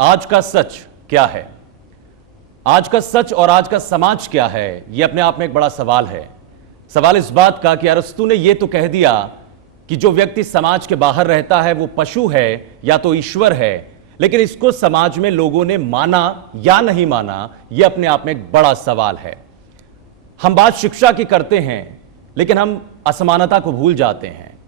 आज का सच क्या है? आज का सच और आज का समाज क्या है, यह अपने आप में एक बड़ा सवाल है। सवाल इस बात का कि अरस्तू ने यह तो कह दिया कि जो व्यक्ति समाज के बाहर रहता है वो पशु है या तो ईश्वर है, लेकिन इसको समाज में लोगों ने माना या नहीं माना, यह अपने आप में एक बड़ा सवाल है। हम बात शिक्षा की करते हैं लेकिन हम असमानता को भूल जाते हैं।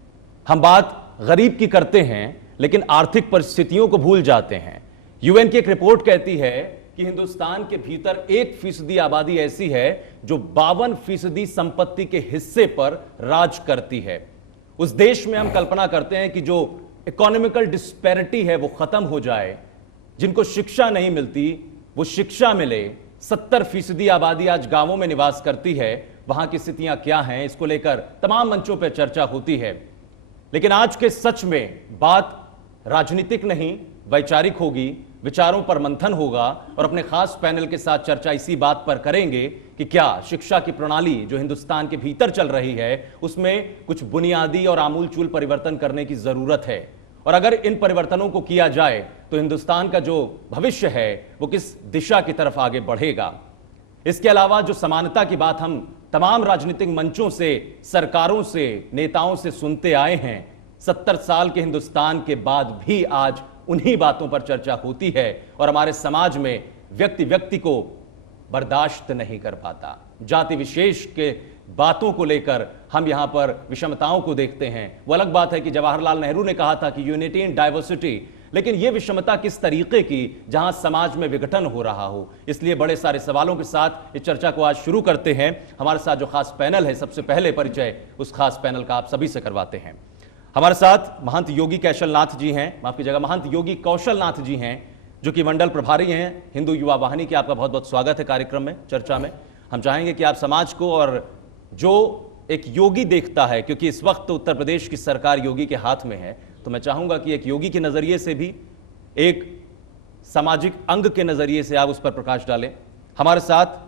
हम बात गरीब की करते हैं लेकिन आर्थिक परिस्थितियों को भूल जाते हैं। यूएन की एक रिपोर्ट कहती है कि हिंदुस्तान के भीतर 1% आबादी ऐसी है जो 52% संपत्ति के हिस्से पर राज करती है। उस देश में हम कल्पना करते हैं कि जो इकोनॉमिकल डिस्पैरिटी है वो खत्म हो जाए, जिनको शिक्षा नहीं मिलती वो शिक्षा मिले। 70% आबादी आज गांवों में निवास करती है। वहां की स्थितियां क्या हैं, इसको लेकर तमाम मंचों पर चर्चा होती है। लेकिन आज के सच में बात राजनीतिक नहीं, वैचारिक होगी, विचारों पर मंथन होगा और अपने खास पैनल के साथ चर्चा इसी बात पर करेंगे कि क्या शिक्षा की प्रणाली जो हिंदुस्तान के भीतर चल रही है उसमें कुछ बुनियादी और आमूलचूल परिवर्तन करने की जरूरत है, और अगर इन परिवर्तनों को किया जाए तो हिंदुस्तान का जो भविष्य है वो किस दिशा की तरफ आगे बढ़ेगा। इसके अलावा जो समानता की बात हम तमाम राजनीतिक मंचों से, सरकारों से, नेताओं से सुनते आए हैं, 70 साल के हिंदुस्तान के बाद भी आज उन्हीं बातों पर चर्चा होती है और हमारे समाज में व्यक्ति व्यक्ति को बर्दाश्त नहीं कर पाता। जाति विशेष के बातों को लेकर हम यहां पर विषमताओं को देखते हैं। वो अलग बात है कि जवाहरलाल नेहरू ने कहा था कि यूनिटी इन डाइवर्सिटी, लेकिन यह विषमता किस तरीके की जहां समाज में विघटन हो रहा हो। इसलिए बड़े सारे सवालों के साथ इस चर्चा को आज शुरू करते हैं। हमारे साथ जो खास पैनल है, सबसे पहले परिचय उस खास पैनल का आप सभी से करवाते हैं। हमारे साथ महंत योगी कौशलनाथ जी हैं, माफ कीजिएगा, महंत योगी कौशलनाथ जी हैं, जो कि मंडल प्रभारी हैं हिंदू युवा वाहिनी के। आपका बहुत बहुत स्वागत है कार्यक्रम में, चर्चा में। हम चाहेंगे कि आप समाज को और जो एक योगी देखता है, क्योंकि इस वक्त तो उत्तर प्रदेश की सरकार योगी के हाथ में है, तो मैं चाहूंगा कि एक योगी के नजरिए से भी, एक सामाजिक अंग के नजरिए से आप उस पर प्रकाश डालें। हमारे साथ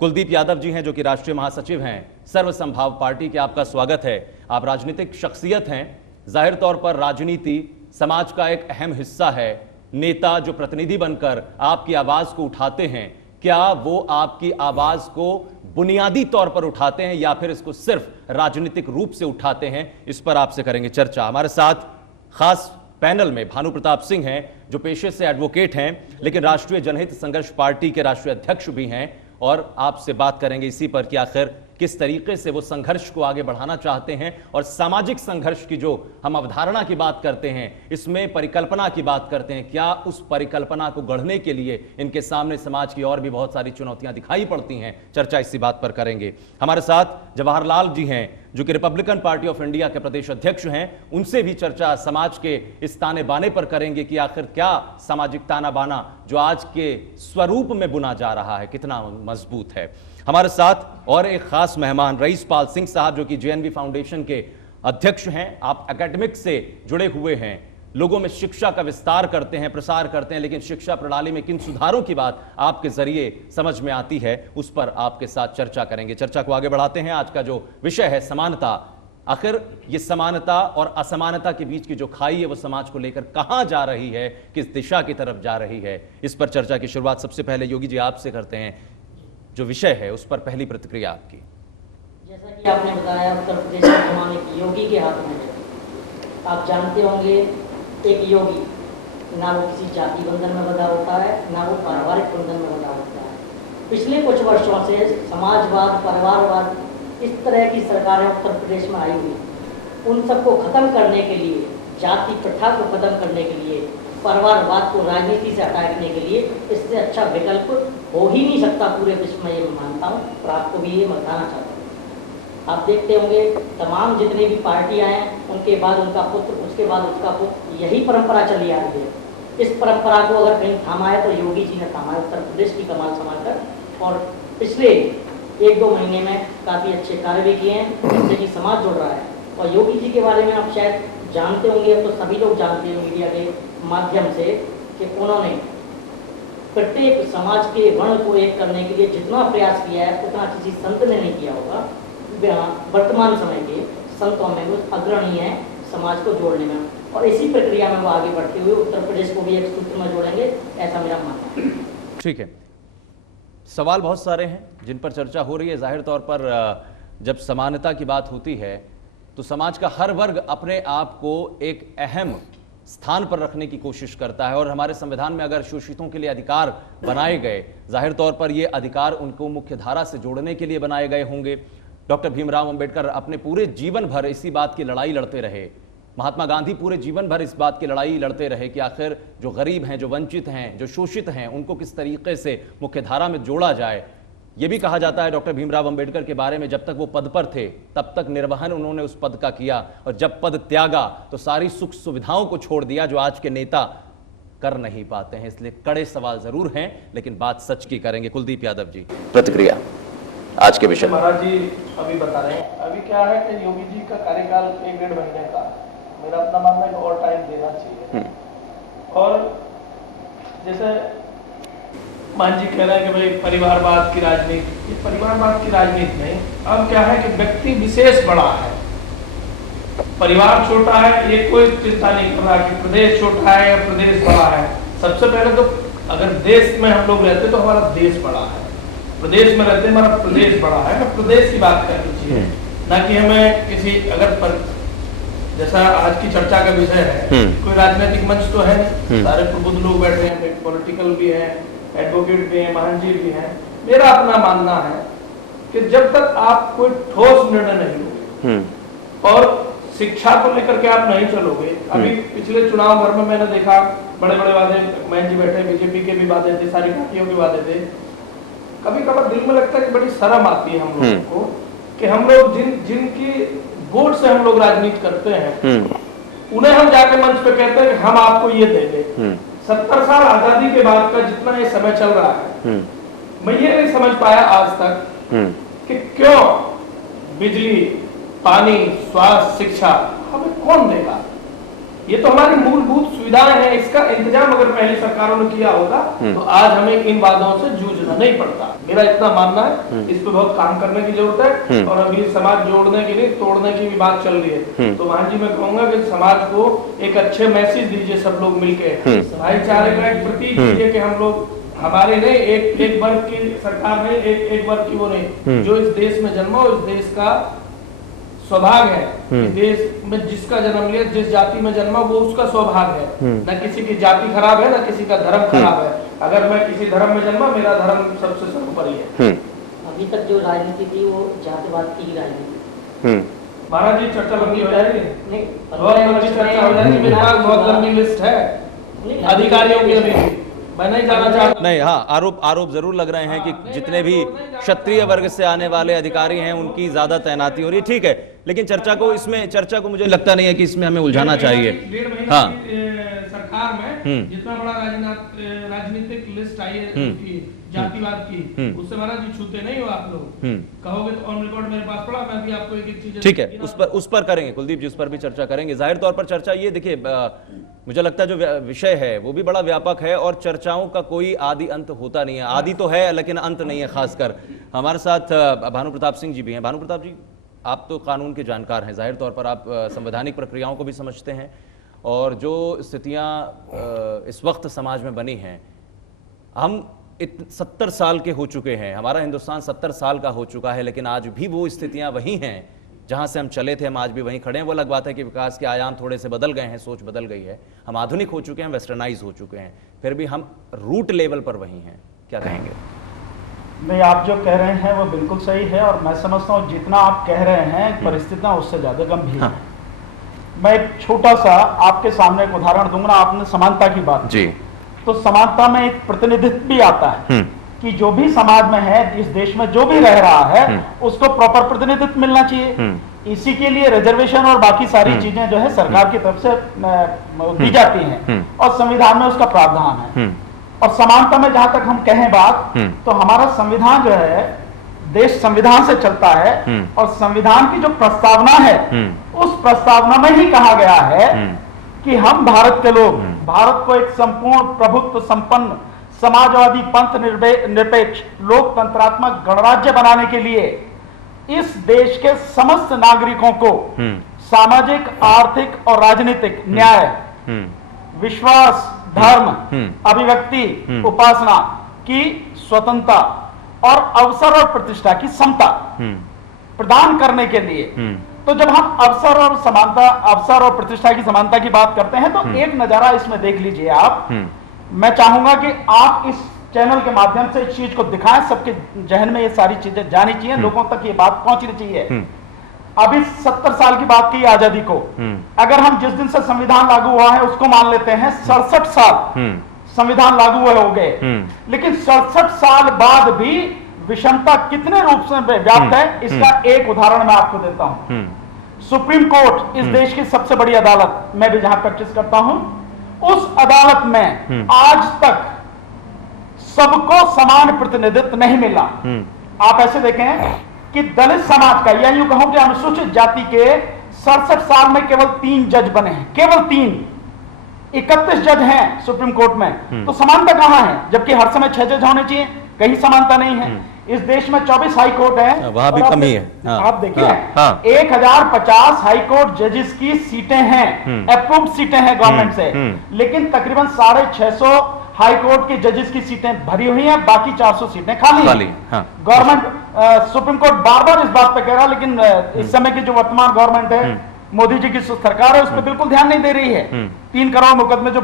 कुलदीप यादव जी हैं, जो कि राष्ट्रीय महासचिव हैं सर्व संभाव पार्टी के। आपका स्वागत है। आप राजनीतिक शख्सियत हैं, जाहिर तौर पर राजनीति समाज का एक अहम हिस्सा है। नेता जो प्रतिनिधि बनकर आपकी आवाज को उठाते हैं, क्या वो आपकी आवाज को बुनियादी तौर पर उठाते हैं या फिर इसको सिर्फ राजनीतिक रूप से उठाते हैं, इस पर आपसे करेंगे चर्चा। हमारे साथ खास पैनल में भानु प्रताप सिंह हैं, जो पेशे से एडवोकेट हैं लेकिन राष्ट्रीय जनहित संघर्ष पार्टी के राष्ट्रीय अध्यक्ष भी हैं, और आपसे बात करेंगे इसी पर कि आखिर किस तरीके से वो संघर्ष को आगे बढ़ाना चाहते हैं और सामाजिक संघर्ष की जो हम अवधारणा की बात करते हैं, इसमें परिकल्पना की बात करते हैं, क्या उस परिकल्पना को गढ़ने के लिए इनके सामने समाज की और भी बहुत सारी चुनौतियां दिखाई पड़ती हैं। चर्चा इसी बात पर करेंगे। हमारे साथ जवाहरलाल जी हैं, जो कि रिपब्लिकन पार्टी ऑफ इंडिया के प्रदेश अध्यक्ष हैं। उनसे भी चर्चा समाज के इस ताने बाने पर करेंगे कि आखिर क्या सामाजिक ताना बाना जो आज के स्वरूप में बुना जा रहा है कितना मजबूत है। हमारे साथ और एक खास मेहमान रईसपाल सिंह साहब, जो कि जेएनवी फाउंडेशन के अध्यक्ष हैं। आप एकेडमिक से जुड़े हुए हैं, लोगों में शिक्षा का विस्तार करते हैं, प्रसार करते हैं, लेकिन शिक्षा प्रणाली में किन सुधारों की बात आपके जरिए समझ में आती है, उस पर आपके साथ चर्चा करेंगे। चर्चा को आगे बढ़ाते हैं। आज का जो विषय है समानता। आखिर ये समानता और असमानता के बीच की जो खाई है वो समाज को लेकर कहां जा रही है, किस दिशा की तरफ जा रही है, इस पर चर्चा की शुरुआत सबसे पहले योगी जी आपसे करते हैं। जो विषय है उस पर पहली प्रतिक्रिया आपकी। जैसा कि आपने बताया, उत्तर प्रदेश का कमान एक योगी के हाथ में है। आप जानते होंगे, एक योगी ना वो किसी जाति बंधन में बंधा होता है, ना वो पारिवारिक बंधन में बंधा होता है। पिछले कुछ वर्षों से समाजवाद, परिवारवाद, इस तरह की सरकारें उत्तर प्रदेश में आई हुई, उन सबको खत्म करने के लिए, जाति प्रथा को खत्म करने के लिए, परिवारवाद को राजनीति से हटाने के लिए इससे अच्छा विकल्प हो ही नहीं सकता पूरे विश्व में, ये मैं मानता हूँ और आपको भी ये बताना चाहता हूँ। आप देखते होंगे तमाम जितनी भी पार्टियां हैं, उनके बाद उनका पुत्र, उसके बाद उसका पुत्र, यही परंपरा चली आ रही है। इस परंपरा को अगर कहीं थामा है तो योगी जी ने थामा है, उत्तर प्रदेश की कमान संभालकर, और पिछले 1-2 महीने में काफ़ी अच्छे कार्य भी किए हैं, जिससे कि समाज जुड़ रहा है। और योगी जी के बारे में आप शायद जानते होंगे, तो सभी लोग जानते हैं मीडिया के माध्यम से, कि उन्होंने प्रत्येक समाज के वर्ण को एक करने के लिए जितना प्रयास किया है उतना किसी संत ने नहीं किया होगा। वर्तमान समय के संतों में वो अग्रणी हैं, समाज को जोड़ने में, और इसी प्रक्रिया में वो आगे बढ़ते हुए उत्तर प्रदेश को भी एक सूत्र में जोड़ेंगे, ऐसा मेरा मानना है। ठीक है, सवाल बहुत सारे हैं जिन पर चर्चा हो रही है। जाहिर तौर पर जब समानता की बात होती है तो समाज का हर वर्ग अपने आप को एक अहम स्थान पर रखने की कोशिश करता है, और हमारे संविधान में अगर शोषितों के लिए अधिकार बनाए गए, जाहिर तौर पर ये अधिकार उनको मुख्य धारा से जोड़ने के लिए बनाए गए होंगे। डॉक्टर भीमराव अंबेडकर अपने पूरे जीवन भर इसी बात की लड़ाई लड़ते रहे, महात्मा गांधी पूरे जीवन भर इस बात की लड़ाई लड़ते रहे कि आखिर जो गरीब हैं, जो वंचित हैं, जो शोषित हैं, उनको किस तरीके से मुख्य धारा में जोड़ा जाए। यह भी कहा जाता है डॉक्टर भीमराव अंबेडकर के बारे में, जब तक वो पद पर थे तब तक निर्वहन उन्होंने उस पद का किया, और जब पद त्यागा तो सारी सुख सुविधाओं को छोड़ दिया, जो आज के नेता कर नहीं पाते हैं। इसलिए कड़े सवाल जरूर हैं, लेकिन बात सच की करेंगे। कुलदीप यादव जी, प्रतिक्रिया आज के विषय। महाराज जी अभी बता रहे हैं, अभी क्या है कि योगी जी का कार्यकाल 1-1.5 महीने का, मेरा अपना मानना है कि और टाइम देना चाहिए। और जैसे मान जी कह रहे हैं कि भाई परिवारवाद की राजनीति, ये परिवारवाद की राजनीति नहीं। अब क्या है कि व्यक्ति विशेष बड़ा है, परिवार छोटा है, ये कोई चिंता नहीं कर रहा कि प्रदेश छोटा है या प्रदेश बड़ा है। सबसे पहले तो अगर देश में हम लोग रहते तो हमारा देश बड़ा है, प्रदेश में रहते हमारा प्रदेश बड़ा है, ना प्रदेश की बात करनी चाहिए, ना कि हमें किसी अगर जैसा आज की चर्चा का विषय है, कोई राजनीतिक मंच तो है नहीं, सारे प्रबुद्ध लोग बैठे हैं, पॉलिटिकल भी हैं, एडवोकेट भी हैं, महान जी भी हैं। मेरा अपना मानना है कि जब तक आप कोई ठोस निर्णय नहीं लोगे और शिक्षा को लेकर के आप नहीं चलोगे, अभी पिछले चुनाव भर में मैंने देखा बड़े बड़े वादे, महान जी बैठे, बीजेपी के भी वादे थे, सारी पार्टियों के वादे थे। कभी कभार दिल में लगता है कि बड़ी शर्म आती है हम लोगों को कि हम लोग जिनकी वोट से हम लोग राजनीति करते हैं, उन्हें हम जाके मंच पे कहते हैं कि हम आपको ये देंगे। 70 साल आजादी के बाद का जितना ये समय चल रहा है, मैं ये नहीं समझ पाया आज तक कि क्यों बिजली, पानी, स्वास्थ्य, शिक्षा हमें कौन देगा। ये तो हमारी मूलभूत सुविधाएं हैं, इसका इंतजाम अगर पहली सरकारों ने किया होगा तो आज हमें इन वादों से जूझना नहीं पड़ता। मेरा इतना मानना है, इस पे बहुत काम करने की जरूरत है, और अभी समाज जोड़ने की नहीं तोड़ने की भी बात चल रही है। तो महान जी मैं कहूंगा कि समाज को एक अच्छे मैसेज दीजिए, सब लोग मिलकर भाईचारे का एक प्रतीक दीजिए कि हम लोग हमारे नहीं, एक वर्ग की सरकार नहीं, एक वर्ग की वो नहीं, जो इस देश में जन्मा हो, इस देश का सौभाग्य है। इस देश में जिसका जन्म लिया, जिस जाति में जन्मा, वो उसका सौभाग्य है। न किसी की जाति खराब है, न किसी का धर्म खराब है। अगर मैं किसी धर्म में जन्मा, मेरा धर्म सबसे सर्वोपरि है। अभी तक जो राजनीति थी वो जातिवाद की ही राजनीति। महाराज जी चर्चा लंबी हो जाएगी, नहीं, बहुत लंबी चर्चा हो जाएगी, मेरे पास बहुत लंबी लिस्ट है अधिकारियों की। अभी मैं नहीं जाना चाहता। नहीं, हाँ, आरोप जरूर लग रहे हैं कि जितने भी क्षत्रिय वर्ग से आने वाले अधिकारी हैं उनकी ज्यादा तैनाती हो रही है। ठीक है, लेकिन चर्चा को मुझे लगता नहीं है कि इसमें हमें उलझाना चाहिए। हाँ, सरकार में जितना बड़ा राजनीतिक लिस्ट आई है उनकी जातिवाद की, उससे महाराज जी छूते नहीं हो आप लोग। कहोगे तो ऑन रिकॉर्ड मेरे पास पड़ा, मैं भी आपको एक चीज। ठीक है, उस पर करेंगे कुलदीप जी, उस पर भी चर्चा करेंगे। जाहिर तौर पर चर्चा ये देखिए, मुझे लगता है जो विषय है वो भी बड़ा व्यापक है, और चर्चाओं का कोई आदि अंत होता नहीं है। आदि तो है लेकिन अंत नहीं है। खासकर हमारे साथ भानु प्रताप सिंह जी भी हैं। भानु प्रताप जी, आप तो कानून के जानकार हैं, जाहिर तौर पर आप संवैधानिक प्रक्रियाओं को भी समझते हैं, और जो स्थितियां इस वक्त समाज में बनी हैं, हम 70 साल के हो चुके हैं, हमारा हिंदुस्तान 70 साल का हो चुका है, लेकिन आज भी वो स्थितियां वही हैं जहां से हम चले थे, हम आज भी वहीं खड़े हैं। वो अलग बात है कि विकास के आयाम थोड़े से बदल गए हैं, सोच बदल गई है, हम आधुनिक हो चुके हैं, वेस्टर्नाइज हो चुके हैं, फिर भी हम रूट लेवल पर वहीं हैं। क्या कहेंगे? नहीं, आप जो कह रहे हैं वो बिल्कुल सही है, और मैं समझता हूँ जितना आप कह रहे हैं परिस्थितियां उससे ज्यादा गंभीर है। मैं एक छोटा सा आपके सामने एक उदाहरण दूंगा। आपने समानता की बात जी, तो समानता में एक प्रतिनिधित्व भी आता है कि जो भी समाज में है, इस देश में जो भी रह रहा है, उसको प्रॉपर प्रतिनिधित्व मिलना चाहिए। इसी के लिए रिजर्वेशन और बाकी सारी चीजें जो है सरकार की तरफ से दी जाती हैं, और संविधान में उसका प्रावधान है। और समानता में जहां तक हम कहें बात, तो हमारा संविधान जो है, देश संविधान से चलता है, और संविधान की जो प्रस्तावना है, उस प्रस्तावना में ही कहा गया है कि हम भारत के लोग भारत को एक संपूर्ण प्रभुत्व संपन्न समाजवादी पंथ निरपेक्ष लोकतंत्रात्मक गणराज्य बनाने के लिए इस देश के समस्त नागरिकों को सामाजिक, आर्थिक और राजनीतिक न्याय, विश्वास, धर्म, अभिव्यक्ति, उपासना की स्वतंत्रता और अवसर और प्रतिष्ठा की समता प्रदान करने के लिए। तो जब हम अवसर और समानता, अवसर और प्रतिष्ठा की समानता की बात करते हैं तो एक नजारा इसमें देख लीजिए आप। मैं चाहूंगा कि आप इस चैनल के माध्यम से इस चीज को दिखाएं, सबके जहन में ये सारी चीजें जानी चाहिए, लोगों तक ये बात पहुंचनी चाहिए। अभी 70 साल की बात की आजादी को, अगर हम जिस दिन से संविधान लागू हुआ है उसको मान लेते हैं, 67 साल संविधान लागू हुए हो गए, लेकिन 67 साल बाद भी विषमता कितने रूप से व्याप्त है, इसका एक उदाहरण मैं आपको देता हूं। सुप्रीम कोर्ट, इस देश की सबसे बड़ी अदालत, मैं भी जहां प्रैक्टिस करता हूं, उस अदालत में आज तक सबको समान प्रतिनिधित्व नहीं मिला। आप ऐसे देखें कि दलित समाज का, या यूं कहूं कि अनुसूचित जाति के 67 साल में केवल 3 जज बने हैं, केवल 3, 31 जज हैं सुप्रीम कोर्ट में, तो समानता कहां है? जबकि हर समय 6 जज होने चाहिए, कहीं समानता नहीं है। इस देश में 24 हाई कोर्ट है, वहां भी कमी है। आप देखिए 1050 हाई कोर्ट जजेस की सीटें हैं, अप्रूव्ड सीटें हैं गवर्नमेंट से, लेकिन तकरीबन 650 हाई कोर्ट के जजेस की सीटें भरी हुई हैं, बाकी 400 सीटें खाली हैं। गवर्नमेंट, सुप्रीम कोर्ट बार बार इस बात पे कह रहा है, लेकिन इस समय की जो वर्तमान गवर्नमेंट है, मोदी जी की सरकार है, उस पर बिल्कुल ध्यान नहीं दे रही है। 3 करोड़ मुकदमे जो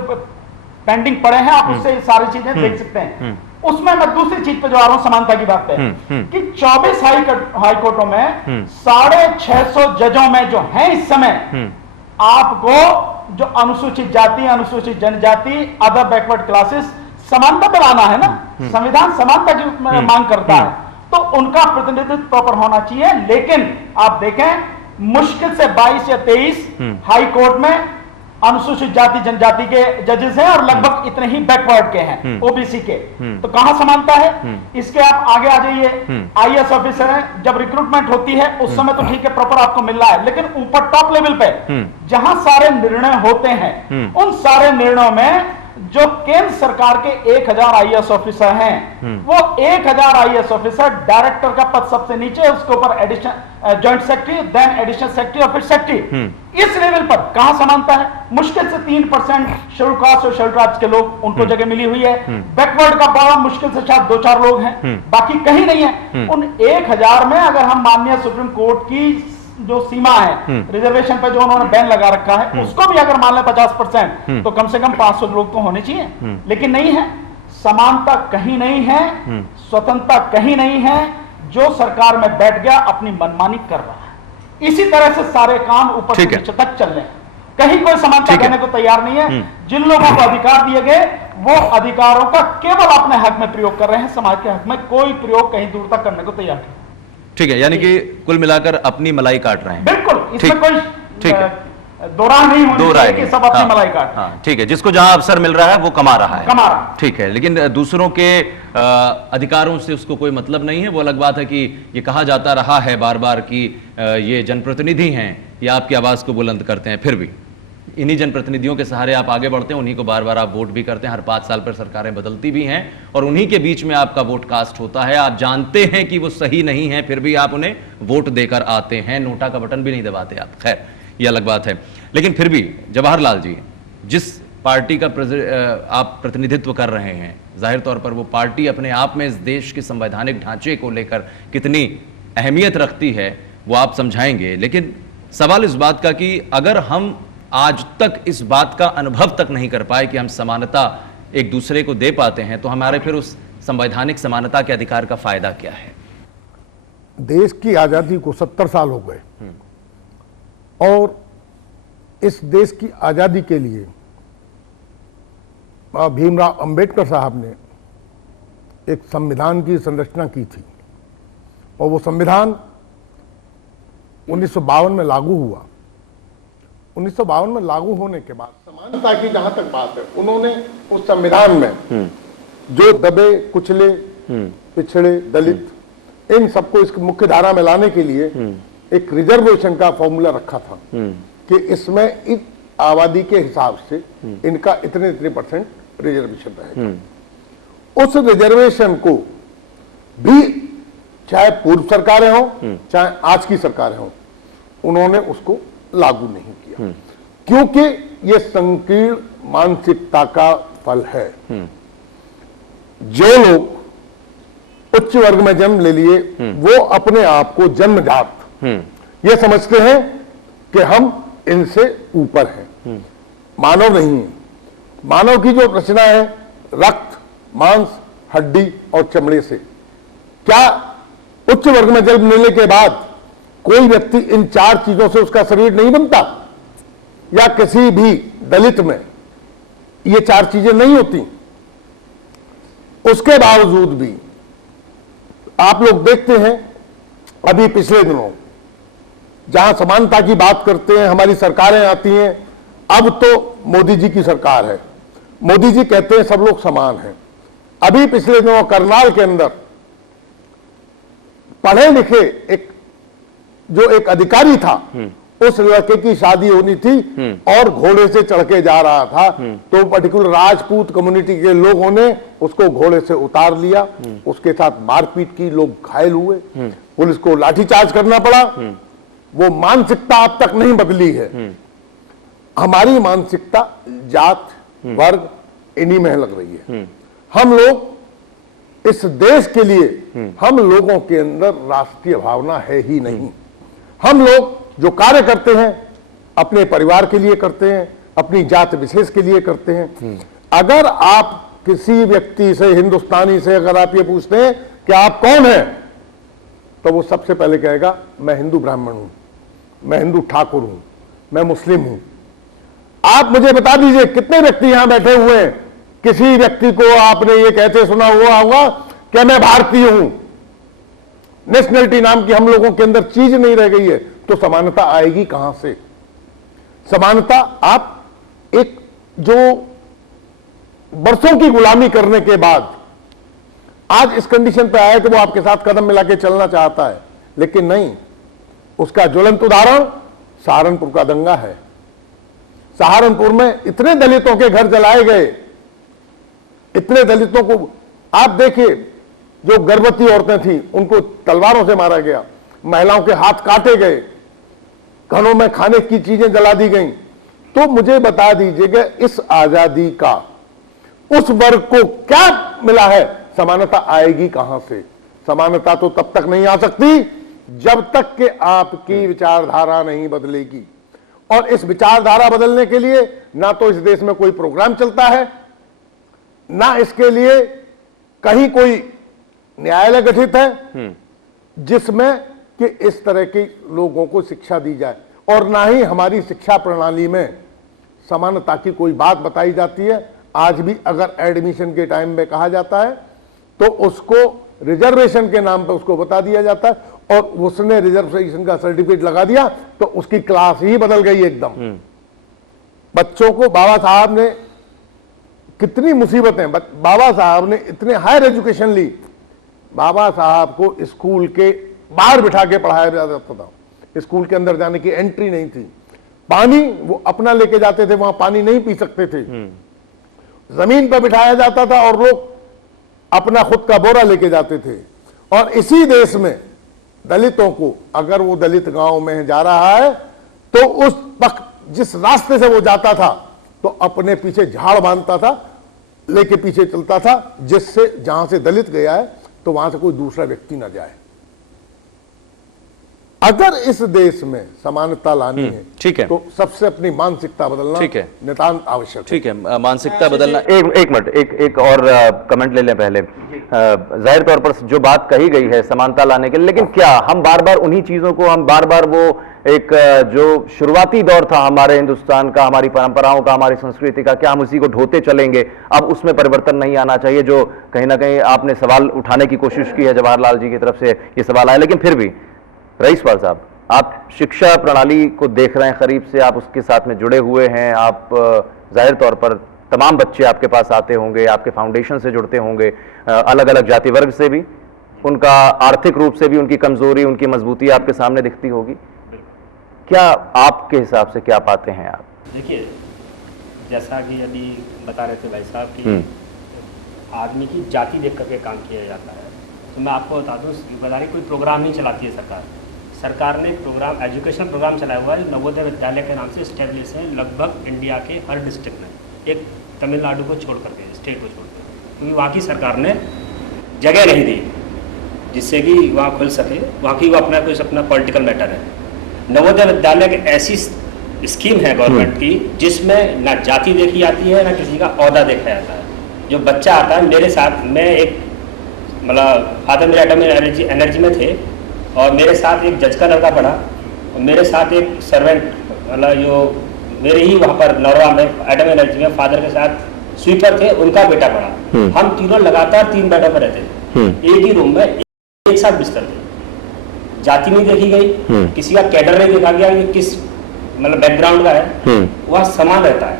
पेंडिंग पड़े हैं, आप उससे सारी चीजें देख सकते हैं। उसमें मैं दूसरी चीज पे जो आ रहा हूं, समानता की बात पे, कि 24 हाई कोर्टों में 650 जजों में जो है इस समय, आपको जो अनुसूचित जाति, अनुसूचित जनजाति, अदर बैकवर्ड क्लासेस, समानता पे लाना है ना, संविधान समानता की मांग करता है, तो उनका प्रतिनिधित्व प्रॉपर होना चाहिए। लेकिन आप देखें, मुश्किल से 22 या 23 हाई कोर्ट में अनुसूचित जाति जनजाति के जजेस हैं और लगभग इतने ही बैकवर्ड के हैं, ओबीसी के। तो कहां समानता है? इसके आप आगे आ जाइए, आईएएस ऑफिसर है, जब रिक्रूटमेंट होती है उस समय तो ठीक है, प्रॉपर आपको मिल रहा है, लेकिन ऊपर टॉप लेवल पे जहां सारे निर्णय होते हैं, उन सारे निर्णयों में जो केंद्र सरकार के 1000 आईएएस ऑफिसर हैं, वो 1000 आईएएस ऑफिसर डायरेक्टर का पद सबसे नीचे, उसके ऊपर additional joint secretary, then additional secretary और फिर सेक्रेटरी। इस लेवल पर कहां समानता है? मुश्किल से 3% शेड्यूल कास्ट और शेड्यूल ट्राइब्स के लोग, उनको जगह मिली हुई है। बैकवर्ड का बड़ा मुश्किल से शायद 2-4 लोग हैं, बाकी कहीं नहीं है। उन 1000 में अगर हम माननीय सुप्रीम कोर्ट की जो सीमा है, रिजर्वेशन पे जो उन्होंने बैन लगा रखा है, उसको भी अगर मान लें 50%, तो कम से कम 500 लोग तो होने चाहिए, लेकिन नहीं है। समानता कहीं नहीं है, स्वतंत्रता कहीं नहीं है, जो सरकार में बैठ गया अपनी मनमानी कर रहा है। इसी तरह से सारे काम ऊपर से नीचे तक चल रहे हैं, कहीं कोई समानता देने को तैयार नहीं है। जिन लोगों को अधिकार दिए गए, वो अधिकारों का केवल अपने हक में प्रयोग कर रहे हैं, समाज के हक में कोई प्रयोग कहीं दूर तक करने को तैयार नहीं। ठीक है, यानी कि कुल मिलाकर अपनी मलाई काट रहे हैं। बिल्कुल, इसमें कोई दो राय नहीं होनी चाहिए कि सब अपनी मलाई काट। हाँ, ठीक है, जिसको जहां अवसर मिल रहा है वो कमा रहा है, ठीक है, लेकिन दूसरों के अधिकारों से उसको कोई मतलब नहीं है। वो अलग बात है कि ये कहा जाता रहा है बार बार कि ये जनप्रतिनिधि हैं, ये आपकी आवाज को बुलंद करते हैं, फिर भी इन्हीं जनप्रतिनिधियों के सहारे आप आगे बढ़ते हैं, उन्हीं को बार बार आप वोट भी करते हैं। हर 5 साल पर सरकारें बदलती भी हैं और उन्हीं के बीच में आपका वोट कास्ट होता है। आप जानते हैं कि वो सही नहीं है, फिर भी आप उन्हें वोट देकर आते हैं, नोटा का बटन भी नहीं दबाते आप। खैर, ये अलग बात है, लेकिन फिर भी जवाहरलाल जी, जिस पार्टी का आप प्रतिनिधित्व कर रहे हैं, जाहिर तौर पर वो पार्टी अपने आप में इस देश के संवैधानिक ढांचे को लेकर कितनी अहमियत रखती है वो आप समझाएंगे। लेकिन सवाल इस बात का कि अगर हम आज तक इस बात का अनुभव तक नहीं कर पाए कि हम समानता एक दूसरे को दे पाते हैं, तो हमारे फिर उस संवैधानिक समानता के अधिकार का फायदा क्या है? देश की आजादी को 70 साल हो गए और इस देश की आजादी के लिए भीमराव अंबेडकर साहब ने एक संविधान की संरचना की थी और वो संविधान 1952 में लागू हुआ। 1952 में लागू होने के बाद समानता की जहां तक बात है, उन्होंने उस संविधान में जो दबे कुचले पिछड़े दलित, इन सबको इस मुख्य धारा में लाने के लिए एक रिजर्वेशन का फॉर्मूला रखा था कि इसमें इस आबादी के हिसाब से इनका इतने % रिजर्वेशन रहेगा। उस रिजर्वेशन को भी चाहे पूर्व सरकारें हों चाहे आज की सरकारें हों, उन्होंने उसको लागू नहीं किया, क्योंकि यह संकीर्ण मानसिकता का फल है। जो लोग उच्च वर्ग में जन्म ले लिए वो अपने आप को जन्मजात ये समझते हैं कि हम इनसे ऊपर हैं, मानव नहीं है। मानव की जो रचना है रक्त, मांस, हड्डी और चमड़े से, क्या उच्च वर्ग में जन्म लेने के बाद कोई व्यक्ति इन 4 चीजों से उसका शरीर नहीं बनता? या किसी भी दलित में ये 4 चीजें नहीं होती? उसके बावजूद भी आप लोग देखते हैं अभी पिछले दिनों जहां समानता की बात करते हैं, हमारी सरकारें आती हैं। अब तो मोदी जी की सरकार है, मोदी जी कहते हैं सब लोग समान हैं। अभी पिछले दिनों करनाल के अंदर पढ़े लिखे एक अधिकारी था, उस लड़के की शादी होनी थी और घोड़े से चढ़ के जा रहा था, तो पर्टिकुलर राजपूत कम्युनिटी के लोगों ने उसको घोड़े से उतार लिया, उसके साथ मारपीट की, लोग घायल हुए, पुलिस को लाठीचार्ज करना पड़ा। वो मानसिकता अब तक नहीं बदली है। हमारी मानसिकता जात वर्ग इन्हीं में लग रही है। हम लोग इस देश के लिए, हम लोगों के अंदर राष्ट्रीय भावना है ही नहीं। हम लोग जो कार्य करते हैं अपने परिवार के लिए करते हैं, अपनी जात विशेष के लिए करते हैं। अगर आप किसी व्यक्ति से, हिंदुस्तानी से अगर आप ये पूछते हैं कि आप कौन हैं, तो वो सबसे पहले कहेगा मैं हिंदू ब्राह्मण हूं, मैं हिंदू ठाकुर हूं, मैं मुस्लिम हूं। आप मुझे बता दीजिए कितने व्यक्ति यहां बैठे हुए हैं, किसी व्यक्ति को आपने ये कहते सुना हुआ होगा कि मैं भारतीय हूं? नेशनलिटी नाम की हम लोगों के अंदर चीज नहीं रह गई है, तो समानता आएगी कहां से? समानता आप एक जो बरसों की गुलामी करने के बाद आज इस कंडीशन पे आया कि वो आपके साथ कदम मिला के चलना चाहता है, लेकिन नहीं। उसका ज्वलंत उदाहरण सहारनपुर का दंगा है। सहारनपुर में इतने दलितों के घर जलाए गए, इतने दलितों को आप देखिए, जो गर्भवती औरतें थीं उनको तलवारों से मारा गया, महिलाओं के हाथ काटे गए, घरों में खाने की चीजें जला दी गईं। तो मुझे बता दीजिएगा इस आजादी का उस वर्ग को क्या मिला है? समानता आएगी कहां से? समानता तो तब तक नहीं आ सकती जब तक कि आपकी विचारधारा नहीं बदलेगी। और इस विचारधारा बदलने के लिए ना तो इस देश में कोई प्रोग्राम चलता है, ना इसके लिए कहीं कोई न्यायालय गठित है जिसमें कि इस तरह के लोगों को शिक्षा दी जाए, और ना ही हमारी शिक्षा प्रणाली में समानता की कोई बात बताई जाती है। आज भी अगर एडमिशन के टाइम में कहा जाता है तो उसको रिजर्वेशन के नाम पर उसको बता दिया जाता है, और उसने रिजर्वेशन का सर्टिफिकेट लगा दिया तो उसकी क्लास ही बदल गई एकदम। बच्चों को बाबा साहब ने कितनी मुसीबतें, बाबा साहब ने इतने हायर एजुकेशन ली, बाबा साहब को स्कूल के बाहर बिठा के पढ़ाया जाता था, स्कूल के अंदर जाने की एंट्री नहीं थी। पानी वो अपना लेके जाते थे, वहां पानी नहीं पी सकते थे, जमीन पर बिठाया जाता था और लोग अपना खुद का बोरा लेके जाते थे। और इसी देश में दलितों को, अगर वो दलित गांव में जा रहा है तो उस वक्त जिस रास्ते से वो जाता था तो अपने पीछे झाड़ बांधता था, लेके पीछे चलता था, जिससे जहां से दलित गया है तो वहां से कोई दूसरा व्यक्ति ना जाए। अगर इस देश में समानता लानी है, ठीक है, तो सबसे अपनी मानसिकता बदलना ठीक है, नितांत आवश्यक है। ठीक है, मानसिकता बदलना। एक मिनट, एक और कमेंट ले लें पहले। जाहिर तौर पर जो बात कही गई है समानता लाने के लिए, लेकिन क्या हम बार बार उन्हीं चीजों को, हम बार बार वो एक जो शुरुआती दौर था हमारे हिंदुस्तान का, हमारी परंपराओं का, हमारी संस्कृति का, क्या हम उसी को ढोते चलेंगे? अब उसमें परिवर्तन नहीं आना चाहिए? जो कहीं ना कहीं आपने सवाल उठाने की कोशिश की है, जवाहरलाल जी की तरफ से ये सवाल आया, लेकिन फिर भी रईसवाल साहब, आप शिक्षा प्रणाली को देख रहे हैं करीब से, आप उसके साथ में जुड़े हुए हैं, आप जाहिर तौर पर तमाम बच्चे आपके पास आते होंगे, आपके फाउंडेशन से जुड़ते होंगे, अलग अलग जाति वर्ग से भी, उनका आर्थिक रूप से भी उनकी कमजोरी, उनकी मजबूती आपके सामने दिखती होगी। क्या आपके हिसाब से क्या पाते हैं आप? देखिए, जैसा कि अभी बता रहे थे भाई साहब कि आदमी की जाति देख करके काम किया जाता है, तो मैं आपको बता दूं, बता रही कोई प्रोग्राम नहीं चलाती है सरकार, सरकार ने एक प्रोग्राम, एजुकेशन प्रोग्राम चलाया हुआ है नवोदय विद्यालय के नाम से इस्टेब्लिश है लगभग इंडिया के हर डिस्ट्रिक्ट में, एक तमिलनाडु को छोड़ करके, स्टेट को छोड़ कर, क्योंकि वहाँ की सरकार ने जगह नहीं दी जिससे कि वहाँ खुल सके। वहाँ की वो अपना कुछ अपना पॉलिटिकल मैटर है। नवोदय विद्यालय की ऐसी स्कीम है गवर्नमेंट की जिसमें ना जाति देखी जाती है ना किसी का औहदा देखा जाता है। जो बच्चा आता है मेरे साथ, मैं एक मतलब फादर मेरे एटॉमिक एनर्जी में थे और मेरे साथ एक जज का लड़का पढ़ा और मेरे साथ एक सर्वेंट मतलब जो मेरे ही वहाँ पर नौरवा में एटॉमिक एनर्जी में फादर के साथ स्वीपर थे, उनका बेटा पढ़ा। हम तीनों लगातार 3 बेडों में रहते थे, एक ही रूम में एक साथ बिस्तर थे। जाति नहीं देखी गई, किसी का कैडर नहीं देखा गया कि किस मतलब बैकग्राउंड का है, वह समान रहता है।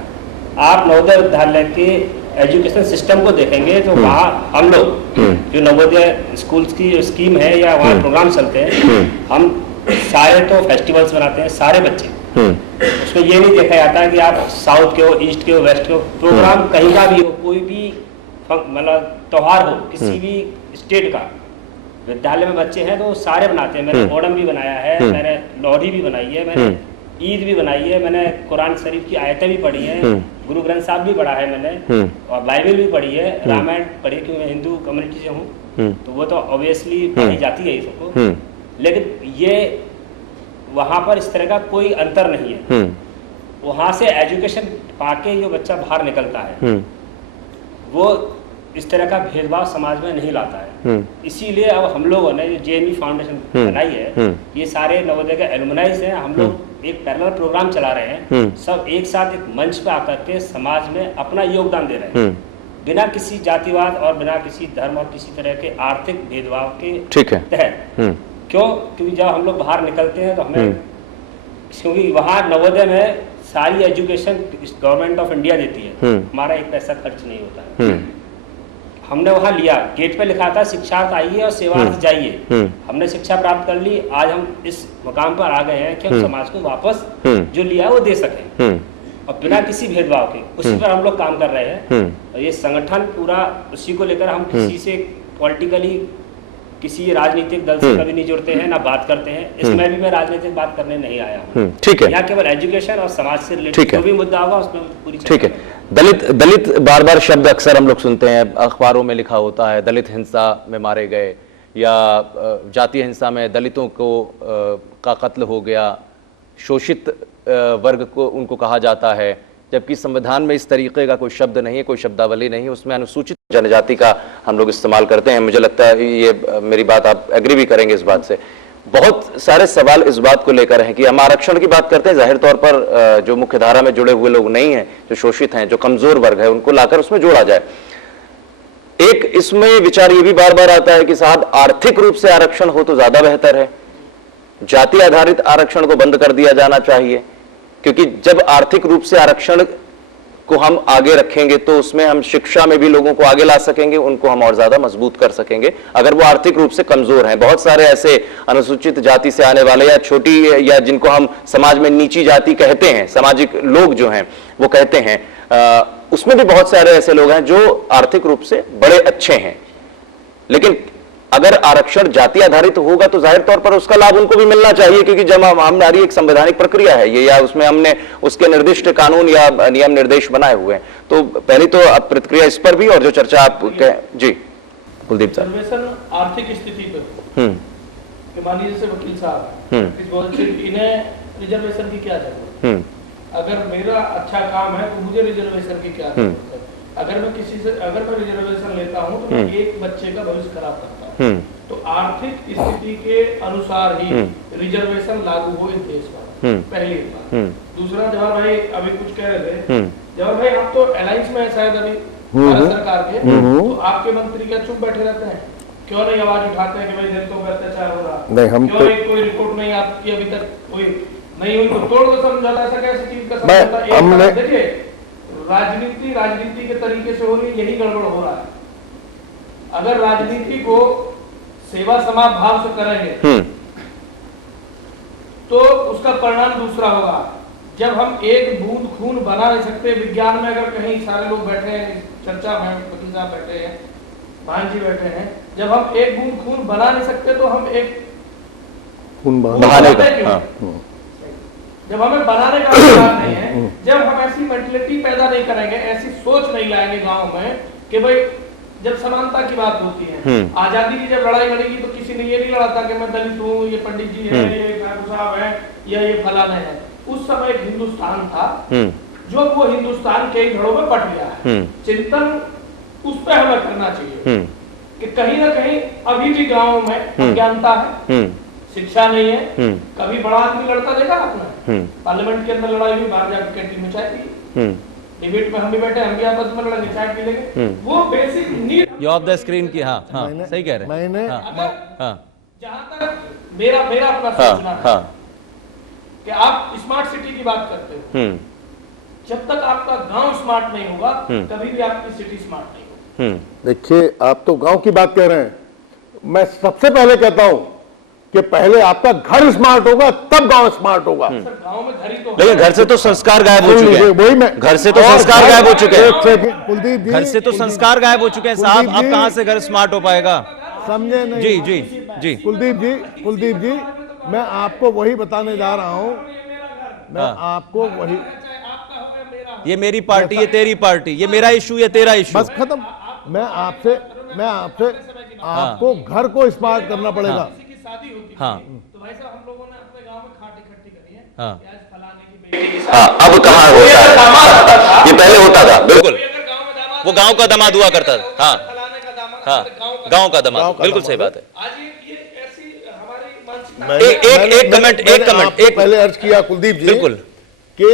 आप नवोदय विद्यालय के एजुकेशन सिस्टम को देखेंगे तो वहाँ हम लोग जो नवोदय स्कूल्स की जो स्कीम है या वहाँ प्रोग्राम चलते हैं, हम सारे तो फेस्टिवल्स बनाते हैं सारे बच्चे, उसमें ये नहीं देखा जाता है कि आप साउथ के हो, ईस्ट के हो, वेस्ट के हो। प्रोग्राम कहीं का भी हो, कोई भी मतलब त्योहार हो किसी भी स्टेट का, विद्यालय में बच्चे हैं तो सारे बनाते हैं। मैंने ओणम भी बनाया है, मैंने लोहड़ी भी बनाई है, मैंने ईद भी बनाई है, मैंने कुरान शरीफ की आयतें भी पढ़ी हैं, गुरु ग्रंथ साहब भी पढ़ा है मैंने, और बाइबल भी पढ़ी है, रामायण पढ़ी क्योंकि मैं हिंदू कम्युनिटी से हूँ तो वो तो ऑब्वियसली पढ़ी जाती है ये सबको। लेकिन ये वहाँ पर इस तरह का कोई अंतर नहीं है। वहाँ से एजुकेशन पाके जो बच्चा बाहर निकलता है वो इस तरह का भेदभाव समाज में नहीं लाता है। इसीलिए अब हम लोगों ने जो JNV फाउंडेशन बनाई है, ये सारे नवोदय के एलुमनाइज हैं, हम लोग एक पैरेलल प्रोग्राम चला रहे हैं, सब एक साथ एक मंच पे आकर के समाज में अपना योगदान दे रहे हैं, बिना किसी जातिवाद और बिना किसी धर्म और किसी तरह के आर्थिक भेदभाव के तहत। क्यों? क्योंकि जब हम लोग बाहर निकलते हैं तो हमें, क्योंकि वहाँ नवोदय में सारी एजुकेशन गवर्नमेंट ऑफ इंडिया देती है, हमारा 1 पैसा खर्च नहीं होता है। हमने वहाँ लिया, गेट पे लिखा था शिक्षार्थ आइए और सेवार्थ जाइए। हमने शिक्षा प्राप्त कर ली, आज हम इस मुकाम पर आ गए हैं कि हम समाज को वापस जो लिया है वो दे सकें और बिना किसी भेदभाव के, उसी पर हम लोग काम कर रहे हैं। और ये संगठन पूरा उसी को लेकर, हम किसी से पॉलिटिकली किसी राजनीतिक दल से कभी नहीं जुड़ते हैं, ना बात करते हैं। इसमें भी मैं राजनीतिक बात करने नहीं आया हूँ। ठीक है, यहाँ केवल एजुकेशन और समाज से रिलेटेड जो भी मुद्दा होगा उसमें पूरी ठीक है। दलित बार बार शब्द अक्सर हम लोग सुनते हैं, अखबारों में लिखा होता है दलित हिंसा में मारे गए या जातीय हिंसा में दलितों को का कत्ल हो गया, शोषित वर्ग को उनको कहा जाता है, जबकि संविधान में इस तरीके का कोई शब्द नहीं है, कोई शब्दावली नहीं है। उसमें अनुसूचित जनजाति का हम लोग इस्तेमाल करते हैं। मुझे लगता है ये मेरी बात आप एग्री भी करेंगे इस बात से। बहुत सारे सवाल इस बात को लेकर हैं कि हम आरक्षण की बात करते हैं, जाहिर तौर पर जो मुख्य धारा में जुड़े हुए लोग नहीं हैं, जो शोषित हैं, जो कमजोर वर्ग है, उनको लाकर उसमें जोड़ा जाए। एक इसमें विचार ये भी बार बार आता है कि साहब आर्थिक रूप से आरक्षण हो तो ज्यादा बेहतर है, जाति आधारित आरक्षण को बंद कर दिया जाना चाहिए, क्योंकि जब आर्थिक रूप से आरक्षण को हम आगे रखेंगे तो उसमें हम शिक्षा में भी लोगों को आगे ला सकेंगे, उनको हम और ज्यादा मजबूत कर सकेंगे अगर वो आर्थिक रूप से कमजोर हैं। बहुत सारे ऐसे अनुसूचित जाति से आने वाले या छोटी या जिनको हम समाज में नीची जाति कहते हैं, सामाजिक लोग जो हैं वो कहते हैं, उसमें भी बहुत सारे ऐसे लोग हैं जो आर्थिक रूप से बड़े अच्छे हैं। लेकिन अगर आरक्षण जाति आधारित होगा तो जाहिर तौर पर उसका लाभ उनको भी मिलना चाहिए, क्योंकि जब हमारी एक संवैधानिक प्रक्रिया है ये, या उसमें हमने उसके निर्दिष्ट कानून या नियम निर्देश बनाए हुए हैं। तो पहली तो अब प्रतिक्रिया इस पर भी, और जो चर्चा आप जी कुलदीप साहब। रिजर्वेशन आर्थिक स्थिति पर मान लीजिए जैसे वकील साहब, इन्हें रिजर्वेशन की क्या जरूरत है? अगर मेरा अच्छा काम है तो मुझे रिजर्वेशन की क्या जरूरत है? अगर मैं रिजर्वेशन लेता हूं तो मैं एक बच्चे का भविष्य खराब करता हूं। तो आर्थिक स्थिति के अनुसार ही रिजर्वेशन लागू हो इस देश में, पहली बात। दूसरा, जवाहर भाई अभी कुछ कह रहे थे, जवाहर भाई आप तो अलायंस में है शायद अभी भारत सरकार के, तो आपके मंत्री क्या चुप बैठे रहते हैं? क्यों नहीं आवाज उठाते हैं कि भाई दलितों पर अत्याचार हो रहा? नहीं, हम क्यों कोई रिपोर्ट नहीं आपकी अभी तक कोई नहीं हुई? तो तोड़ दो समझौता, ऐसा कैसी चीज का समझौता? देखिए, राजनीति के तरीके से हो रही, यही गड़बड़ हो रहा है। अगर राजनीति को सेवा समाज भाव से करेंगे तो उसका परिणाम दूसरा होगा। जब हम एक बूंद खून बना नहीं सकते, विज्ञान में अगर कहीं सारे लोग बैठे हैं, चर्चा में वकील साहब बैठे हैं, भान जी बैठे हैं, जब हम एक बूंद खून बना नहीं सकते तो हम एक खून वो बहाने का, बनाते क्यों? हाँ। जब हमें बनाने का अधिकार नहीं है, जब हम ऐसी मेंटलिटी पैदा नहीं करेंगे, ऐसी सोच नहीं लाएंगे गांव में कि भाई जब समानता की बात होती है, आजादी की जब लड़ाई लड़ेगी तो किसी ने ये नहीं लड़ा था कि मैं दलित हूँ, ये पंडित जी है, ये ठाकुर साहब है, या ये फलाने हैं। उस समय एक हिंदुस्तान था जो वो हिंदुस्तान के घड़ों में बट गया है। चिंतन उस पर हमें करना चाहिए कि कहीं ना कहीं अभी भी गाँव में अज्ञानता है, शिक्षा नहीं है। कभी बड़ा आदमी लड़ता देखा आपने? पार्लियामेंट के अंदर लड़ाई हुई, बाहर जाकर कैंटीन में चाय पी, डिबेट में हम भी बैठे, हम भी आपस में लड़ेंगे, चाय पी लेंगे। वो बेसिक नीड ये ऑफ द स्क्रीन की, हाँ हाँ सही कह रहे हैं। मैंने हाँ जहां तक मेरा अपना सोचना है कि आप स्मार्ट सिटी की बात करते हो, जब तक आपका गांव स्मार्ट नहीं होगा कभी भी आपकी सिटी स्मार्ट नहीं होगी। देखिए, आप तो गांव की बात कह रहे हैं, मैं सबसे पहले कहता हूं कि पहले आपका घर स्मार्ट होगा तब गांव स्मार्ट होगा। सर गांव में घर ही तो लेकिन घर से तो संस्कार गायब हो चुके हैं। वही मैं, घर से तो संस्कार गायब हो चुके हैं। कुलदीप जी, घर से तो संस्कार गायब हो चुके हैं साहब, कुलदीप अब जी, कहां से घर स्मार्ट हो पाएगा? समझे नहीं? जी जी जी कुलदीप जी, मैं आपको वही बताने जा रहा हूं, मैं आपको वही, ये मेरी पार्टी, ये तेरी पार्टी, ये मेरा इशू, ये तेरा इशू। बस खत्म। मैं आपसे आपको घर को स्मार्ट करना पड़ेगा। किसी की शादी होती हाँ तो भाई साहब हम लोगों ने अपने गांव में खाट इकट्ठी करी है हाँ कि आज फलाने की बेटी की हाँ, अब कहाँ होता है? ये पहले होता था, बिल्कुल। अगर गांव में दामाद वो गांव का दामाद हुआ करता था। हाँ फलाने का दामाद, हाँ गांव का दामाद, बिल्कुल सही बात है। आज ये ऐसी हमारी मानसिकता एक कमेंट, एक कमेंट, एक पहले अर्ज किया कुलदीप जी, बिल्कुल कि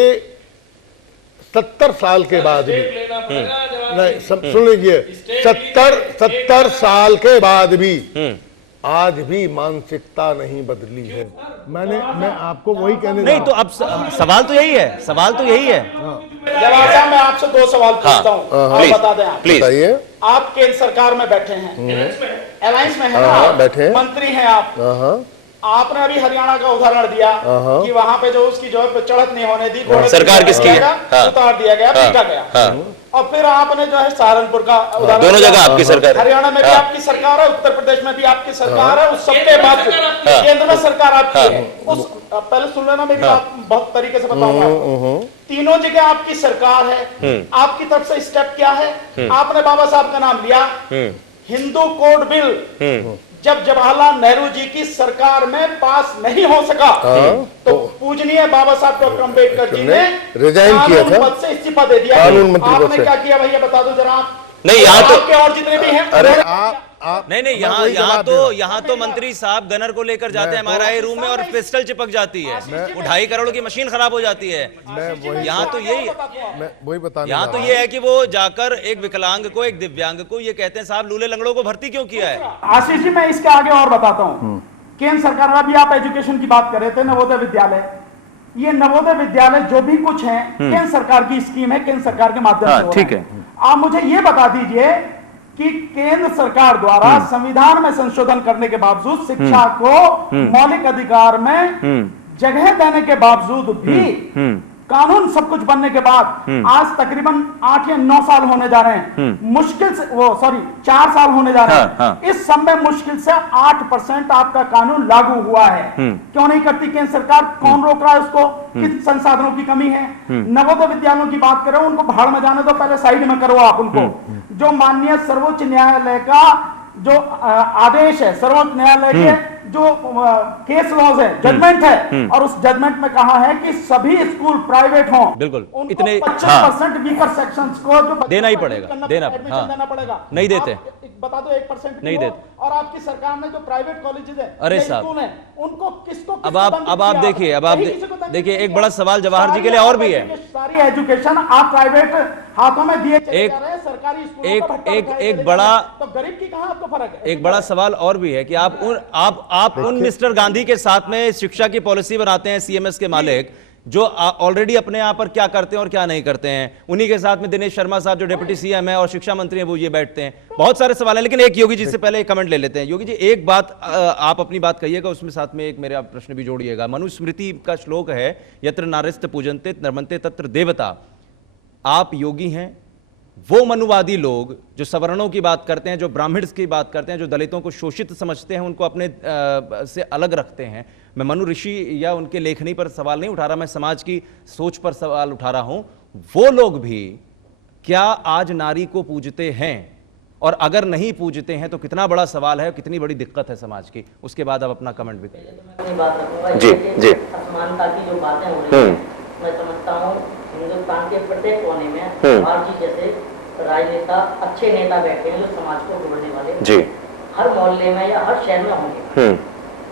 70 साल के बाद भी, लेना पड़ेगा जवाब। नहीं सुन लीजिए, 70 साल के बाद भी आज भी मानसिकता नहीं बदली है। मैं आपको वही कहने नहीं तो अब सवाल तो यही है, सवाल तो यही है। जवाब साहब, मैं आपसे 2 सवाल पूछता हूँ, आप बता दें। आप प्लीज बताइए। आप केंद्र सरकार में बैठे हैं, अलायंस में है ना, हाँ, आप बैठे हैं। मंत्री हैं आप। हाँ, आपने अभी हरियाणा का उदाहरण दिया कि वहां पे जो उसकी जो है चढ़त नहीं होने दी, घोड़े सरकार पे किसकी है? गया, हाँ। उतार दिया गया, पीटा गया। और फिर आपने जो है सहारनपुर का उदाहरण दोनों दिया। जगह आपकी सरकार है। हरियाणा में भी आपकी सरकार है, उत्तर प्रदेश में भी आपकी सरकार है, उस सबके बाद केंद्र में सरकार आपकी है। उस पहले सुन लेना, मेरी बात बहुत तरीके से बताऊंगा आपको। तीनों जगह आपकी सरकार है, आपकी तरफ से स्टेप क्या है? आपने बाबा साहब का नाम लिया, हिंदू कोड बिल जब जवाहरलाल नेहरू जी की सरकार में पास नहीं हो सका तो पूजनीय बाबा साहब डॉक्टर अम्बेडकर जी ने रिजाइन किया था, पद से इस्तीफा दे दिया। कानून मंत्री पद आपने से। क्या किया भैया बता दो जरा आप। नहीं, यहाँ तो- आपके और जितने भी हैं, अरे उन्होंने- आप नहीं मैं यहाँ वही जवाब दे रहा हूं। यहाँ तो मंत्री साहब गनर को लेकर जाते हैं MRI रूम में और पिस्टल चिपक जाती है, वो 2.5 करोड़ की मशीन खराब हो जाती है। मैं वही यहाँ तो यही, मैं वही बताने यहाँ जा तो रहा ये है कि वो जाकर एक विकलांग को, एक दिव्यांग को ये कहते हैं साहब लूले लंगड़ों को भर्ती क्यों किया है? आशीष जी, मैं इसके आगे और बताता हूँ। केंद्र सरकार में भी आप एजुकेशन की बात कर रहे थे, नवोदय विद्यालय, ये नवोदय विद्यालय जो भी कुछ है केंद्र सरकार की स्कीम है, केंद्र सरकार के माध्यम से हो ठीक रहा है। आप मुझे ये बता दीजिए कि केंद्र सरकार द्वारा संविधान में संशोधन करने के बावजूद शिक्षा को मौलिक अधिकार में जगह देने के बावजूद भी कानून सब कुछ बनने के बाद आज तकरीबन 8 या 9 साल होने जा रहे हैं, मुश्किल से 4 साल होने जा रहे हैं। इस समय मुश्किल से 8% आपका कानून लागू हुआ है। क्यों नहीं करती केंद्र सरकार? कौन रोक रहा है उसको? किस संसाधनों की कमी है? नवोदय विद्यालयों की बात करो, उनको भाड़ में जाने दो, पहले साइड में करो आप उनको। जो माननीय सर्वोच्च न्यायालय का जो आदेश है, सर्वोच्च न्यायालय के जो केस लॉज है, जजमेंट है, और उस जजमेंट में कहा है कि सभी स्कूल प्राइवेट हों, बिल्कुल, उनको इतने 25% वीकर सेक्शंस को जो देना ही पड़ेगा, देना एडमिशन देना पड़ेगा। नहीं देते, आप बता दो 1% नहीं देते। और आपकी सरकार ने जो प्राइवेट कॉलेजेस है, अरे या साहब, स्कूल हैं, उनको किसको अब आप देखिए, अब आप देखिए, एक बड़ा सवाल जवाहर जी के लिए और भी है। सारी एजुकेशन आप प्राइवेट हाथों में दिए चले एक- जा रहे हैं, सरकारी स्कूलों एक- का भट्टा एक- उठाए एक चले बड़ा- जा रहे हैं। तो गरीब की कहां आपको फर्क है? एक बड़ा सवाल और भी है कि आप उन मिस्टर गांधी के साथ में शिक्षा की पॉलिसी बनाते हैं, CMS के मालिक, जो ऑलरेडी अपने यहाँ पर क्या करते हैं और क्या नहीं करते हैं। उन्हीं के साथ में दिनेश शर्मा साहब जो डिप्टी CM है और शिक्षा मंत्री हैं, वो ये बैठते हैं। बहुत सारे सवाल हैं, लेकिन एक योगी जी से पहले एक कमेंट ले लेते हैं। योगी जी, एक बात आप अपनी बात कहिएगा, उसमें साथ में एक मेरा प्रश्न भी जोड़िएगा। मनुस्मृति का श्लोक है, यत्र नार्यस्त पूजन्ते नर्मन्ते तत्र देवता। आप योगी हैं, वो मनुवादी लोग जो सवर्णों की बात करते हैं, जो ब्राह्मण्स की बात करते हैं, जो दलितों को शोषित समझते हैं, उनको अपने से अलग रखते हैं। मैं मनु ऋषि या उनके लेखनी पर सवाल नहीं उठा रहा, मैं समाज की सोच पर सवाल उठा रहा हूं। वो लोग भी क्या आज नारी को पूजते हैं? और अगर नहीं पूजते हैं तो कितना बड़ा सवाल है, कितनी बड़ी दिक्कत है समाज की। उसके बाद आप अपना कमेंट भी करिए। अपनी बात रखूंगा जी, जी। असमानता की जो बातें हो रही हैं, मैं समझता हूँ हिंदुस्तान के प्रत्येक कोने में जवाहर जी जैसे राजनेता, अच्छे नेता बैठे हैं जो समाज को जोड़ने वाले। जी। हर मोहल्ले में या हर शहर में होंगे,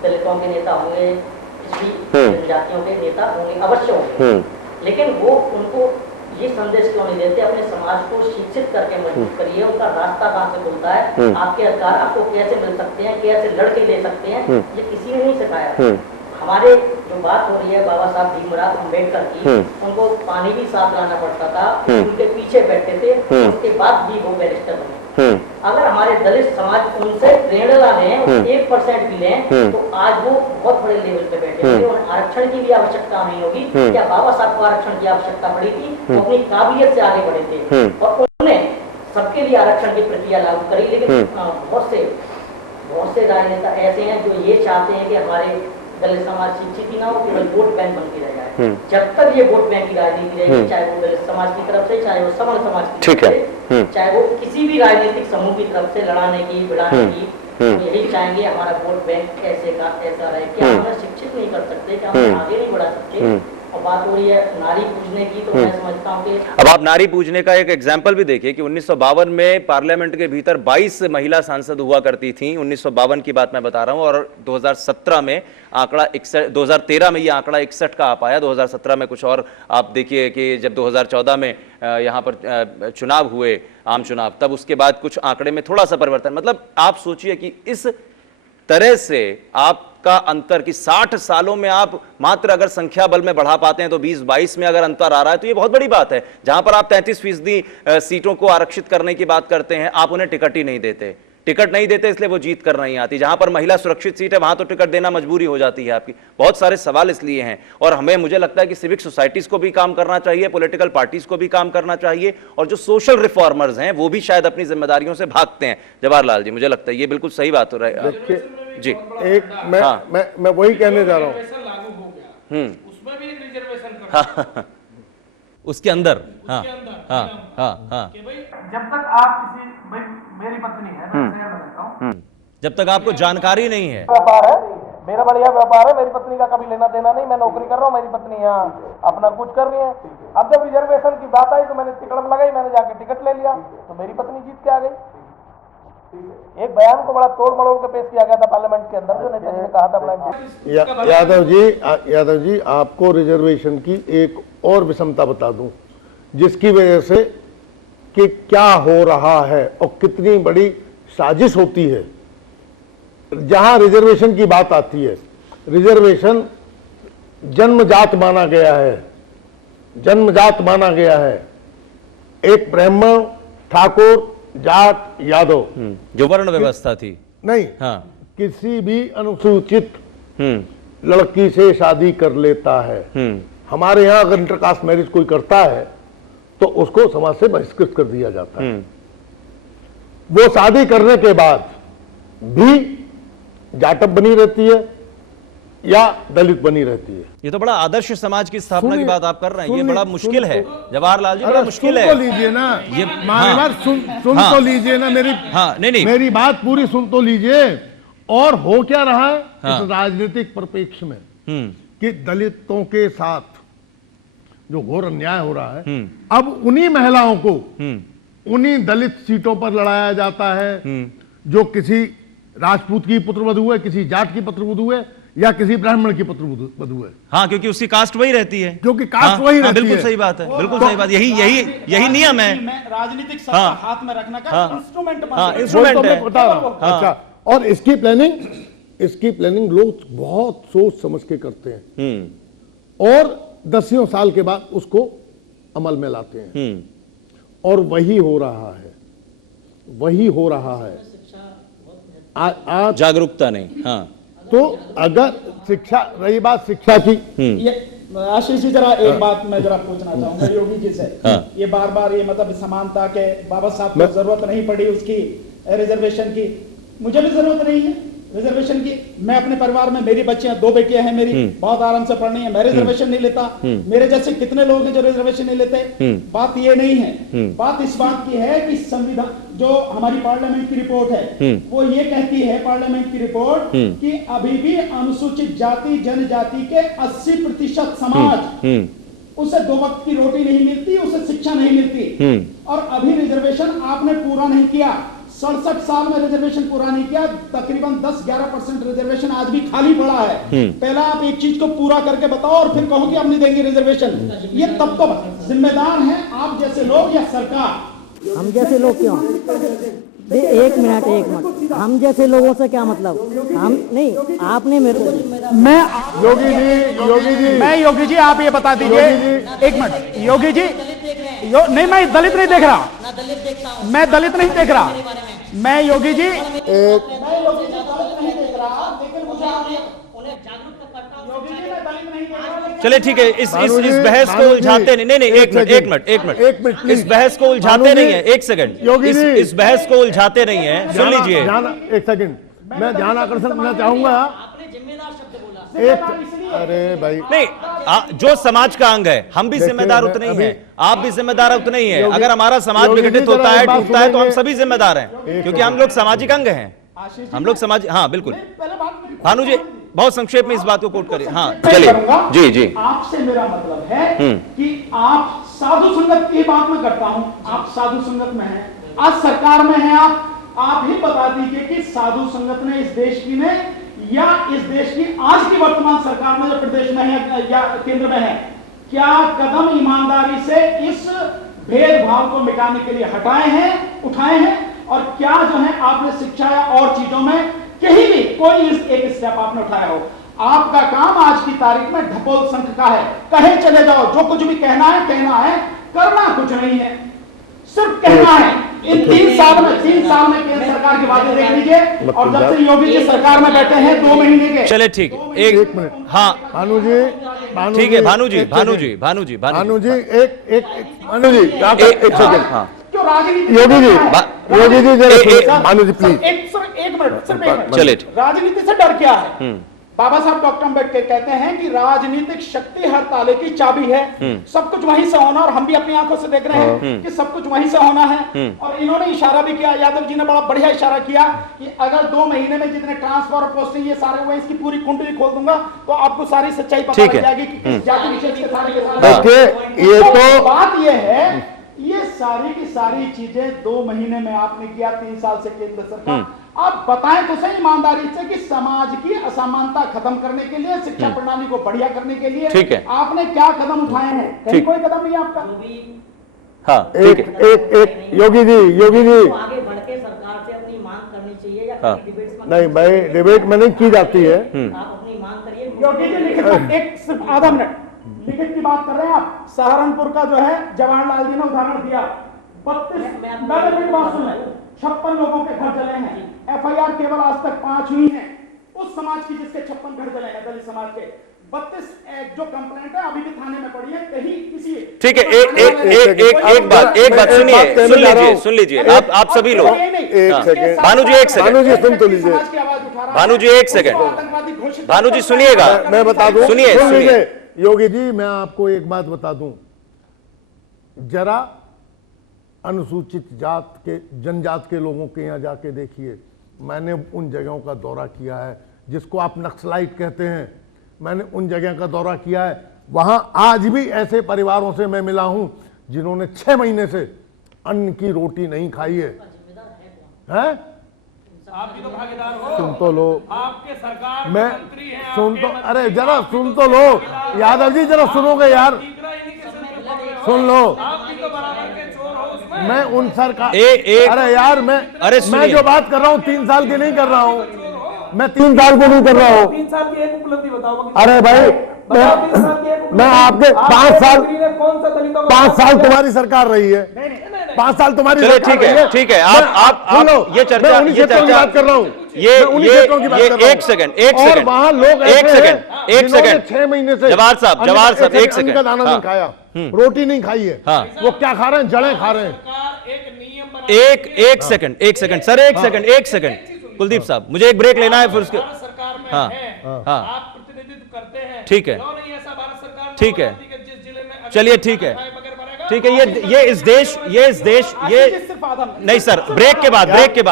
दलितों के नेता होंगे, किसी जनजातियों के नेता होंगे, अवश्य होंगे। लेकिन वो उनको ये संदेश क्यों नहीं देते, अपने समाज को शिक्षित करके मजबूत करिए। उनका रास्ता कहाँ से खुलता है, आपके अधिकार आपको कैसे मिल सकते हैं, कैसे लड़के ले सकते हैं, ये किसी ने नहीं सिखाया। हमारे जो बात हो रही है बाबा साहब भीमराव अम्बेडकर की, उनको पानी भी साथ लाना पड़ता था, उनके पीछे बैठते थे, उसके बाद भी वो बैरिस्टर बने। अगर हमारे दलित समाज उनसे प्रेरणा लें, 1% भी लें, तो आज वो बहुत बड़े लेवल पे बैठे होंगे और आरक्षण की भी आवश्यकता नहीं होगी। क्या बाबा साहब को आरक्षण की आवश्यकता पड़ी थी? वो अपनी काबिलियत से आगे बढ़े थे और उन्होंने सबके लिए आरक्षण की प्रक्रिया लागू करी। लेकिन बहुत से राजनेता ऐसे हैं जो ये चाहते हैं कि हमारे दलित समाज शिक्षित ही ना हो, केवल वोट बैंक बन के रह जाए। जब तक ये वोट बैंक की राजनीति रहेगी, चाहे वो दलित समाज की तरफ से, चाहे वो सवर्ण समाज की तरफ से, चाहे वो किसी भी राजनीतिक समूह की तरफ से लड़ाने की, भिड़ाने की, तो यही चाहेंगे हमारा वोट बैंक ऐसे का ऐसा रहे। क्या हम शिक्षित नहीं कर सकते, क्या हम आगे नहीं बढ़ा सकते? और बात हो रही है नारी पूजने की, तो मैं समझता हूँ कि अब आप नारी पूजने का एक एग्जाम्पल भी देखिए कि 1952 में पार्लियामेंट के भीतर 22 महिला सांसद हुआ करती थी। 1952 की बात मैं बता रहा हूं। और 2017 में आंकड़ा 61, 2013 में ये आंकड़ा 61 का आ पाया, 2017 में कुछ और। आप देखिए कि जब 2014 में यहां पर चुनाव हुए, आम चुनाव, तब उसके बाद कुछ आंकड़े में थोड़ा सा परिवर्तन। मतलब आप सोचिए कि इस तरह से आपका अंतर कि 60 सालों में आप मात्र अगर संख्या बल में बढ़ा पाते हैं तो 20-22 में अगर अंतर आ रहा है तो ये बहुत बड़ी बात है। जहां पर आप 33% सीटों को आरक्षित करने की बात करते हैं, आप उन्हें टिकट ही नहीं देते। टिकट नहीं देते इसलिए वो जीत कर नहीं आती। जहां पर महिला सुरक्षित सीट है वहां तो टिकट देना मजबूरी हो जाती है आपकी। बहुत सारे सवाल इसलिए हैं और मुझे लगता है कि सिविक सोसाइटीज को भी काम करना चाहिए, पॉलिटिकल पार्टीज को भी काम करना चाहिए, और जो सोशल रिफॉर्मर्स हैं वो भी शायद अपनी जिम्मेदारियों से भागते हैं। जवाहरलाल जी, मुझे लगता है ये बिल्कुल सही बात हो रही है जी। एक मैं वही कहने जा रहा हूँ, लागू हो गया, उसमें भी रिजर्वेशन उसके अंदर कि भाई जब तक आप किसी, भाई मेरी पत्नी है, मैं शहर में रहता हूँ, जब तक आपको जानकारी नहीं है। व्यापार है मेरा, बढ़िया व्यापार है, मेरी पत्नी का कभी लेना देना नहीं, मैं नौकरी कर रहा हूँ, मेरी पत्नी यहाँ अपना कुछ कर रही है। अब जब रिजर्वेशन की बात आई तो मैंने टिकट लगाई, मैंने जाके टिकट ले लिया, तो मेरी पत्नी जीत के आ गई। एक बयान को बड़ा तोड़ मड़ोड़ के पेश किया गया था पार्लियामेंट के अंदर, जो नेताजी ने कहा था बड़ा। यादव जी आपको रिजर्वेशन की एक और विषमता बता दूं, जिसकी वजह से कि क्या हो रहा है और कितनी बड़ी साजिश होती है। जहां रिजर्वेशन की बात आती है, रिजर्वेशन जन्मजात माना गया है, जन्मजात माना गया है। एक ब्राह्मण, ठाकुर, जाट, यादव, जो वर्ण व्यवस्था थी, नहीं, हाँ, किसी भी अनुसूचित लड़की से शादी कर लेता है। हमारे यहाँ अगर इंटरकास्ट मैरिज कोई करता है तो उसको समाज से बहिष्कृत कर दिया जाता है। वो शादी करने के बाद भी जाटव बनी रहती है या दलित बनी रहती है। ये तो बड़ा आदर्श समाज की स्थापना की बात आप कर रहे हैं। ये सुनिए, बड़ा मुश्किल है जवाहरलाल जी, बड़ा मुश्किल सुन है। तो लीजिए ना, ये हमारी बात सुन हाँ, तो लीजिए ना, मेरी नहीं मेरी बात पूरी सुन तो लीजिए। और हो क्या रहा है हाँ, इस राजनीतिक परिप्रेक्ष्य में कि दलितों के साथ जो घोर अन्याय हो रहा है, अब उन्हीं महिलाओं को उन्हीं दलित सीटों पर लड़ाया जाता है जो किसी राजपूत की पुत्रवधू है, किसी जाट की पुत्रवधू है या किसी ब्राह्मण की पुत्रवधू है। हाँ, क्योंकि उसकी कास्ट वही रहती है, क्योंकि कास्ट वही रहती बिल्कुल है। सही बात है, बिल्कुल सही बात। यही नियम है। राजनीतिक सत्ता हाथ में रखने का इंस्ट्रूमेंट इंस्ट्रूमेंट है। बता रहा हूं। अच्छा, और इसकी प्लानिंग लोग बहुत सोच समझ के करते हैं और दसियों साल के बाद उसको अमल में लाते हैं। और वही हो रहा है, आज जागरूकता नहीं। हाँ, तो अगर शिक्षा, रही बात शिक्षा की, आशीष जी जरा एक बात मैं जरा पूछना चाहूंगा योगी जी से। ये बार बार ये मतलब समानता के बाबा साहब को जरूरत नहीं पड़ी उसकी रिजर्वेशन की, मुझे भी जरूरत नहीं है रिजर्वेशन की। मैं अपने परिवार में मेरी बच्चियां 2 बेटियां हैं मेरी, बहुत आराम से पढ़ रही हैं, मैं रिजर्वेशन नहीं लेता। मेरे जैसे कितने लोग हैं जो रिजर्वेशन नहीं लेते। बात ये नहीं है, बात इस बात की है कि संविधान जो हमारी पार्लियामेंट की रिपोर्ट है वो ये कहती है, पार्लियामेंट की रिपोर्ट, कि अभी भी अनुसूचित जाति जनजाति के 80% समाज उसे 2 वक्त की रोटी नहीं मिलती, उसे शिक्षा नहीं मिलती। और अभी रिजर्वेशन आपने पूरा नहीं किया, 67 साल में रिजर्वेशन पूरा नहीं किया, तकरीबन 10-11% रिजर्वेशन आज भी खाली पड़ा है। पहला आप एक चीज को पूरा करके बताओ और फिर कहो कि हम नहीं देंगे रिजर्वेशन। ये तब तो जिम्मेदार हैं आप जैसे लोग या सरकार। हम जैसे लोग क्यों? एक मिनट, हम जैसे लोगों से क्या मतलब? हम नहीं, आपने मेरे को मैं योगी जी मैं योगी जी आप ये बता दीजिए, एक मिनट योगी जी, नहीं मैं दलित नहीं देख रहा, मैं दलित नहीं देख रहा, मैं योगी जी चले ठीक है, इस बहस को उलझाते नहीं, नहीं एक मिनट, इस बहस को उलझाते नहीं है, एक सेकंड, इस बहस को उलझाते नहीं है, सुन लीजिए। एक सेकंड, मैं ध्यान आकर्षण करना चाहूंगा। आपने जिम्मेदार शब्द बोला। अरे भाई नहीं, जो समाज का अंग है हम भी जिम्मेदार उतने ही हैं, आप भी जिम्मेदार उतने ही हैं। अगर हमारा समाज विघटित होता है, टूटता है, तो हम सभी जिम्मेदार हैं, क्योंकि हम लोग सामाजिक अंग हैं, हम लोग समाज। हाँ बिल्कुल, भानु जी बहुत संक्षेप में इस बात को कोट करिए। हाँ चलिए, जी जी। आपसे मेरा मतलब है कि आप साधु संगत की बात मैं करता हूं, आप साधु संगत में हैं, आज सरकार में हैं आप ही बता दीजिए कि साधु संगत ने इस देश की ने या इस देश की आज की वर्तमान सरकार में जो प्रदेश में है या केंद्र में है, क्या कदम ईमानदारी से इस भेदभाव को मिटाने के लिए उठाए हैं, और क्या जो है आपने शिक्षा या और चीजों में कहीं भी कोई एक स्टेप आपने उठाया हो? आपका काम आज की तारीख में ढपोल संघ का है, कहे चले जाओ, जो कुछ भी कहना है, करना कुछ नहीं है, सिर्फ कहना है। इन 3 साल में केंद्र सरकार की बातें देख लीजिए, और जब से योगी जी सरकार में बैठे हैं 2 महीने के। चले ठीक, एक मिनट, हाँ भानु जी ठीक है, भानु जी एक सेकंड, हाँ योगी जी भानु जी प्लीज एक मिनट, चले राजनीति से डर क्या है? बाबा साहब डॉक्टर अम्बेडकर कहते हैं कि राजनीतिक शक्ति हर ताले की चाबी है, सब कुछ वहीं से होना, और हम भी अपनी आंखों से देख रहे हैं कि सब कुछ वहीं से होना है। और इन्होंने इशारा भी किया, यादव जी ने बड़ा बढ़िया इशारा किया कि अगर 2 महीने में जितने ट्रांसफर और पोस्टिंग ये सारे हुए, इसकी पूरी कुंडली खोल दूंगा तो आपको सारी सच्चाई पता लग जाएगी कि किस जाति विशेष के सारे ये तो बात ये है, ये सारी की सारी चीजें 2 महीने में आपने किया, 3 साल से केंद्र सरकार। आप बताएं तो सही ईमानदारी से कि समाज की असमानता खत्म करने के लिए, शिक्षा प्रणाली को बढ़िया करने के लिए ठीक है, आपने क्या कदम उठाए हैं? कहीं कोई कदम नहीं आपका? हाँ एक योगी जी आगे बढ़ के सरकार से अपनी मांग करनी चाहिए या डिबेट्स में? नहीं भाई, डिबेट में नहीं की जाती है। आप अपनी मांग करिए। योगी जी लिखित, एक सिर्फ आधा मिनट लिखित की बात कर रहे हैं आप। सहारनपुर का जो है जवाहरलाल जी ने उदाहरण दिया, 56 लोगों के घर जले हैं, FIR केवल आज तक 5 हुई हैं, उस समाज की जिसके 56 घर जले हैं, दलित समाज के 32 जो कंप्लेंट है अभी भी थाने में पड़ी है, कहीं किसी। ठीक है, एक बात सुन लीजिए आप सभी लोग। भानु जी एक सेकंड, भानु जी सुनिएगा, मैं बता दूं, सुनिए योगी जी मैं आपको एक बात बता दूं, जरा अनुसूचित जात के जनजात के लोगों के यहाँ जाके देखिए। मैंने उन जगहों का दौरा किया है जिसको आप नक्सलाइट कहते हैं, मैंने उन जगह का दौरा किया है। वहां आज भी ऐसे परिवारों से मैं मिला हूं जिन्होंने 6 महीने से अन्न की रोटी नहीं खाई है। आप भी तो भागीदार हो। सुन तो लो, आपके सरकार मैं मंत्री हैं, सुन तो, अरे जरा सुन तो लो यादव जी, जरा सुनोगे यार, सुन लो। आप भी तो बराबर के चोर हो उसमें। मैं उन सरकार अरे यार मैं जो बात कर रहा हूँ 3 साल की नहीं कर रहा हूँ, मैं 3 साल को नहीं कर रहा हूँ। 3 साल की एक उपलब्धि बताओ। अरे भाई मैं आपके 5 साल तुम्हारी सरकार रही है, 5 साल तुम्हारी चलिए ठीक है, आप ये चर्चा बात कर रहा हूँ। ये मैं उन्हीं क्षेत्रों की बात कर रहा हूं। एक सेकंड और वहाँ लोग एक ऐसे हैं सेकंड जिन्होंने 6 महीने से जवाहर साहब एक अन्न का सेकंड दाना नहीं खाया, रोटी नहीं खाई है, हाँ। वो क्या खा रहे हैं? जड़ें खा रहे हैं। एक सेकंड सर, एक सेकंड कुलदीप साहब, मुझे एक ब्रेक लेना है, फिर उसके सरकार में हाँ, है, हाँ। आप प्रतिनिधित्व करते हैं, ठीक है। क्यों नहीं ऐसा भारत सरकार ने ठीक है। बनाती कि जिस जिले में चलिए, ठीक है। ठीक है, ये इस देश ये नहीं सर, ब्रेक के बाद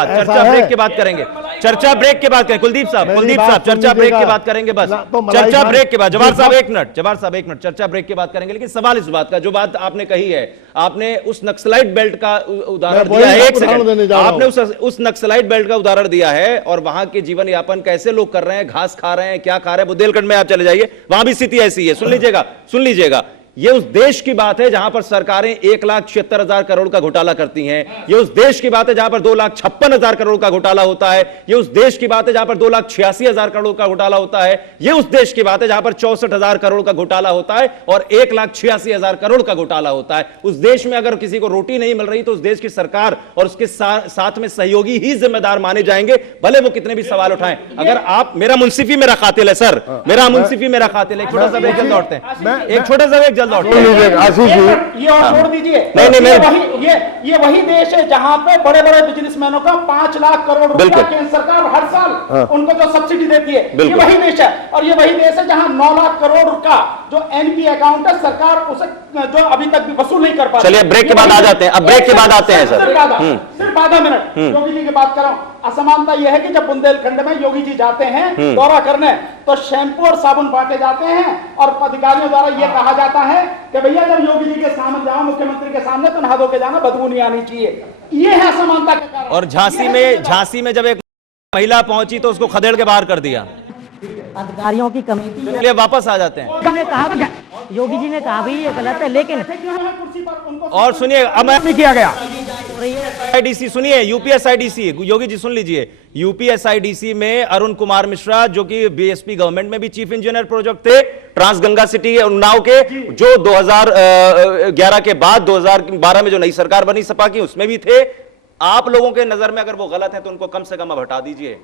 चर्चा ब्रेक के बाद करेंगे, चर्चा ब्रेक के बाद करेंगे। कुलदीप साहब चर्चा ब्रेक के बाद करेंगे, बस चर्चा ब्रेक के बाद। जवाहर साहब एक मिनट, चर्चा ब्रेक के बाद करेंगे। लेकिन सवाल इस बात का, जो बात आपने कही है, आपने उस नक्सलाइट बेल्ट का उदाहरण दिया है, एक सेकंड, आपने उस नक्सलाइट बेल्ट का उदाहरण दिया है, और वहां के जीवन यापन कैसे लोग कर रहे हैं, घास खा रहे हैं, क्या खा रहे हैं। बुंदेलखंड में आप चले जाइए, वहां भी स्थिति ऐसी है। सुन लीजिएगा, ये उस देश की बात है जहां पर सरकारें 1,76,000 करोड़ का घोटाला करती हैं। ये उस देश की बात है जहां पर 2,56,000 करोड़ का घोटाला होता है। ये उस देश की बात है जहां पर 2,86,000 करोड़ का घोटाला होता है। ये उस देश की बात है जहां पर 64,000 करोड़ का घोटाला होता है और 1,86,000 करोड़ का घोटाला होता है। उस देश में अगर किसी को रोटी नहीं मिल रही तो उस देश की सरकार और उसके साथ में सहयोगी ही जिम्मेदार माने जाएंगे, भले वो कितने भी सवाल उठाएं। अगर आप, मेरा मुंसिफी मेरा कातिल है सर, मेरा मुंसिफी मेरा कातिल है। एक छोटा सा ब्रेक जल्द लौटते हैं, एक छोटा सा ब्रेक जल्द लौटते हैं। आशीष जी, ये और छोड़ दीजिए। नहीं, ये वही देश है जहां पे बड़े बड़े बिजनेसमैनों का 5 लाख करोड़ रुपया केंद्र सरकार हर साल उनको जो सब्सिडी देती है, ये वही देश है। और ये वही देश है जहां 9 लाख करोड़ का जो एनपी अकाउंट है, सरकार उसे जो अभी तक भी वसूल नहीं कर पा रही। चलिए ब्रेक के बाद आ जाते हैं, अब ब्रेक के बाद आते हैं सर। सिर्फ आधा मिनट योगी जी की बात कर रहा हूं। असमानता यह है कि जब बुंदेलखंड में योगी जी जाते हैं दौरा करने, तो शैम्पू और साबुन बांटे जाते हैं और अधिकारियों द्वारा यह कहा जाता है कि भैया जब योगी जी के सामने जाओ, मुख्यमंत्री के सामने, तो नहा धो के जाना, बदबू नहीं आनी चाहिए। ये है असमानता का कारण। और झांसी में जब एक महिला पहुंची तो उसको खदेड़ के बाहर कर दिया। अधिकारियों की कमेटी है। चलिए वापस आ जाते हैं। योगी जी ने कहा भी ये गलत है, लेकिन और सुनिए, अब मैं किया गया आईडीसी सुनिए, यूपीएसआईडीसी, योगी जी सुन लीजिए, यूपीएसआईडीसी में अरुण कुमार मिश्रा, जो कि बीएसपी गवर्नमेंट में भी चीफ इंजीनियर प्रोजेक्ट थे, ट्रांसगंगा सिटी उन्नाव के, जो 2011 के बाद 2012 में जो नई सरकार बनी सपा की, उसमें भी थे। आप लोगों के नजर में अगर वो गलत है तो उनको कम से कम अब हटा दीजिए।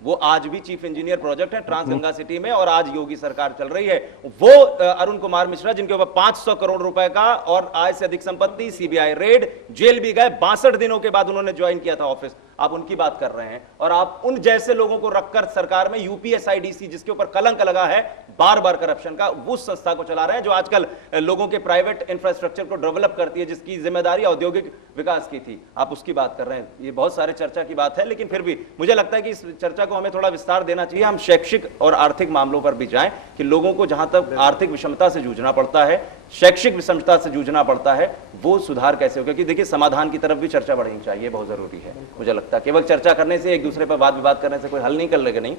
वो आज भी चीफ इंजीनियर प्रोजेक्ट है ट्रांसगंगा सिटी में, और आज योगी सरकार चल रही है। वो अरुण कुमार मिश्रा, जिनके ऊपर 500 करोड़ रुपए का और आय से अधिक संपत्ति, सीबीआई रेड, जेल भी गए, 62 दिनों के बाद उन्होंने ज्वाइन किया था ऑफिस। आप उनकी बात कर रहे हैं, और आप उन जैसे लोगों को रखकर सरकार में यूपीएसआईडीसी, जिसके ऊपर कलंक लगा है बार बार करप्शन का, उस संस्था को चला रहे हैं जो आजकल लोगों के प्राइवेट इंफ्रास्ट्रक्चर को डेवलप करती है, जिसकी जिम्मेदारी औद्योगिक विकास की थी। आप उसकी बात कर रहे हैं। ये बहुत सारे चर्चा की बात है, लेकिन फिर भी मुझे लगता है कि इस चर्चा को हमें थोड़ा विस्तार देना चाहिए। हम शैक्षिक और आर्थिक मामलों पर भी जाएं कि लोगों को जहां तक आर्थिक विषमता से जूझना पड़ता है, शैक्षिक विषमता से जूझना पड़ता है, वो सुधार कैसे हो। क्योंकि देखिए, समाधान की तरफ भी चर्चा बढ़नी चाहिए, बहुत जरूरी है। मुझे लगता है केवल चर्चा करने से, एक दूसरे पर वाद विवाद करने से कोई हल नहीं कर लेगा, नहीं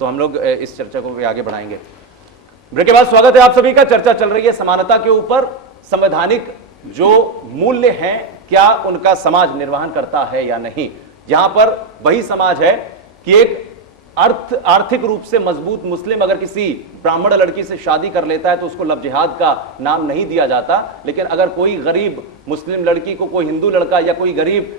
तो हम लोग इस चर्चा को भी आगे बढ़ाएंगे। ब्रेक के बाद स्वागत है आप सभी का। चर्चा चल रही है समानता के ऊपर। संवैधानिक जो मूल्य हैं, क्या उनका समाज निर्वहन करता है या नहीं। यहां पर वही समाज है कि एक आर्थिक रूप से मजबूत मुस्लिम अगर किसी ब्राह्मण लड़की से शादी कर लेता है तो उसको लव जिहाद का नाम नहीं दिया जाता। लेकिन अगर कोई गरीब मुस्लिम लड़की को कोई हिंदू लड़का, या कोई गरीब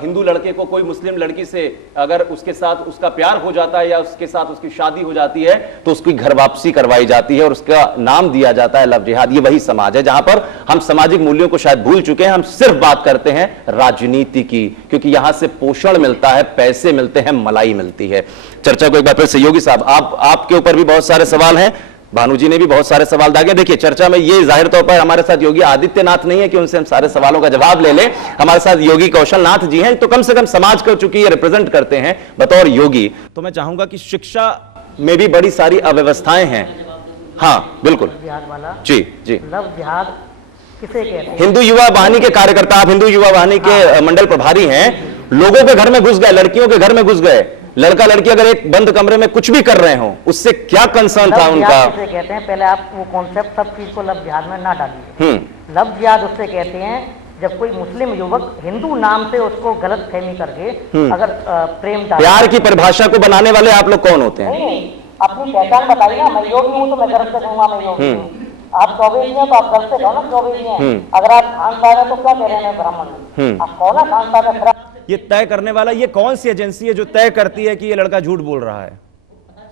हिंदू लड़के को कोई मुस्लिम लड़की से अगर उसके साथ उसका प्यार हो जाता है या उसके साथ उसकी शादी हो जाती है, तो उसकी घर वापसी करवाई जाती है और उसका नाम दिया जाता है लव जिहाद। ये वही समाज है जहां पर हम सामाजिक मूल्यों को शायद भूल चुके हैं। हम सिर्फ बात करते हैं राजनीति की, क्योंकि यहां से पोषण मिलता है, पैसे मिलते हैं, मलाई मिलती है। चर्चा को एक बार फिर से योगी साहब, आपके ऊपर भी बहुत सारे सवाल हैं, भानु जी ने भी बहुत सारे सवाल दागे। देखिए, चर्चा में ये जाहिर तौर पर हमारे साथ योगी आदित्यनाथ नहीं है कि उनसे हम सारे सवालों का जवाब ले लें। हमारे साथ योगी कौशलनाथ जी हैं, तो कम से कम समाज को चूंकि ये रिप्रेजेंट करते हैं बतौर योगी, तो मैं चाहूंगा कि शिक्षा में भी बड़ी सारी अव्यवस्थाएं हैं। हाँ बिल्कुल जिहाद वाला, जी जी। लव जिहाद किसे कहते हैं? हिंदू युवा वाहिनी के कार्यकर्ता, आप हिंदू युवा वाहिनी के मंडल प्रभारी हैं। लोगों के घर में घुस गए, लड़कियों के घर में घुस गए, लड़का लड़की अगर एक बंद कमरे में कुछ भी कर रहे हो, उससे क्या कंसर्न था उनका? किसे कहते हैं? पहले आप वो कॉन्सेप्ट सब चीज को लव जिहाद में ना डालिए। लव जिहाद उससे कहते हैं जब कोई मुस्लिम युवक हिंदू नाम से उसको गलत फहमी करके अगर प्रेम प्यार की परिभाषा को बनाने वाले आप लोग कौन होते हैं? अपनी पहचान बताइए ना। मैं योगी हूँ तो मैं गर्व से कहूंगा मैं योगी हूँ। आप चौबे जी हैं तो आप गर्व से कहो ना चौबे जी हैं। अगर आप खान साहब हैं तो क्या कह रहे हैं ब्राह्मण? आप कहो ना खान साहब है। ये तय करने वाला ये कौन सी एजेंसी है जो तय करती है कि ये लड़का झूठ बोल रहा है?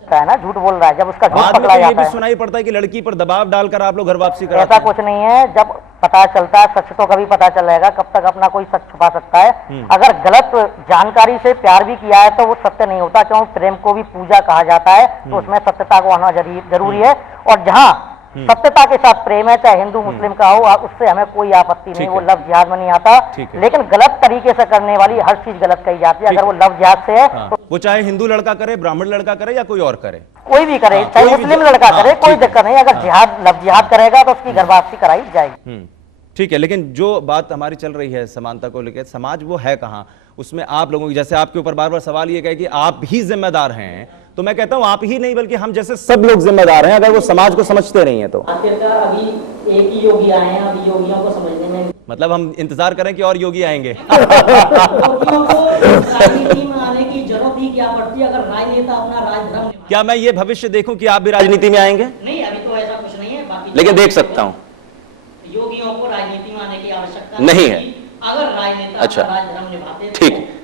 है ना, झूठ बोल रहा है, जब उसका झूठ बाद में पकड़ा तो ये जाता भी है। सुनाई पड़ता है कि लड़की पर दबाव डालकर आप लोग घर वापसी कराते ऐसा हैं। कुछ नहीं है, जब पता चलता है सच तो कभी पता चलेगा, कब तक अपना कोई सच छुपा सकता है। अगर गलत जानकारी से प्यार भी किया है तो वो सत्य नहीं होता, क्योंकि प्रेम को भी पूजा कहा जाता है, तो उसमें सत्यता को आना जरूरी है। और जहाँ सत्यता के साथ प्रेम है, चाहे हिंदू मुस्लिम का हो, उससे हमें कोई आपत्ति नहीं, वो लव जिहाद में नहीं आता। ठीक है। लेकिन गलत तरीके से करने वाली हर चीज गलत कही जाती है। अगर वो लव जिहाद से है तो वो चाहे हिंदू लड़का करे, ब्राह्मण लड़का करे या कोई और करे, कोई भी करे, चाहे कोई भी मुस्लिम ज- लड़का हाँ, करे, कोई ठीक है। दिक्कत नहीं। अगर जिहाद लव जिहाद करेगा तो उसकी घर वापसी कराई जाएगी। ठीक है। लेकिन जो बात हमारी चल रही है समानता को लेकर, समाज वो है कहाँ? उसमें आप लोगों की, जैसे आपके ऊपर बार बार सवाल ये कहे कि आप ही जिम्मेदार हैं, तो मैं कहता हूं आप ही नहीं बल्कि हम जैसे सब लोग जिम्मेदार हैं, अगर वो समाज को समझते नहीं है तो। आखिरकार अभी एक ही योगी आए हैं, अभी योगियों को समझने में मतलब हम इंतजार करें कि और योगी आएंगे? योगियों को राजनीति में आने की जरूरत ही क्या पड़ती है, अगर राजनेता अपना राजधर्म क्या मैं ये भविष्य देखूं कि आप भी राजनीति में आएंगे? नहीं, अभी तो ऐसा कुछ नहीं है। बाकी लेकिन देख सकता हूं। योगियों को राजनीति में आने की आवश्यकता नहीं है। अगर राजनेता अच्छा। अपना राजधर्म निभाते ठीक है।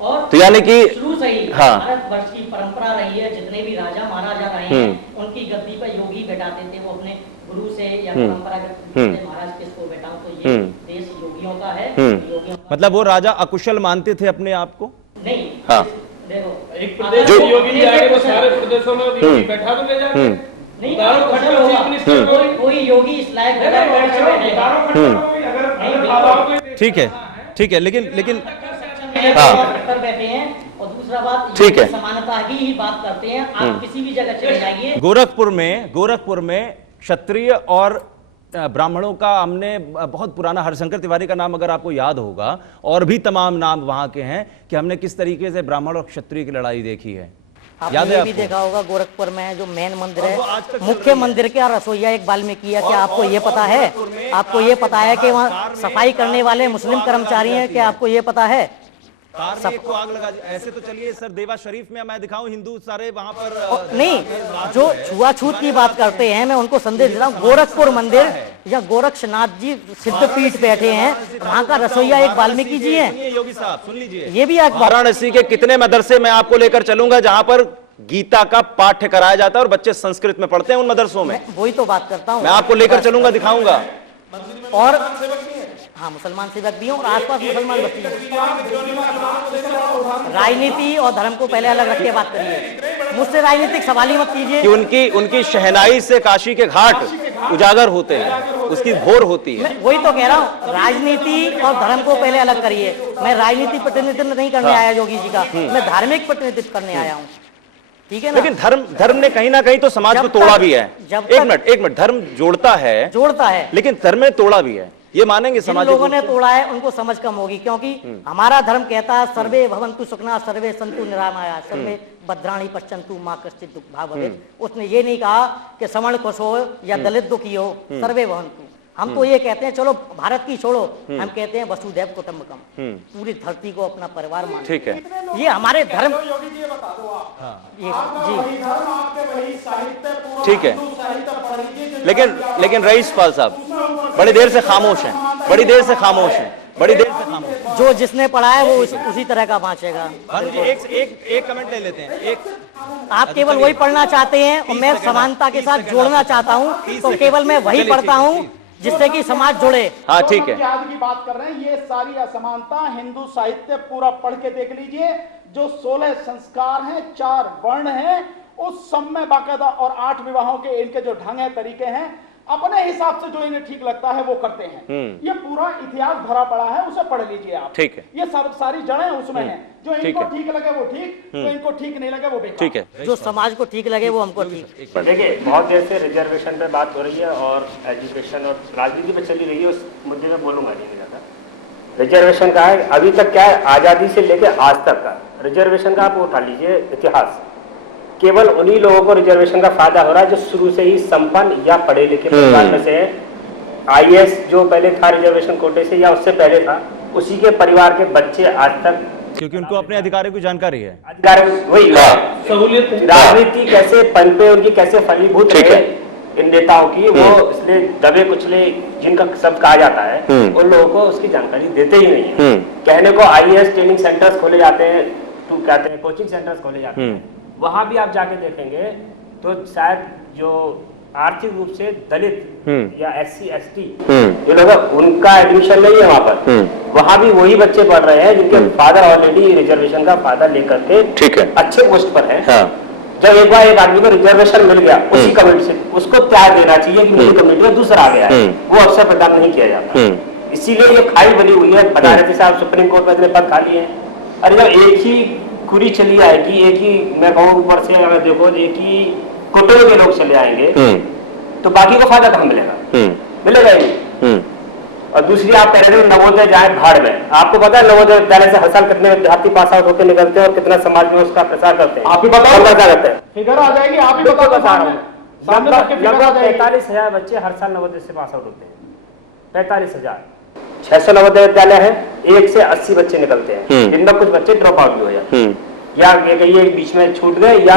और तो यानी कि शुरू से ही हाँ। भारतवर्ष की परंपरा रही है, जितने भी राजा महाराजा रहे हैं उनकी गद्दी पर योगी बैठाते थे, वो अपने गुरु से या परंपरागत महाराज किसको बैठाऊं, तो ये देश योगियों का है। योगियों मतलब वो राजा अकुशल मानते थे अपने आप को? नहीं, हाँ। देखो एक प्रदेश में योगी जी आगे तो सारे प्रदेशों में योगी बैठा तो ले जाते हैं। नहीं, दारू कुशल खट्टा होगा। चीफ मिनिस्टर कोई योगी इस लायक होगा तो अवश्य बैठेगा। अगर बाबाओं को ठीक है, ठीक है। लेकिन कर बैठे हैं। और दूसरा बात, ठीक है। समानता की ही बात करते हैं। आप किसी भी जगह चले जाइए, गोरखपुर में क्षत्रिय और ब्राह्मणों का, हमने बहुत पुराना हरिशंकर तिवारी का नाम अगर आपको याद होगा, और भी तमाम नाम वहां के हैं कि हमने किस तरीके से ब्राह्मण और क्षत्रिय की लड़ाई देखी है। आपने याद है ये भी आपको? देखा होगा गोरखपुर में जो मेन मंदिर है, मुख्य मंदिर के रसोईया एक वाल्मीकि है। क्या आपको ये पता है? आपको ये पता है कि वहाँ सफाई करने वाले मुस्लिम कर्मचारी हैं? क्या आपको ये पता है? कार में एक को आग लगा दी। ऐसे तो चलिए सर, देवा शरीफ में मैं दिखाऊं हिंदू सारे वहां पर नहीं, जो छुआछूत की बात करते हैं, मैं उनको संदेश दे रहा हूँ। गोरखपुर मंदिर या गोरक्षनाथ जी सिद्धपीठ बैठे हैं, वहाँ का रसोईया एक वाल्मीकि जी हैं। सुनिए योगी साहब, सुन लीजिए। ये भी एक बात। वाराणसी के कितने मदरसे मैं आपको लेकर चलूंगा जहां पर गीता का पाठ्य कराया जाता है और बच्चे संस्कृत में पढ़ते हैं उन मदरसों में। वही तो बात करता हूँ। मैं आपको लेकर चलूंगा, दिखाऊंगा। और हाँ, मुसलमान सेवक भी हैं और आसपास मुसलमान बस्ती हैं। राजनीति और धर्म को पहले अलग रख के बात करिए। मुझसे राजनीतिक सवाल ही मत कीजिए। कि उनकी शहनाई से काशी के घाट उजागर होते हैं, उसकी भोर होती है। मैं वही तो कह रहा हूँ, राजनीति और धर्म को पहले अलग करिए। मैं राजनीति प्रतिनिधित्व नहीं करने आया योगी जी का, मैं धार्मिक प्रतिनिधित्व करने आया हूँ। ठीक है ना? लेकिन धर्म ने कहीं ना कहीं तो समाज को तोड़ा भी है। एक मिनट, धर्म जोड़ता है लेकिन धर्म ने तोड़ा भी है, ये मानेंगे जिन समाज लोगों ने तोड़ा है उनको समझ कम होगी, क्योंकि हमारा धर्म कहता है सर्वे भवन्तु सुखिनः सर्वे सन्तु निरामया सर्वे भद्राणि पश्यन्तु मा कश्चित् दुःख भाग् भवेत्। उसने ये नहीं कहा कि सवर्ण खुश हो या दलित दुखी हो, सर्वे भवन्तु। हम तो ये कहते हैं, चलो भारत की छोड़ो, हम कहते हैं वसुधैव कुटुम्बकम, पूरी धरती को अपना परिवार मानो। ठीक है। ये हमारे धर्म, योगी जी ये बता दो आप, ये आपका जी वही धर्म, आपके वही साहित्य, पूरा ठीक है। हिंदू साहित्य पढ़िए जो लेकिन रईस पाल साहब बड़ी देर से खामोश हैं, बड़ी देर से खामोश हैं। जो जिसने पढ़ा है वो उसी तरह का बाँचेगा। एक कमेंट ले लेते हैं। आप केवल वही पढ़ना चाहते हैं और मैं समानता के साथ जोड़ना चाहता हूँ, तो केवल मैं वही पढ़ता हूँ जिससे कि समाज जुड़े। हाँ ठीक है। जिहाद की बात कर रहे हैं, ये सारी असमानता हिंदू साहित्य पूरा पढ़ के देख लीजिए। जो 16 संस्कार हैं, 4 वर्ण हैं, उस सब में बाकायदा, और 8 विवाहों के इनके जो ढंग है, तरीके हैं, अपने हिसाब से जो इन्हें ठीक लगता है वो करते हैं। ये पूरा इतिहास भरा पड़ा है, उसे पढ़ लीजिए आप। ठीक है। ये सारी जड़ें उसमें हैं। जो ठीक इनको है। ठीक लगे वो ठीक, जो इनको ठीक नहीं लगे वो बेकार। ठीक है। जो समाज को ठीक लगे वो हमको ठीक। देखिए, बहुत देर से रिजर्वेशन पे बात हो रही है और एजुकेशन और राजनीति पे चली रही है, उस मुद्दे में बोलूंगा नहीं ज़्यादा। रिजर्वेशन का है, अभी तक क्या है, आज़ादी से लेकर आज तक का रिजर्वेशन का आप उठा लीजिए इतिहास, केवल उन्हीं लोगों को रिजर्वेशन का फायदा हो रहा है जो शुरू से ही संपन्न या पढ़े लिखे परिवार में से है। आईएएस जो पहले था रिजर्वेशन कोटे से या उससे पहले था, उसी के परिवार के बच्चे आज तक, क्योंकि उनको अपने अधिकारों की जानकारी है। अधिकार वही सहूलियत है। राजनीति कैसे पनपे, उनकी कैसे फलीभूत है इन नेताओं की, वो इसलिए दबे कुचले जिनका शब्द कहा जाता है, उन लोगों को उसकी जानकारी देते ही नहीं है। कहने को IAS ट्रेनिंग सेंटर्स खोले जाते हैं, तो कहते हैं कोचिंग सेंटर्स खोले जाते हैं, वहां भी आप जाके देखेंगे तो शायद जो आर्थिक रूप से दलित या SC ST जो लोग हैं, उनका एडमिशन नहीं है वहां पर। वहां भी वही बच्चे पढ़ रहे हैं जिनके फादर ऑलरेडी रिजर्वेशन का फायदा लेकर के ठीक है, अच्छे पोस्ट पर है। हाँ, जब एक बार एक आदमी को रिजर्वेशन मिल गया उसी कमेटी से, उसको त्याग देना चाहिए कि मेरी कमेटी में दूसरा आ गया है, वो अवसर प्रदान नहीं किया जाता। इसीलिए ये खाई बनी हुई है। बता रहे थे साहब सुप्रीम कोर्ट में इतने पद खाली हैं। अरे जब एक ही खुरी चली आएगी, एक ही मैं कहूँ ऊपर से अगर देखो एक ही कोटे के लोग चले आएंगे तो बाकी को फायदा कहाँ मिलेगा? मिलेगा ही नहीं। और दूसरी आप कह रहे थे नवोदय जाए भाड़ में। आपको पता है नवोदय विद्यालय से हर साल कितने विद्यार्थी पास आउट होकर निकलते हैं और कितना समाज में उसका प्रसार करते हैं? आप ही बताओ, करते हैं। फिगर आ जाएगी, आप ही बिल्कुल बताओ। बता रहा हूँ, लगभग 45,000 45,000 बच्चे हर साल नवोदय से पास आउट होते हैं। 45,000, 600 नवोदय विद्यालय है, 1 से 80 बच्चे निकलते हैं, जिनमें कुछ बच्चे ड्रॉप आउट भी हो जाते हैं या कहीं बीच में छूट गए या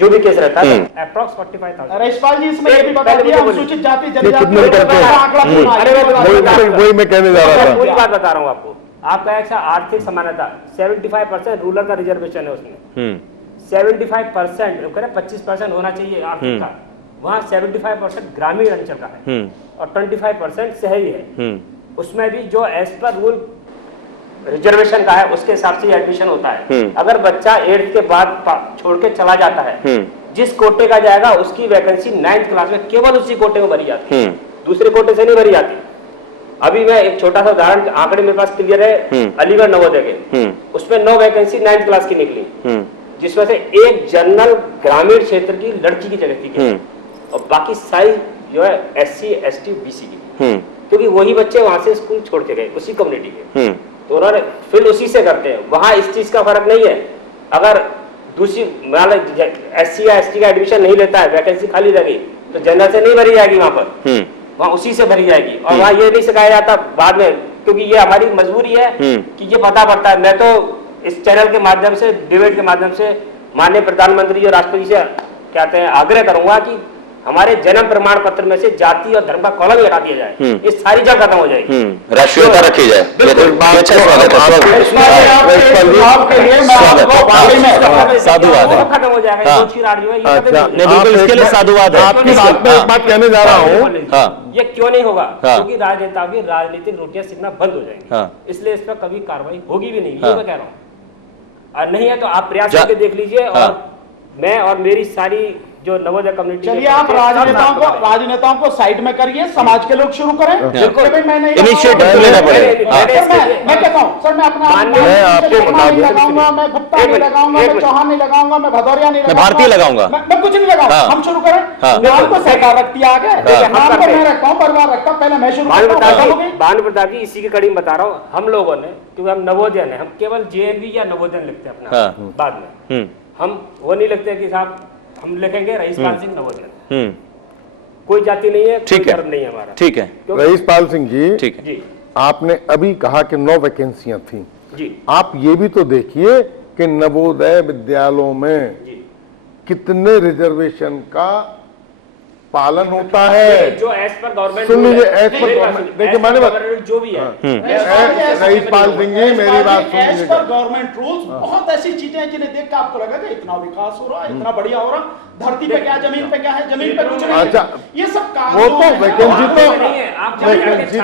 जो भी केस रहता है। अप्रॉक्स 45,000। रईसपाल जी इसमें ये भी बता दिया अनुसूचित जाति जनजाति कितने निकलते हैं? आंकड़ा पूरा है। वही मैं कहने जा रहा था। पूरी बात बता रहा हूँ आपको। आपका एक आर्थिक समानता 75% रूरल का रिजर्वेशन है उसमें, 75%, 25% होना चाहिए आर्थिक का, वहाँ 75% ग्रामीण अंचल का है और 25% शहरी है। उसमें भी जो एज पर रूल रिजर्वेशन का है उसके हिसाब से एडमिशन होता है। अगर बच्चा 8th के बाद छोड़ के चला जाता है, जिस कोटे का जाएगा उसकी वैकेंसी 9th क्लास में केवल उसी कोटे में भरी जाती है, दूसरे कोटे से नहीं भरी जाती। अभी मैं एक छोटा सा उदाहरण, आंकड़े मेरे पास क्लियर है, अलीगढ़ नवोदय के, उसमें 9 वैकेंसी 9th क्लास की निकली, जिसमें से एक जनरल ग्रामीण क्षेत्र की लड़की की जगह थी और बाकी सारी जो है SC ST BC की, क्योंकि वही बच्चे वहां से स्कूल छोड़ के गए उसी कम्युनिटी के, तो उन्होंने फिर उसी से करते हैं। वहां इस चीज का फर्क नहीं है। अगर दूसरी SC या ST का एडमिशन नहीं लेता है, वैकेंसी खाली लगी तो जनरल से नहीं भरी जाएगी वहां पर, वहां उसी से भरी जाएगी। और वहां ये नहीं सिखाया जाता बाद में, क्योंकि ये हमारी मजबूरी है कि ये पता पड़ता है। मैं तो इस चैनल के माध्यम से, डिबेट के माध्यम से माननीय प्रधानमंत्री और राष्ट्रपति से कहते हैं, आग्रह करूंगा कि हमारे जन्म प्रमाण पत्र में से जाति और धर्म का कॉलम ही हटा दिया जाए, ये सारी जगह खत्म हो जाएगी, राष्ट्रीयता रखी जाए। अच्छा स्वागत है, साधुवाद है, खत्म हो जाएगा। रोज की रात जो है ये खत्म हो जाएगी। बिल्कुल इसके लिए साधुवाद है। आपकी बात में एक बात कहने जा रहा हूँ। हाँ। ये क्यों नहीं होगा? हाँ। क्योंकि राजनेताओं की राजनीतिक रोटियां सीखना बंद हो जाएंगी। हाँ। इसलिए इस पर कभी कार्रवाई होगी भी नहीं, हाँ। ये मैं कह रहा हूँ। और नहीं है तो आप प्रयास जा- करके देख लीजिए। हाँ। और मैं और मेरी सारी जो नवोदय कम्युनिटी, चलिए आप राजनेताओं को साइड में करिए, समाज के लोग शुरू करें। बिल्कुल। मैं नहीं इनिशिएटिव लेना पड़ेगा। मैं कहता हूँ सर, मैं अपना मैं आपको बता नहीं लगाऊंगा, मैं गुप्ता नहीं लगाऊंगा, मैं चौहान नहीं लगाऊंगा, मैं भदौरिया नहीं लगाऊंगा, भारतीय लगाऊंगा। मैं कुछ नहीं लगाऊंगा। हाँ। हम शुरू करें। हाँ। नाम को सरकार रखती है आगे, नाम को मैं रखता हूँ, परिवार रखता हूँ, पहले मैं शुरू करता हूँ। भानु प्रताप जी इसी की कड़ी में बता रहा हूँ। हम लोगों ने, क्योंकि हम नवोदय हैं, हम केवल JNV या नवोदय लिखते हैं अपना। हाँ। बाद में हम वो नहीं लिखते कि साहब हम लिखेंगे रईसपाल सिंह नवोदय, कोई जाति नहीं है, कोई ठीक है, धर्म नहीं है हमारा। ठीक है, रईसपाल सिंह जी, ठीक है। जी आपने अभी कहा कि 9 वैकेंसियां थी। जी आप ये भी तो देखिए कि नवोदय विद्यालयों में जी कितने रिजर्वेशन का पालन होता है। जो एज पर गवर्नमेंट सुन लीजिए, एज पर गवर्नमेंट, देखिए मैंने जो भी है, रईसपाल सिंह जी मेरी बात सुन एज लीजिए। पर गवर्नमेंट रूल्स, बहुत ऐसी चीजें हैं जिन्हें देख के आपको लगेगा इतना विकास हो रहा है, इतना बढ़िया हो रहा, धरती पे क्या, जमीन पे क्या है, जमीन पे कुछ नहीं है। अच्छा, ये सब काम वो तो वैकेंसी तो नहीं है। आप वैकेंसी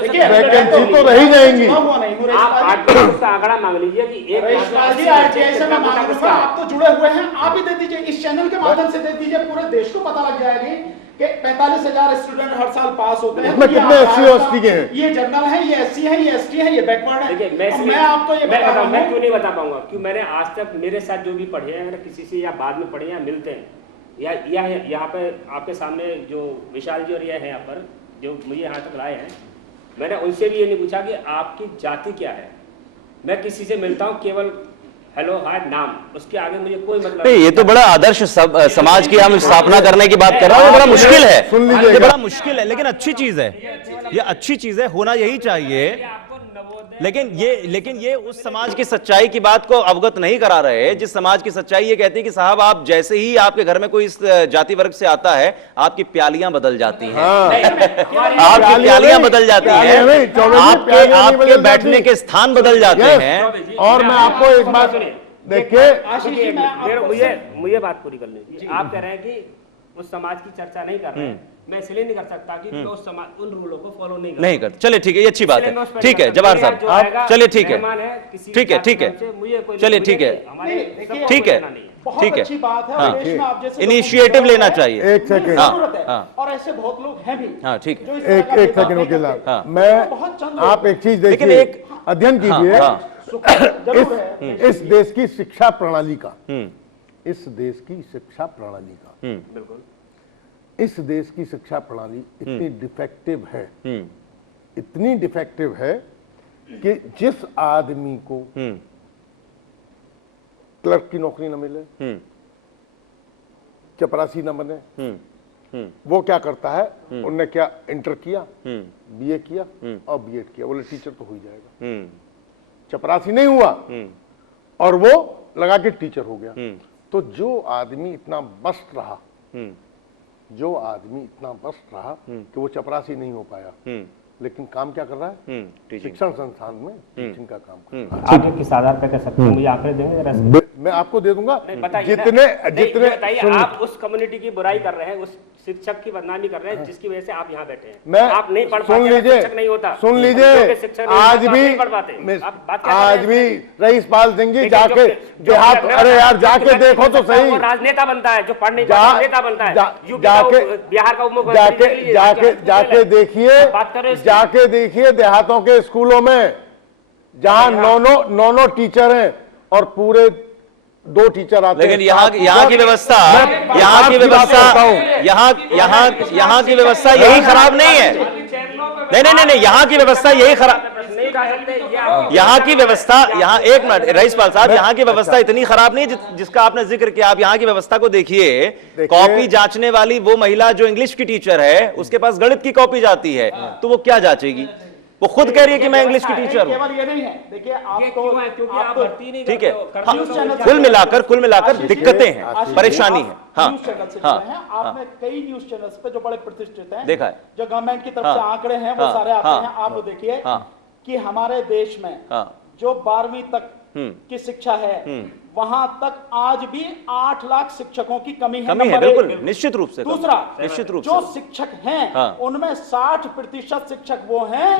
देखिए, वैकेंसी तो रह ही जाएंगी। हुआ नहीं हूँ आप रईसपाल 8% का आंकड़ा मांग लीजिए कि एक रईसपाल जी, RTI से मैं मांग लूंगा, आप तो जुड़े हुए हैं, आप ही दे दीजिए, इस चैनल के माध्यम से दे दीजिए, पूरे देश को पता लग जाएगी कि 45,000 स्टूडेंट हर साल पास होते हैं। इसमें तो ये कितने आप- SC और ST के हैं? ये जनरल है, ये SC है, ये ST है, ये बैकवर्ड है। देखिए और मैं आपको ये बता रहा मैं हूँ, क्यों नहीं बता पाऊंगा? क्योंकि मैंने आज तक मेरे साथ जो भी पढ़े हैं, अगर किसी से या बाद में पढ़े या मिलते हैं या यहाँ पे आपके सामने जो विशाल जी और ये हैं यहाँ पर जो मुझे यहाँ तक लाए हैं, मैंने उनसे भी ये नहीं पूछा कि आपकी जाति क्या है। मैं किसी से मिलता हूँ केवल हेलो हाय नाम, उसके आगे मुझे कोई मतलब नहीं, ये तो बड़ा आदर्श समाज की हम स्थापना करने की बात कर रहे हैं। ये बड़ा मुश्किल है, सुन लीजिएगा। ये बड़ा मुश्किल है, लेकिन अच्छी चीज है, ये अच्छी चीज है, होना यही चाहिए। आपको नवोदय लेकिन ये उस समाज की सच्चाई की बात को अवगत नहीं करा रहे, जिस समाज की सच्चाई ये कहती है कि साहब आप जैसे ही आपके घर में कोई इस जाति वर्ग से आता है आपकी प्यालियां बदल जाती हैं, आपकी प्यालियां बदल जाती हैं, आपके बैठने के स्थान बदल जाते हैं। और मैं आपको एक बात देखिए, मुझे बात पूरी कर लीजिए। आप कह रहे हैं कि उस समाज की चर्चा नहीं कर रहे हैं, मैं इसलिए नहीं कर सकता कि उस समाज उन रूलों को फॉलो नहीं कर। चलिए ठीक है, ये अच्छी बात है, ठीक है जवाहर साहब, आप चलिए ठीक है, ठीक है, ठीक है, चलिए ठीक है, ठीक है, बहुत ठीक है, अच्छी बात है। हाँ, और देश में आप जैसे इनिशिएटिव लेना चाहिए। एक सेकंड, जरूरत है, हाँ। और ऐसे बहुत लोग हैं भी। हाँ ठीक है, जो इस तरह का एक सेकंड भेदभाव वकील नहीं करते। साहब, मैं बहुत चंद लोग आप एक चीज लेकिन देखिए, एक अध्ययन कीजिए जरूर है। इस देश की शिक्षा प्रणाली का, इस देश की शिक्षा प्रणाली का, बिल्कुल इस देश की शिक्षा प्रणाली इतनी डिफेक्टिव है, इतनी डिफेक्टिव है कि जिस आदमी को क्लर्क की नौकरी न मिले, चपरासी न बने, वो क्या करता है, उनने क्या इंटर किया, बीए किया और बीएड किया, बोले टीचर तो हो ही जाएगा, चपरासी नहीं हुआ और वो लगा के टीचर हो गया। तो जो आदमी इतना मस्त रहा, जो आदमी इतना मस्त रहा कि वो चपरासी नहीं हो पाया, लेकिन काम क्या कर रहा है, शिक्षण संस्थान में टीचिंग का काम कर रहा है। आप किस आधार पर कह सकते हैं, मुझे आंकड़े देंगे जरा से? मैं आपको दे दूंगा, बताइए ना। जितने नहीं, जितने बताइए, सुनिए, आप उस कम्युनिटी की बुराई कर रहे हैं, उस शिक्षक की बदनामी कर रहे हैं जिसकी वजह से आप यहाँ बैठे हैं। मैं आप नहीं पढ़ सुन पाते, लीजिए, शिक्षक नहीं होता, सुन जो लीजिए, कि शिक्षक नहीं आज होता, आप भी नहीं पढ़ पाते। आप बात क्या कर आज रहे भी हैं? रईसपाल सिंह जी देखिए, जाके जो देहात, अरे यार जाके देखो तो सही, वो राजनेता बनता है, जो पढ़ नहीं जा- पाता नेता बनता है। यूपी का जाके बिहार का उप मुख्यमंत्री के लिए जाके देखिए, बात कर रहे हैं इसकी। जाके देखिए देहातों के स्कूलों में जहां नौ टीचर हैं और पूरे 2 टीचर आते हैं। लेकिन यहाँ की व्यवस्था, मैं यहाँ की आपकी बात व्यवस्था, करता हूं। यहाँ की व्यवस्था यही खराब नहीं है। नहीं, यहाँ की व्यवस्था यही खराब, यहाँ की व्यवस्था, यहाँ एक मिनट रईसपाल साहब, यहाँ की व्यवस्था इतनी खराब नहीं जिसका आपने जिक्र किया। आप यहाँ की व्यवस्था को देखिए, कॉपी जांचने वाली वो महिला जो इंग्लिश की टीचर है, उसके पास गणित की कॉपी जाती है, तो वो क्या जांचेगी? वो खुद कह रही है कि मैं इंग्लिश की टीचर हूँ। केवल ये नहीं है, देखिए आप क्योंकि आप भर्ती नहीं ठीक है, करते हो, हाँ, कुल मिलाकर दिक्कतें हैं, परेशानी है। हाँ, न्यूज चैनल से हाँ, जुड़े हैं, आपने कई न्यूज चैनल्स पे जो बड़े प्रतिष्ठित हैं, देखा है। जो गवर्नमेंट की तरफ हाँ, से आंकड़े हैं वो हाँ, सारे आते हाँ, हैं। आप वो देखिए हाँ, कि हमारे देश में हाँ, जो 12वीं तक की शिक्षा है, वहां तक आज भी 8 लाख शिक्षकों की कमी है। कमी है, नंबर बिल्कुल एक। निश्चित रूप से कमी। दूसरा, निश्चित रूप जो से शिक्षक हैं हाँ। उनमें 60% शिक्षक वो हैं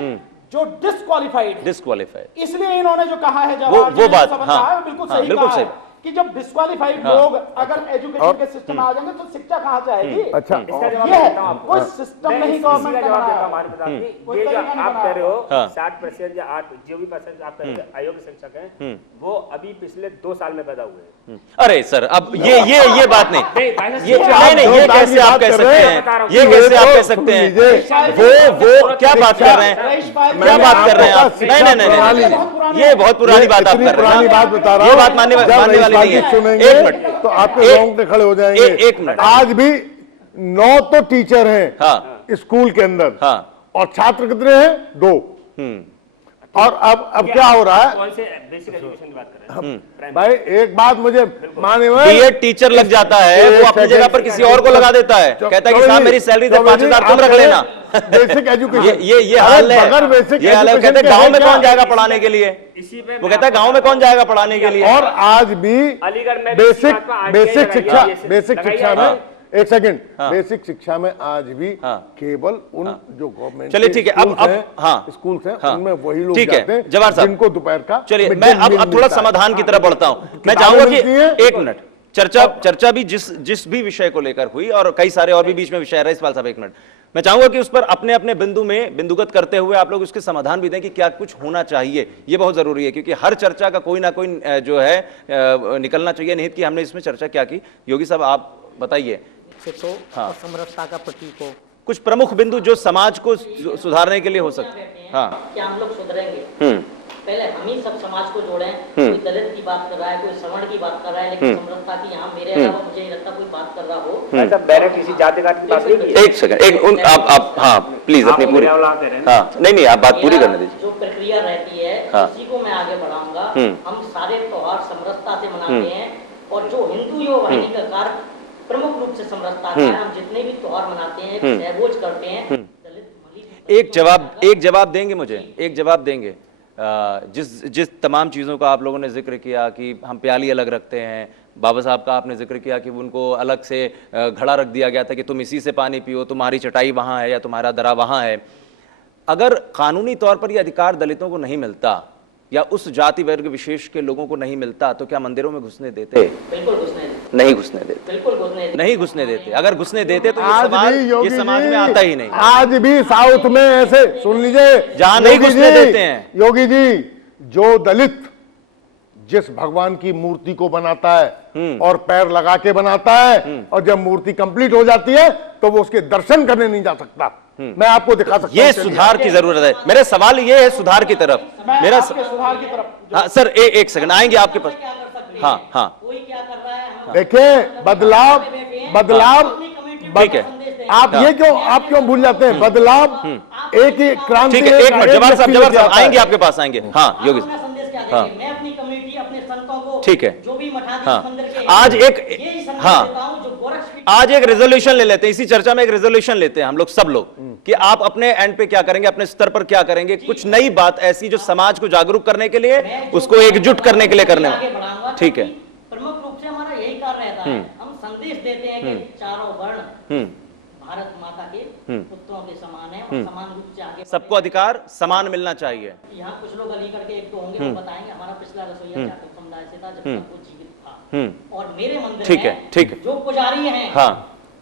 जो डिस्क्वालिफाइड, डिस्क्वालीफाइड। इसलिए इन्होंने जो कहा है वो बात, हाँ, है, बिल्कुल हाँ, सही बिल्कुल कहा सही। है कि जब डिस्क्वालिफाइड हाँ। लोग अगर एजुकेशन के सिस्टम में आ जाएंगे तो शिक्षा कहाँ से आएगी? अच्छा, इसका जवाब ये है, देता हूं आपको। वो सिस्टम मैं नहीं इसी का गवर्नमेंट का जवाब बना देता है। हूं हमारे प्रधान जी। कोई ये जो तरीका नहीं आप बना कह रहे हो, हाँ। 60% या 8 जो भी परसेंट आप कह रहे हो अयोग्य शिक्षक हैं, वो अभी पिछले 2 साल में पैदा हुए हैं। अरे सर, अब ये बात नहीं, नहीं, भाई साहब, ये नहीं, ये कैसे आप कह सकते हैं, ये कैसे आप कह सकते हैं? वो क्या बात कर रहे हैं, क्या बात कर रहे हैं आप? नहीं, ये बहुत पुरानी बात आप कर रहे पुरानी हैं। बात बता रहा ये हूं। बात मानने जब वाली नहीं रईसपाल जी है। सुनेंगे एक मिनट, तो आपके रोंगटे खड़े हो जाएंगे। एक मिनट। आज भी 9 तो टीचर हैं हाँ। स्कूल के अंदर, हाँ। और छात्र कितने हैं? 2। और अब क्या हो रहा है कौन से बेसिक एजुकेशन की बात कर रहे हैं? भाई, एक बात मुझे माने हुए, बीएड टीचर लग जाता है, वो अपनी जगह पर किसी और को लगा देता है, कहता है कि साहब मेरी सैलरी दे 5,000 तुम रख लेना। बेसिक एजुकेशन, ये हाल है। बगैर बेसिक ये हाल है। एजुकेशन कहते के हैं गांव है में क्या? कौन जाएगा पढ़ाने के लिए? इसी पे वो कहता है गांव में कौन जाएगा पढ़ाने के लिए? और आज भी अलीगढ़ में भी इसी बेसिक बात पर बेसिक RTI शिक्षा, लगाई है, बेसिक लगाई शिक्षा है। में, एक सेकंड, हाँ। बेसिक शिक्षा में आज भी हाँ। केवल उन जो गवर्नमेंट चलिए ठीक है, अब हाँ। स्कूल्स हैं, हाँ। उनमें वही लोग ठीक है, जाते हैं जवाहर साहब। जिनको दोपहर का चलिए, मिड मैं डे अब मील थोड़ा मिलता है। समाधान की तरफ बढ़ता हूं। मैं किताबें चाहूंगा कि मिलती हैं। एक मिनट, चर्चा भी जिस भी विषय को लेकर हुई, और कई सारे और भी बीच में विषय है, रईसपाल साहब एक मिनट, मैं चाहूंगा कि उस पर अपने अपने बिंदुगत करते हुए आप लोग उसके समाधान भी दें कि क्या कुछ होना चाहिए। ये बहुत जरूरी है, क्योंकि हर चर्चा का कोई ना कोई जो है निकलना चाहिए, नहीं कि हमने इसमें चर्चा क्या की। योगी साहब आप बताइए और समरसता का प्रतीक हो। कुछ प्रमुख बिंदु जो समाज को सुधारने के लिए हो सकते हैं। हाँ, क्या हम लोग सुधरेंगे? पहले हम ही सब समाज को जोड़ें। कोई दलित की बात कर रहा है, कोई सवर्ण की बात कर रहा है, लेकिन समरसता की यहाँ मेरे अलावा मुझे नहीं लगता कोई बात कर रहा हो। मैंने किसी जातिवाद की बात नहीं की है। एक सेकंड, आप हाँ प्लीज अपनी पूरी, हाँ नहीं आप बात पूरी करने दीजिए। जो प्रक्रिया रहती है उसी को मैं आगे बढ़ाऊंगा। हम सारे त्योहार समरसता से मनाते हैं, और जो हिंदू युवा वाहिनी का कार्य प्रमुख रूप से समरसता का है। हम जितने भी त्योहार मनाते हैं, सहभोज करते हैं, दलित एक जवाब देंगे मुझे, एक जवाब देंगे। जिस तमाम चीज़ों का आप लोगों ने जिक्र किया कि हम प्याली अलग रखते हैं, बाबा साहब का आपने जिक्र किया कि उनको अलग से घड़ा रख दिया गया था कि तुम इसी से पानी पियो, तुम्हारी चटाई वहाँ है या तुम्हारा दरा वहाँ है। अगर कानूनी तौर पर यह अधिकार दलितों को नहीं मिलता या उस जाति वर्ग विशेष के लोगों को नहीं मिलता तो क्या मंदिरों में घुसने देते? बिल्कुल घुसने देते, नहीं घुसने देते, बिल्कुल घुसने देते, नहीं घुसने देते। अगर घुसने देते तो आज भी ये योगी समाज जी, में आता ही नहीं। आज भी साउथ में ऐसे, सुन लीजिए, जहां नहीं योगी घुसने जी, देते हैं। योगी जी, जो दलित जिस भगवान की मूर्ति को बनाता है और पैर लगा के बनाता है, और जब मूर्ति कंप्लीट हो जाती है तो वो उसके दर्शन करने नहीं जा सकता। मैं आपको दिखा सकता ये हूं, सुधार की जरूरत है। मेरा सवाल ये है सुधार की तरफ, मेरा सुधार की तरफ हाँ सर, एक सेकंड आएंगे आपके पास। क्या कर सकते हैं? हाँ हाँ कोई क्या कर रहा है? हम देखिए बदलाव, ठीक है। आप क्यों भूल जाते हैं? बदलाव एक ही क्रांति, ठीक है, एक मिनट, जवाहर साहब आएंगे आपके पास, आएंगे। हाँ योगी अपना संदेश क्या हाँ। देंगे? मैं अपनी कमेटी, अपने संतों को, ठीक है। जो भी मठाधीश हाँ। मंदिर के आज एक यही संदेश हाँ देता हूं, जो गोरक्षपीठ आज एक रेजोल्यूशन ले लेते हैं, इसी चर्चा में एक रेजोल्यूशन लेते हैं हम लोग सब लोग कि आप अपने एंड पे क्या करेंगे, अपने स्तर पर क्या करेंगे, कुछ नई बात ऐसी जो समाज को जागरूक करने के लिए, उसको एकजुट करने के लिए करने आगे बढ़ाऊंगा। ठीक है। प्रमुख रूप से हमारा यही कार्य रहता है। हम संदेश देते हैं कि चारों वर्ण भारत माता के पुत्रों के समान है और समान रूप से आगे सबको अधिकार समान मिलना चाहिए। यहाँ कुछ लोग अलीगढ़ के एक दो होंगे, वो बताएंगे हमारा पिछला रसोईया जाटव समुदाय से था जब तक वो जीवित था। और मेरे मंदिर ठीक है, में ठीक है। जो पुजारी हैं हाँ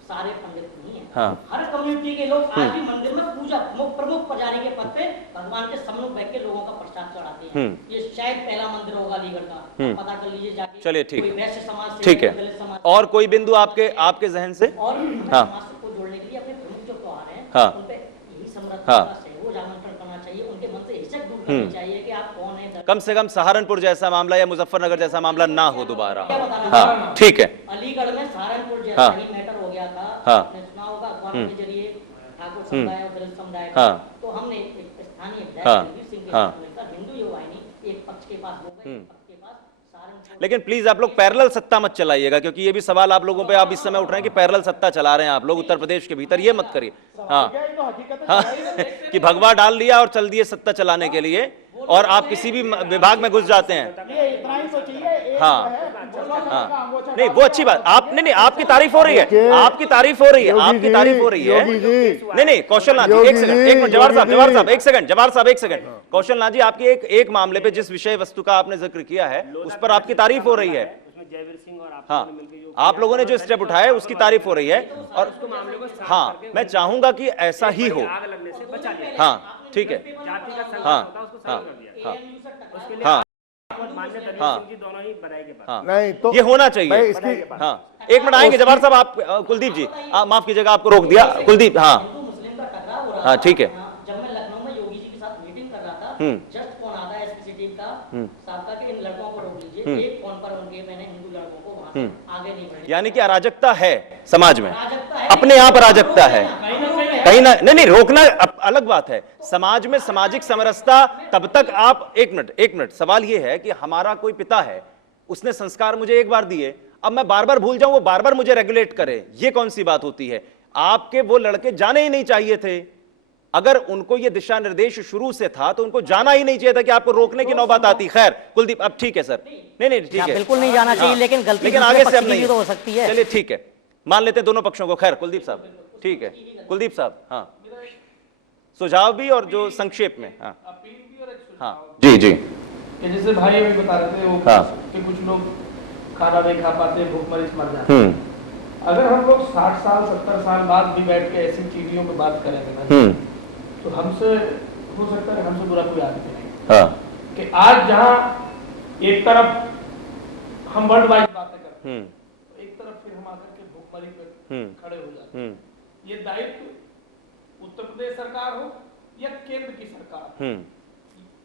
सारे पंडित नहीं है। हाँ। हर कम्युनिटी के लोग आज भी मंदिर में पूजा प्रमुख पुजारी के पद पे भगवान के सम्मुख बैठ के लोगों का प्रसाद चढ़ाते हैं। ये शायद पहला मंदिर होगा अलीगढ़ का, आप पता कर लीजिए जाके। चलिए ठीक कोई है, वैश्य समाज से, ठीक कोई है। दलित समाज और कोई बिंदु आपके जहन से? और हाँ। समाज को जोड़ने के लिए अपने प्रमुख जो त्योहार हैं हाँ। उन पे यही समृद्धि हाँ। का सहयोग आमंत्रण करना चाहिए। उनके मन से हिचक दूर करनी चाहिए कि आप कौन है। कम से कम सहारनपुर जैसा मामला या मुजफ्फरनगर जैसा मामला ना हो दोबारा। क्या बता रहा हूं? हाँ ठीक है। अलीगढ़ में सहारनपुर जैसा हाँ। ही मैटर हो गया था। हाँ। आपने सुना होगा अखबारों के जरिए ठाकुर समुदाय और दलित समुदाय का। हाँ। तो हमने एक स्थानीय विधायक हाँ। रणवीर सिंह के हाँ। साथ मिलकर हिंदू युवा वाहिनी एक पक्ष के पास हो गए, एक पक्ष के पास सहारनपुर। लेकिन प्लीज आप लोग पैरेलल सत्ता मत चलाइएगा, क्योंकि ये भी सवाल आप लोगों पे आप इस समय उठ रहे हैं कि पैरेलल सत्ता चला रहे हैं आप लोग उत्तर प्रदेश के भीतर, ये मत करिए। हाँ हाँ कि भगवा डाल लिया और चल दिए सत्ता चलाने के लिए, और आप किसी भी विभाग में घुस जाते हैं। ये इतना ही तो चाहिए। हाँ नहीं वो अच्छी बात, आप नहीं आपकी तारीफ हो रही है, आपकी तारीफ हो रही है, आपकी तारीफ हो रही है। योगी जी, नहीं कौशल नाथ जी, एक सेकंड, एक मिनट, जवाहर साहब एक सेकंड, जवाहर साहब एक सेकंड। कौशल नाथ जी, आपकी एक मामले पे जिस विषय वस्तु का आपने जिक्र किया है उस पर आपकी तारीफ हो रही है। उसमें जयवीर सिंह और आप हाँ आप लोगों ने जो स्टेप उठाया उसकी तारीफ हो रही है, और हाँ मैं चाहूंगा कि ऐसा ही हो। आग लगने से बचा लिया। हाँ ठीक है। जाति का संघर्ष हाँ होता है, उसको हाँ सही कर दिया। हाँ उसके लिए हाँ मान्य दलित हाँ। सिंह जी दोनों ही बनाए के बाद। हाँ नहीं तो ये होना भाई चाहिए। इसकी हाँ एक मिनट आएंगे जवाहर साहब, आप कुलदीप जी माफ कीजिएगा, आपको रोक दिया कुलदीप। हाँ हिंदू मुस्लिम का टकराव हो रहा हाँ था। ठीक है। जब मैं लखनऊ में योगी जी के साथ मीटिंग कर रहा था, जस्ट फोन आता है एसपी टीम का, साहब का कि इन लड़कों को रोक लीजिए। एक फोन पर उनके मैंने हिंदू लड़कों को वहां से आगे नहीं बढ़े। यानी कि अराजकता है समाज में, अराजकता है, अपने आप अराजकता है कहीं ना कहीं ना। नहीं रोकना अलग बात है। समाज में सामाजिक समरसता तब तक आप, एक मिनट, सवाल ये है कि हमारा कोई पिता है, उसने संस्कार मुझे एक बार दिए, अब मैं बार बार भूल जाऊं, वो बार बार मुझे रेगुलेट करे, ये कौन सी बात होती है? आपके वो लड़के जाने ही नहीं चाहिए थे। अगर उनको ये दिशा निर्देश शुरू से था तो उनको जाना ही नहीं चाहिए था कि आपको रोकने की नौबत आती। खैर कुलदीप अब ठीक है सर, नहीं ठीक है, बिल्कुल नहीं जाना चाहिए, लेकिन गलती लेकिन दूसरे आगे से पक्ष अब की नहीं भी तो हो सकती है। चलिए ठीक है, मान लेते हैं दोनों पक्षों को। खैर कुलदीप साहब ठीक है, कुलदीप साहब हाँ सुझाव भी और जो संक्षेप में। हाँ अपील भी और एक सुझाव हाँ जी जी कि जैसे भाई अभी बता रहे थे वो हाँ। कि कुछ लोग खाना नहीं खा पाते, भूखमरीज मर जाते। अगर हम लोग 60 साल 70 साल बाद भी बैठ के ऐसी चीजों पे बात करेंगे ना, तो हमसे हो सकता है हमसे बुरा कोई आदमी नहीं। हाँ कि आज जहाँ एक तरफ हम वर्ल्ड वाइड बातें करते हैं, तो एक तरफ फिर हम आकर के भूखमरी पे खड़े हो जाते हैं। ये दायित्व उत्तर प्रदेश सरकार हो या केंद्र की सरकार,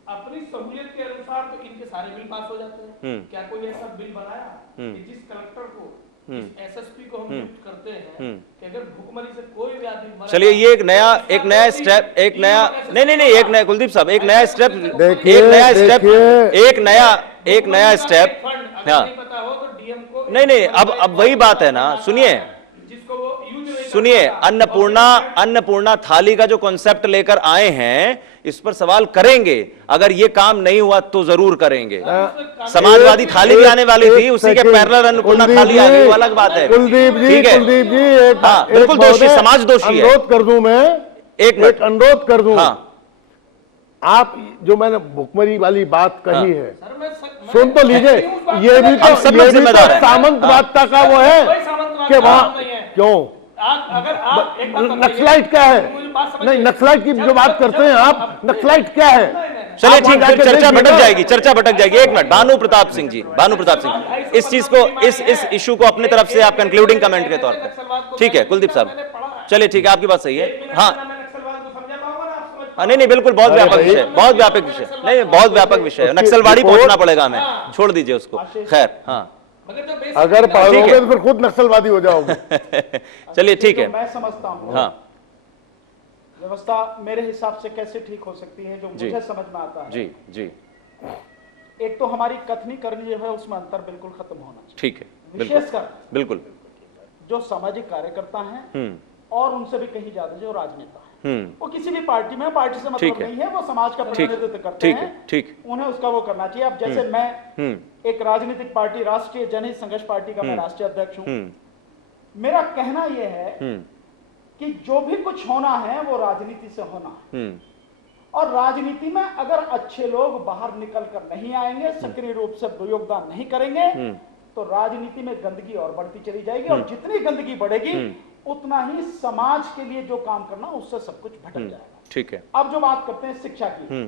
अपनी सहूलियत के अनुसार तो इनके सारे बिल पास हो जाते हैं। क्या कोई ऐसा बिल बनाया कि जिस कलेक्टर को, एसएसपी को हम नियुक्त करते हैं कि अगर भुखमरी से कोई भी आदमी मरा, चलिए ये एक नया स्टेप, एक नया नहीं एक नया, कुलदीप साहब एक नया स्टेप, देखिए, एक नया स्टेप। हाँ नहीं पता हो तो डीएम को, नहीं अब वही बात है ना, सुनिए जिसको वो यूज नहीं सुनिए, अन्नपूर्णा थाली का जो कॉन्सेप्ट लेकर आए हैं, इस पर सवाल करेंगे। अगर ये काम नहीं हुआ तो जरूर करेंगे। समाजवादी थाली भी आने वाली थी, उसी के पैरेलल अन्नपूर्णा थाली आ गई, वो अलग बात है। कुलदीप जी, ठीक है, कुलदीप जी, एक हाँ, बिल्कुल एक दोषी, महोदय, समाज दोषी है। अनुरोध कर दूं मैं, एक अनुरोध कर दूं। हाँ आप जो मैंने भुखमरी वाली बात कही है, सर, मैं सुन तो लीजिए, ये भी हम सब लोग ये भी जिम्मेदार हैं। सामंतवादता का वो है कोई सामंतवाद कि का वहां काम नहीं है। क्यों अगर आप एक बात बताइए, नक्सलाइट क्या है? मुझे बात समझिए। नहीं, नक्सलाइट की जो बात करते हैं आप, नक्सलाइट क्या है? चलिए आप वहां ठीक, फिर जाके चर्चा देखिए भटक ना। जाएगी, चर्चा भटक जाएगी। एक मिनट, भानु प्रताप सिंह जी, इस चीज को, इस इशू को अपनी तरफ से आप कंक्लूडिंग कमेंट के तौर पर, ठीक है कुलदीप साहब, चलिए ठीक है, आपकी बात सही है। हाँ नहीं बिल्कुल, बहुत व्यापक विषय, बहुत व्यापक विषय, नहीं बहुत व्यापक विषय है, नक्सलवाड़ी पहुंचना पड़ेगा हमें, छोड़ दीजिए उसको। खैर हाँ, अगर ठीक पढ़ोगे है। तो फिर खुद नक्सलवादी हो जाओगे। चलिए ठीक है। जो मैं समझता हूँ हाँ व्यवस्था मेरे हिसाब से कैसे ठीक हो सकती है, जो जी। मुझे समझ में आता है। जी जी, एक तो हमारी कथनी करनी जो है उसमें अंतर बिल्कुल खत्म होना चाहिए, ठीक है, बिल्कुल विशेषकर बिल्कुल। जो सामाजिक कार्यकर्ता हैं और उनसे भी कहीं ज्यादा जो राजनेता है, वो किसी भी पार्टी में, पार्टी से ठीक मतलब है। नहीं है, वो समाज का ठीक प्रतिनिधित्व करते ठीक है, हैं, ठीक। उन्हें उसका वो करना चाहिए। अब जैसे मैं एक राजनीतिक पार्टी, राष्ट्रीय जनहित संघर्ष पार्टी का मैं राष्ट्रीय अध्यक्ष हूं, मेरा कहना यह है कि जो भी कुछ होना है वो राजनीति से होना है, और राजनीति में अगर अच्छे लोग बाहर निकल कर नहीं आएंगे, सक्रिय रूप से योगदान नहीं करेंगे, तो राजनीति में गंदगी और बढ़ती चली जाएगी, और जितनी गंदगी बढ़ेगी उतना ही समाज के लिए जो काम करना उससे सब कुछ भटक जाएगा। ठीक है। अब जो बात करते हैं शिक्षा की,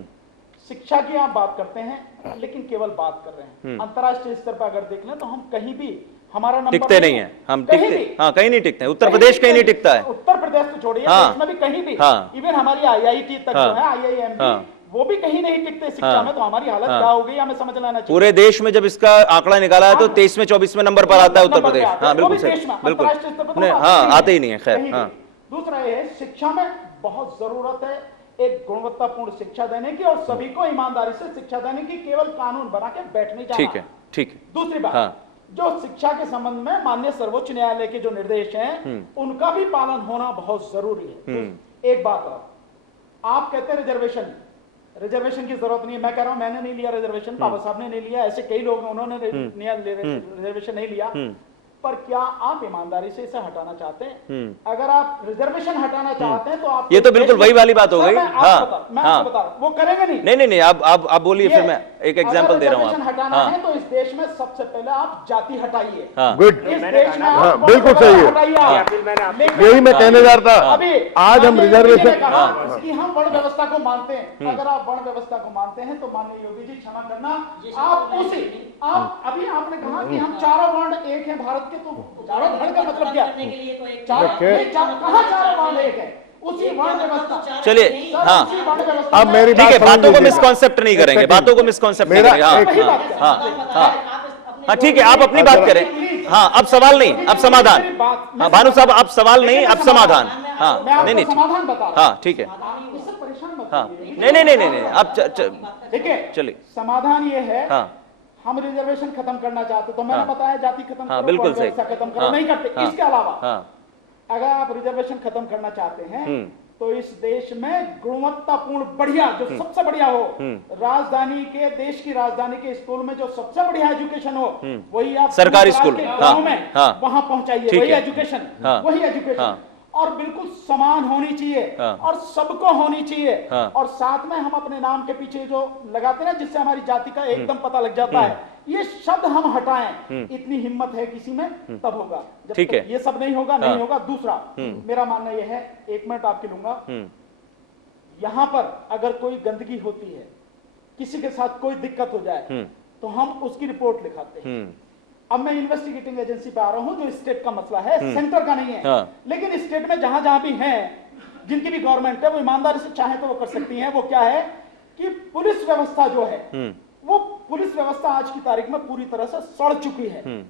शिक्षा की आप बात करते हैं, लेकिन केवल बात कर रहे हैं। अंतर्राष्ट्रीय स्तर पर अगर देख लें तो हम कहीं भी हमारा नंबर टिकते नहीं है, हम कहीं टिकते, भी। हाँ कहीं नहीं टिकते हैं, उत्तर प्रदेश कहीं नहीं टिकता है, उत्तर प्रदेश तो छोड़िए, हाँ। देश में भी कहीं भी, हाँ। इवन हमारी आईआईटी तक हाँ। जो है, आईआईएम भी, हाँ। वो भी कहीं नहीं टिकते शिक्षा हाँ। में, तो हमारी हालत हाँ। क्या हो गई हमें समझ लेना चाहिए। पूरे देश में जब इसका आंकड़ा निकाला है तो 23वें 24वें नंबर पर आता है उत्तर नंबर पे प्रदेश। आता है, हाँ वो बिल्कुल भी सही, देश में, बिल्कुल अंतर्राष्ट्रीय स्तर पर तो नहीं, हम हाँ आते आते ही नहीं है। खैर कहीं हाँ, भी। दूसरा ये है, शिक्षा में बहुत जरूरत है एक गुणवत्तापूर्ण शिक्षा देने की, और सभी को ईमानदारी से शिक्षा देने की, केवल कानून बना के बैठ नहीं जाना। ठीक है, ठीक है। दूसरी बात, हाँ। जो शिक्षा के संबंध में माननीय सर्वोच्च न्यायालय के जो निर्देश हैं, उनका भी पालन होना बहुत जरूरी है। एक बात और, आप कहते हैं रिजर्वेशन की जरूरत नहीं है, मैं कह रहा हूं मैंने नहीं लिया रिजर्वेशन, बाबा साहब ने नहीं लिया, ऐसे कई लोग हैं उन्होंने रिजर्वेशन नहीं लिया, पर क्या आप ईमानदारी से इसे हटाना चाहते हैं? अगर आप रिजर्वेशन हटाना चाहते हैं तो आप, ये तो बिल्कुल वही वाली बात हो गई। मैं हाँ, आपको बता रहा हूं, वो करेंगे नहीं। नहीं आप बोलिए, फिर मैं एक एग्जांपल दे रहा हूँ। रिजर्वेशन हटाना है तो इस देश में सबसे पहले आप जाति हटाइए। हाँ। गुड, इस देश में हाँ, आप बिल्कुल सही है। हटाइए आप। लेकिन यही मैं कहने जा रहा था। अभी आज हम माननीय रिजर्वेशन, योगी ने कहा कि हम वर्ण व्यवस्था को मानते हैं। अगर आप वर्ण व्यवस्था को मानते हैं तो माननीय योगी जी क्षमा करना, आप अभी आपने कहा कि हम चारों वर्ण एक हैं भारत के, तो चारों वर्ण का मतलब क्या? कहाँ चारों वर्ण एक है? उसी वर्ण व्यवस्था। चलिए हाँ, उसी वर्ण व्यवस्था अब मेरी ठीक है, बात बातों को समझ मिसकॉन्सेप्ट नहीं करेंगे, बातों को मिसकॉन्सेप्ट नहीं मेरा करेंगे। एक- हाँ हाँ हाँ ठीक है, आप अपनी बात करें। हाँ अब सवाल नहीं, अब समाधान। हाँ भानु साहब, अब सवाल नहीं, अब समाधान। हाँ नहीं नहीं, समाधान बता रहा हाँ ठीक है, हूं। इससे परेशान मत हाँ होइए। नहीं अब ठीक है, चलिए। समाधान ये है, हाँ हम रिजर्वेशन खत्म करना चाहते, तो मैंने हाँ। बताया जाति खत्म हाँ, करो, बिल्कुल वर्ण सही। व्यवस्था खत्म करो, हाँ। नहीं करते। हाँ। इसके अलावा हाँ अगर आप रिजर्वेशन खत्म करना चाहते हैं तो इस देश में गुणवत्तापूर्ण बढ़िया, जो सबसे बढ़िया हो, राजधानी के, देश की राजधानी के स्कूल में जो सबसे बढ़िया एजुकेशन हो, वही आप सरकारी दूर-दराज स्कूल, के हाँ, गांव में हाँ। वहां पहुंचाइए। ठीक वही है। एजुकेशन, हाँ। वही एजुकेशन, हाँ। और बिल्कुल समान होनी चाहिए, हाँ। और सबको होनी चाहिए। हाँ। और साथ में हम अपने नाम के पीछे जो लगाते हैं ना, जिससे हमारी जाति का एकदम पता लग जाता है, ये शब्द हम हटाएं। इतनी हिम्मत है किसी में, तब होगा। जब ठीक तक है। ये सब नहीं होगा, हाँ। नहीं होगा। दूसरा मेरा मानना यह है, 1 मिनट आपकी लूंगा, यहां पर अगर कोई गंदगी होती है, किसी के साथ कोई दिक्कत हो जाए, तो हम उसकी रिपोर्ट लिखाते हैं। अब मैं इन्वेस्टिगेटिंग एजेंसी पे आ रहा हूं, जो स्टेट का मसला है, सेंटर का नहीं है। हाँ। लेकिन स्टेट में जहां जहां भी हैं, जिनकी भी गवर्नमेंट है, वो ईमानदारी से चाहे तो वो कर सकती हैं। वो क्या है कि पुलिस व्यवस्था जो है वो पुलिस व्यवस्था आज की तारीख में पूरी तरह से सड़ चुकी है।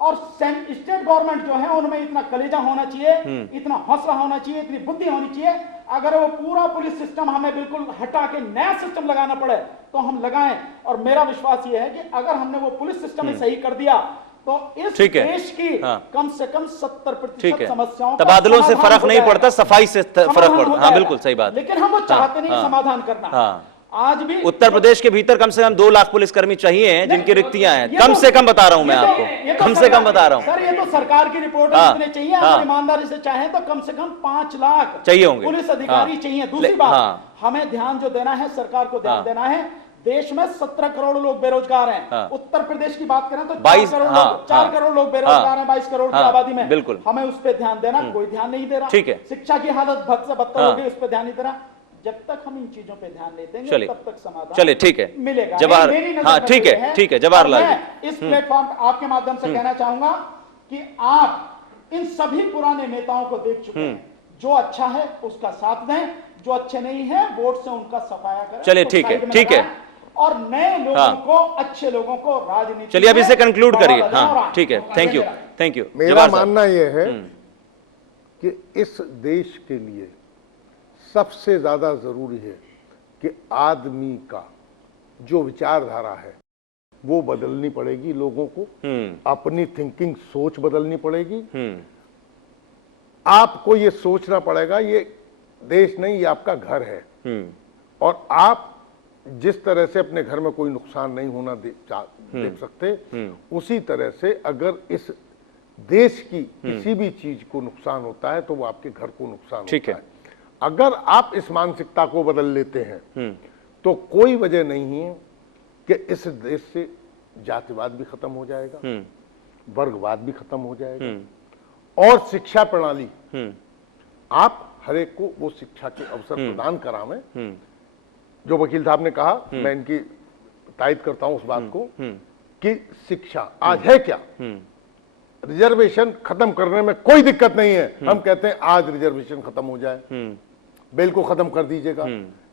और स्टेट गवर्नमेंट जो है उनमें इतना कलेजा होना चाहिए, इतना हौसला होना चाहिए, इतनी बुद्धि होनी चाहिए। अगर वो पूरा पुलिस सिस्टम हमें बिल्कुल हटा के नया सिस्टम लगाना पड़े तो हम लगाएं। और मेरा विश्वास ये है कि अगर हमने वो पुलिस सिस्टम ही सही कर दिया तो इस देश की कम से कम 70% समस्याओं का तबादलों से समाधान फर्क हो नहीं जाएगा। पड़ता, सफाई से फर्क समाधान हो पड़ता। हाँ जाएगा। बिल्कुल सही बात। लेकिन हम वो चाहते नहीं समाधान करना। आज भी उत्तर प्रदेश के भीतर कम से कम 2 लाख पुलिसकर्मी चाहिए जिनकी रिक्तियां हैं, कम से कम बता रहा हूं मैं आपको, कम से कम बता रहा हूं सर। ये तो सरकार की रिपोर्ट है, जितने चाहिए अगर ईमानदारी से चाहें तो कम से कम 5 लाख चाहिए होंगे पुलिस अधिकारी चाहिए। दूसरी बात, हमें ध्यान जो देना है, सरकार को ध्यान देना है, देश में 17 करोड़ लोग बेरोजगार हैं। उत्तर प्रदेश की बात करें तो 4 करोड़ लोग बेरोजगार हैं 22 करोड़ की आबादी में। बिल्कुल हमें उस पर ध्यान देना, कोई ध्यान नहीं दे रहा। ठीक है। शिक्षा की हालत बद से बदतर हो गई, उस पर ध्यान नहीं दे रहा। जब तक हम इन चीजों पे ध्यान नहीं देंगे तब तक समाधान चलिए ठीक है मिलेगा। जवाहर, हाँ ठीक है जवाहरलाल जी, इस प्लेटफॉर्म आपके माध्यम से कहना चाहूंगा कि आप इन सभी पुराने नेताओं को देख चुके हैं। जो अच्छा है उसका साथ दें, जो अच्छे नहीं है वोट से उनका सफाया करें। चलिए ठीक है, ठीक है। और नए लोगों को, अच्छे लोगों को राजनीति, चलिए अब इसे कंक्लूड करिए। हाँ ठीक है, थैंक यू, थैंक यू। मेरा मानना यह है कि इस देश के लिए सबसे ज्यादा जरूरी है कि आदमी का जो विचारधारा है वो बदलनी पड़ेगी। लोगों को अपनी थिंकिंग, सोच बदलनी पड़ेगी। आपको ये सोचना पड़ेगा ये देश नहीं, ये आपका घर है। और आप जिस तरह से अपने घर में कोई नुकसान नहीं होना देख सकते, उसी तरह से अगर इस देश की किसी भी चीज को नुकसान होता है तो वो आपके घर को नुकसान होता है। अगर आप इस मानसिकता को बदल लेते हैं तो कोई वजह नहीं है कि इस देश से जातिवाद भी खत्म हो जाएगा, वर्गवाद भी खत्म हो जाएगा। और शिक्षा प्रणाली, आप हर एक को वो शिक्षा के अवसर प्रदान करावें। जो वकील साहब ने कहा, मैं इनकी तायद करता हूं उस बात को कि शिक्षा आज है क्या, रिजर्वेशन खत्म करने में कोई दिक्कत नहीं है। हम कहते हैं आज रिजर्वेशन खत्म हो जाए, बिल को खत्म कर दीजिएगा,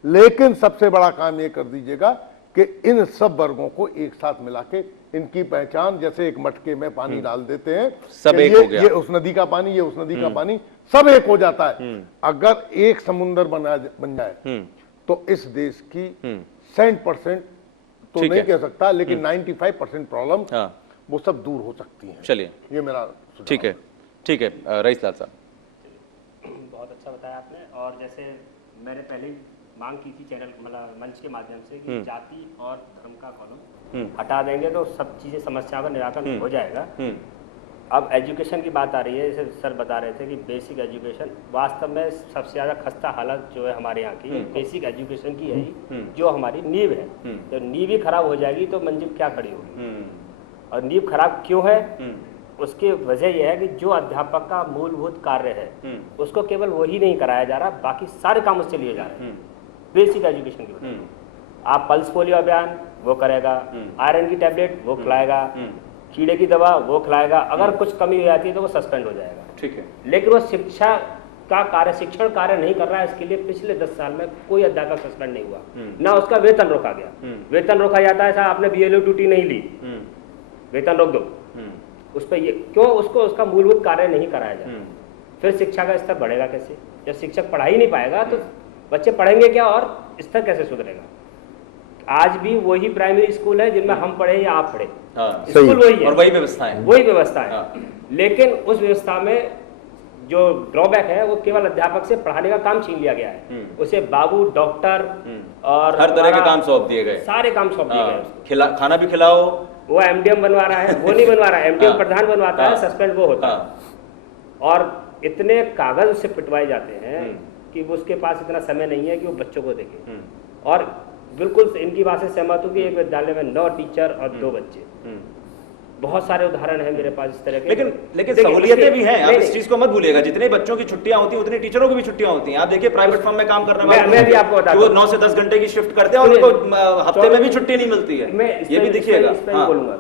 लेकिन सबसे बड़ा काम ये कर दीजिएगा कि इन सब वर्गों को एक साथ मिला के इनकी पहचान, जैसे एक मटके में पानी डाल देते हैं, सब एक हो गया। ये उस नदी का पानी, ये उस नदी का पानी, सब एक हो जाता है। अगर एक समुंदर बन जाए तो इस देश की 100% तो नहीं कह सकता, लेकिन 95% प्रॉब्लम वो सब दूर हो सकती हैं। चलिए ये मेरा ठीक है, ठीक है। रईस लाल साहब, बहुत अच्छा बताया आपने। और जैसे मैंने पहले ही मांग की थी चैनल, मतलब मंच के माध्यम से, कि जाति और धर्म का कॉलम हटा देंगे तो सब चीज़ें, समस्याओं का निराकरण हो जाएगा। अब एजुकेशन की बात आ रही है, जैसे सर बता रहे थे कि बेसिक एजुकेशन, वास्तव में सबसे ज़्यादा खस्ता हालत जो है हमारे यहाँ की बेसिक एजुकेशन की है, जो हमारी नींव है। तो नींव ही खराब हो जाएगी तो मंजिल क्या खड़ी होगी। और नींव खराब क्यों है, उसकी वजह यह है कि जो अध्यापक का मूलभूत कार्य है उसको केवल वही नहीं कराया जा रहा, बाकी सारे काम उससे लिए जा रहे हैं बेसिक एजुकेशन की वजह। आप पल्स पोलियो अभियान वो करेगा, आयरन की टैबलेट वो खिलाएगा, कीड़े की दवा वो खिलाएगा, अगर कुछ कमी हो जाती है तो वो सस्पेंड हो जाएगा। ठीक है। लेकिन वो शिक्षा का कार्य, शिक्षण कार्य नहीं कर रहा है। इसके लिए पिछले 10 साल में कोई अध्यापक सस्पेंड नहीं हुआ, ना उसका वेतन रोका गया। वेतन रोका जाता है, साहब आपने बीएलओ ड्यूटी नहीं ली, वेतन रोक दो। उस पर ये क्यों, उसको उसका मूलभूत कार्य नहीं कराया जाए। फिर शिक्षा का स्तर बढ़ेगा कैसे? जब शिक्षक पढ़ा ही नहीं पाएगा तो बच्चे पढ़ेंगे क्या और स्तर कैसे सुधरेगा? आज भी वही प्राइमरी स्कूल है जिनमें हम पढ़े या आप पढ़े, स्कूल वही है और वही व्यवस्था है, वही व्यवस्था है। लेकिन उस व्यवस्था में जो ड्रॉबैक है वो केवल अध्यापक से पढ़ाने का काम छीन लिया गया है। उसे बाबू, डॉक्टर और हर तरह के काम सौंप दिए गए, सारे काम सौंप दिए गए। खाना भी खिलाओ, वो एमडीएम बनवा रहा है, वो नहीं बनवा रहा है, एमडीएम प्रधान बनवाता है, सस्पेंड वो होता है। और इतने कागज उससे पिटवाए जाते हैं कि उसके पास इतना समय नहीं है कि वो बच्चों को देखे। और बिल्कुल इनकी बात से सहमत हूँ कि एक विद्यालय में 9 टीचर और 2 बच्चे। बहुत सारे उदाहरण हैं मेरे पास इस तरह के। लेकिन सहूलियतें भी हैं, आप इस चीज को मत भूलिएगा। जितने बच्चों की छुट्टियां होती हैं उतने टीचरों की भी छुट्टियां होती हैं। आप देखिए प्राइवेट फर्म में काम करने वाले, मैं भी आपको बता दूं, वो 9 से 10 घंटे की शिफ्ट करते हैं और उनको हफ्ते में भी छुट्टी नहीं मिलती है। ये भी देखिएगा। बोलूंगा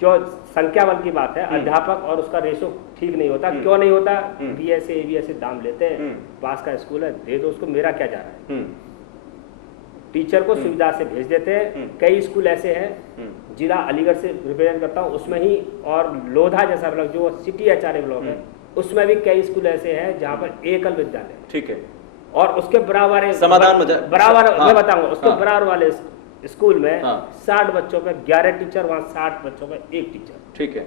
जो संख्या बल की बात है, अध्यापक और उसका रेशो ठीक नहीं होता। क्यों नहीं होता? बीएसए एबीएसए दाम लेते हैं, पास का स्कूल है, दे दो उसको, मेरा क्या जा रहा है। टीचर को सुविधा से भेज देते हैं। कई स्कूल ऐसे हैं, जिला अलीगढ़ से रिप्रेजेंट करता हूँ उसमें ही, और लोधा जैसा ब्लॉक जो सिटी एचआरए ब्लॉक है उसमें भी कई स्कूल ऐसे हैं जहाँ पर एकल विद्यालय, ठीक है, और उसके बराबर समाधान बराबर हाँ, मैं बताऊंगा उसके हाँ, बराबर वाले स्कूल में हाँ, 60 बच्चों पे 11 टीचर, वहाँ 60 बच्चों पे 1 टीचर, ठीक है,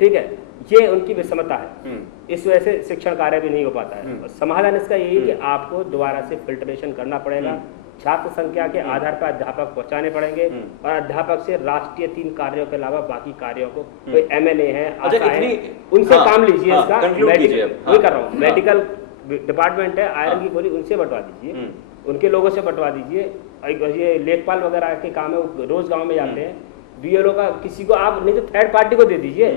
ठीक है। ये उनकी विषमता है, इस वजह से शिक्षण कार्य भी नहीं हो पाता है। और समाधान इसका यही है कि आपको दोबारा से फिल्ट्रेशन करना पड़ेगा, छात्र संख्या के आधार पर अध्यापक पहुंचाने पड़ेंगे, और अध्यापक से राष्ट्रीय 3 कार्यों के अलावा बाकी कार्यों को कोई MNA है, अच्छा, आशा है, इतनी- उनसे हाँ, काम लीजिए। हाँ, इसका conclude कीजिए अब, वही हाँ, कर रहा हूँ, हाँ, मेडिकल डिपार्टमेंट है, आयरन की गोली उनसे बंटवा दीजिए, उनके लोगों से बंटवा दीजिए। ये लेखपाल वगैरह के काम है, वो रोज गाँव में जाते हैं, BLO का किसी को आप नहीं तो थर्ड पार्टी को दे दीजिए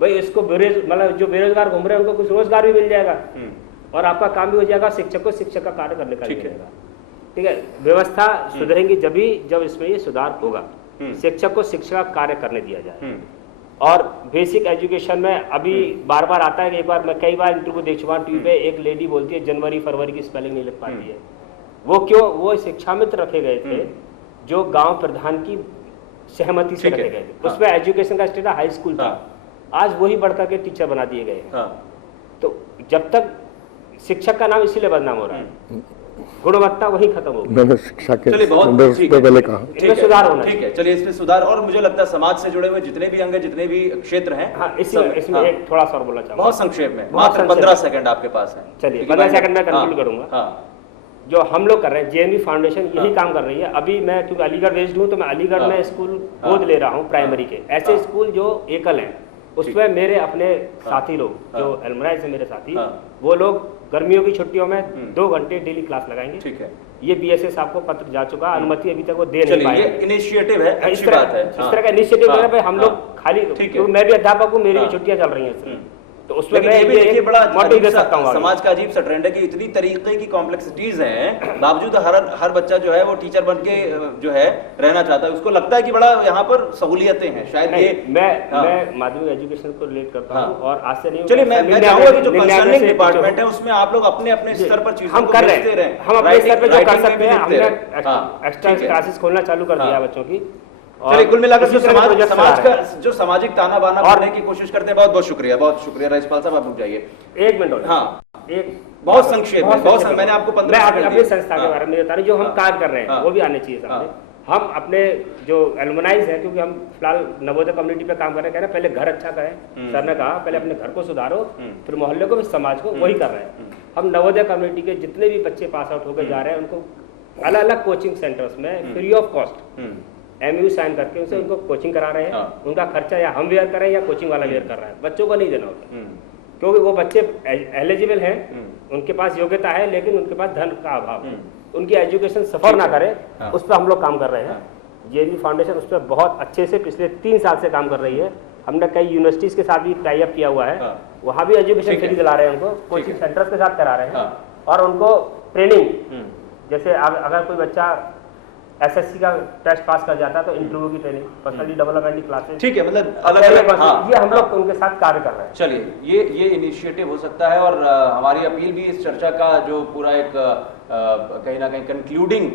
भाई, इसको मतलब जो बेरोजगार घूम रहे हैं उनको कुछ रोजगार भी मिल जाएगा और आपका काम भी हो जाएगा, शिक्षक को शिक्षक का कार्य करने का भी मिलेगा, ठीक है। व्यवस्था सुधरेंगी जब इसमें ये सुधार होगा, शिक्षक को शिक्षक का कार्य करने दिया जाए। और बेसिक एजुकेशन में अभी बार बार आता है कि एक बार मैं कई बार इंटरव्यू देख चुका हूँ टीवी पे, एक लेडी बोलती है जनवरी फरवरी की स्पेलिंग नहीं लिख पाती है। वो क्यों? वो शिक्षा मित्र रखे गए थे जो गांव प्रधान की सहमति से रखे गए थे, उसमें एजुकेशन का स्टेटस हाई स्कूल था, आज वही बढ़कर के टीचर बना दिए गए हैं। तो जब तक शिक्षक का नाम इसीलिए बदनाम हो रहा है, गुणवत्ता वही खत्म होगी। मैंने शिक्षा के चलिए, बहुत संदर्भ ठीक पे है, पहले कहा ठीक है, सुधार होना ठीक है। चलिए, इसमें सुधार, और मुझे लगता है समाज से जुड़े हुए जितने भी अंग, जितने भी क्षेत्र हैं, हाँ, इसमें एक थोड़ा सा और बोलना चाहूंगा, बहुत संक्षेप में, बहुत मात्र 15 सेकंड आपके पास है। चलिए, क्योंकि 15 सेकंड में हाँ, कंक्लूड करूंगा। हाँ, जो हम लोग कर रहे हैं, JNV फाउंडेशन यही काम कर रही है। अभी मैं क्योंकि अलीगढ़ बेस्ड हूँ तो मैं अलीगढ़ में स्कूल गोद ले रहा हूँ प्राइमरी के, ऐसे स्कूल जो एकल हैं उसमें मेरे अपने साथी लोग जो एलमराइज है मेरे साथी, वो लोग गर्मियों की छुट्टियों में 2 घंटे डेली क्लास लगाएंगे, ठीक है। ये BSS आपको पत्र जा चुका, अनुमति अभी तक वो दे नहीं पाए। ये इनिशिएटिव है, अच्छी बात है, इस तरह का इनिशिएटिव है भाई, हम लोग खाली, क्योंकि मैं भी अध्यापक हूँ, मेरी भी छुट्टियां चल रही हैं, तो उसमें मैं ये देखिए बड़ा मोटिव दे सकता हूँ। समाज का अजीब सा ट्रेंड है कि इतनी तरीके की कॉम्प्लेक्सिटीज हैं, बावजूद हर बच्चा जो है वो टीचर बन के जो है रहना चाहता है, उसको लगता है कि बड़ा यहाँ पर सहूलियतें हैं, शायद ये मैं माध्यमिक एजुकेशन को रिलेट करता हूँ और आज से नहीं। चलिए, मैं चाहूंगा कि जो कंसर्निंग डिपार्टमेंट है उसमें आप लोग अपने अपने स्तर पर चीजों को भेजते रहें, हम अपने स्तर पे जो कर सकते हैं, हमने हाँ, एक्स्ट्रा क्लासेस खोलना चालू कर दिया बच्चों की। चलिए, कुल मिलाकर जो समाज का जो सामाजिक ताना बाना करने की कोशिश करते हैं, बहुत बहुत शुक्रिया राजपाल साहब, आप रुक जाइए 1 मिनट। हाँ, एक बहुत संक्षेप में, मैंने आपको 15 मैं अपनी संस्था के बारे में बता रही, जो हम कार्य कर रहे हैं वो भी आने चाहिए सामने। हम अपने जो एलुमनाइज हैं, क्योंकि हम फिलहाल नवोदय कम्युनिटी पे काम कर रहे हैं, कह रहे हैं पहले घर अच्छा करें, सर ने कहा पहले अपने घर को सुधारो, फिर मोहल्ले को, फिर समाज को, वही कर रहे हैं हम। नवोदय कम्युनिटी के जितने भी बच्चे पास आउट होकर जा रहे हैं उनको अलग अलग कोचिंग सेंटर्स में free of cost MOU sign करके उनसे उनको कोचिंग करा रहे हैं। उनका खर्चा या हम वेयर करें या कोचिंग वाला वेयर कर रहा है, बच्चों को नहीं देना होता, क्योंकि वो बच्चे एलिजिबल हैं, उनके पास योग्यता है, लेकिन उनके पास धन का अभाव है, उनकी एजुकेशन सफर ना करे, उस पर हम लोग काम कर रहे हैं। JNV फाउंडेशन उस पर बहुत अच्छे से पिछले 3 साल से काम कर रही है। हमने कई यूनिवर्सिटीज के साथ भी टाई अप किया हुआ है, वहाँ भी एजुकेशन फ्री दिला रहे हैं उनको, कोचिंग सेंटर्स के साथ करा रहे हैं, और उनको ट्रेनिंग, जैसे अगर कोई बच्चा SSC का टेस्ट पास कर जाता है तो इंटरव्यू की ट्रेनिंग, पर्सनली डेवलपमेंट की क्लासेस, ठीक है, मतलब अलग-अलग ये हम लोग उनके साथ कार्य कर रहे हैं। चलिए, ये इनिशिएटिव हो सकता है, और हमारी अपील भी इस चर्चा का जो पूरा एक कहीं ना कहीं कंक्लूडिंग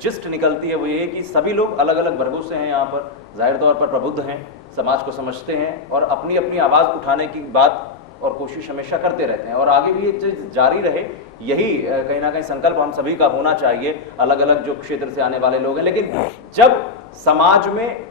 जिस्ट निकलती है वो ये कि सभी लोग अलग अलग वर्गों से हैं, यहाँ पर जाहिर तौर पर प्रबुद्ध हैं, समाज को समझते हैं और अपनी अपनी आवाज़ उठाने की बात और कोशिश हमेशा करते रहते हैं, और आगे भी ये चीज़ जारी रहे, यही कहीं ना कहीं संकल्प हम सभी का होना चाहिए, अलग अलग जो क्षेत्र से आने वाले लोग हैं। लेकिन जब समाज में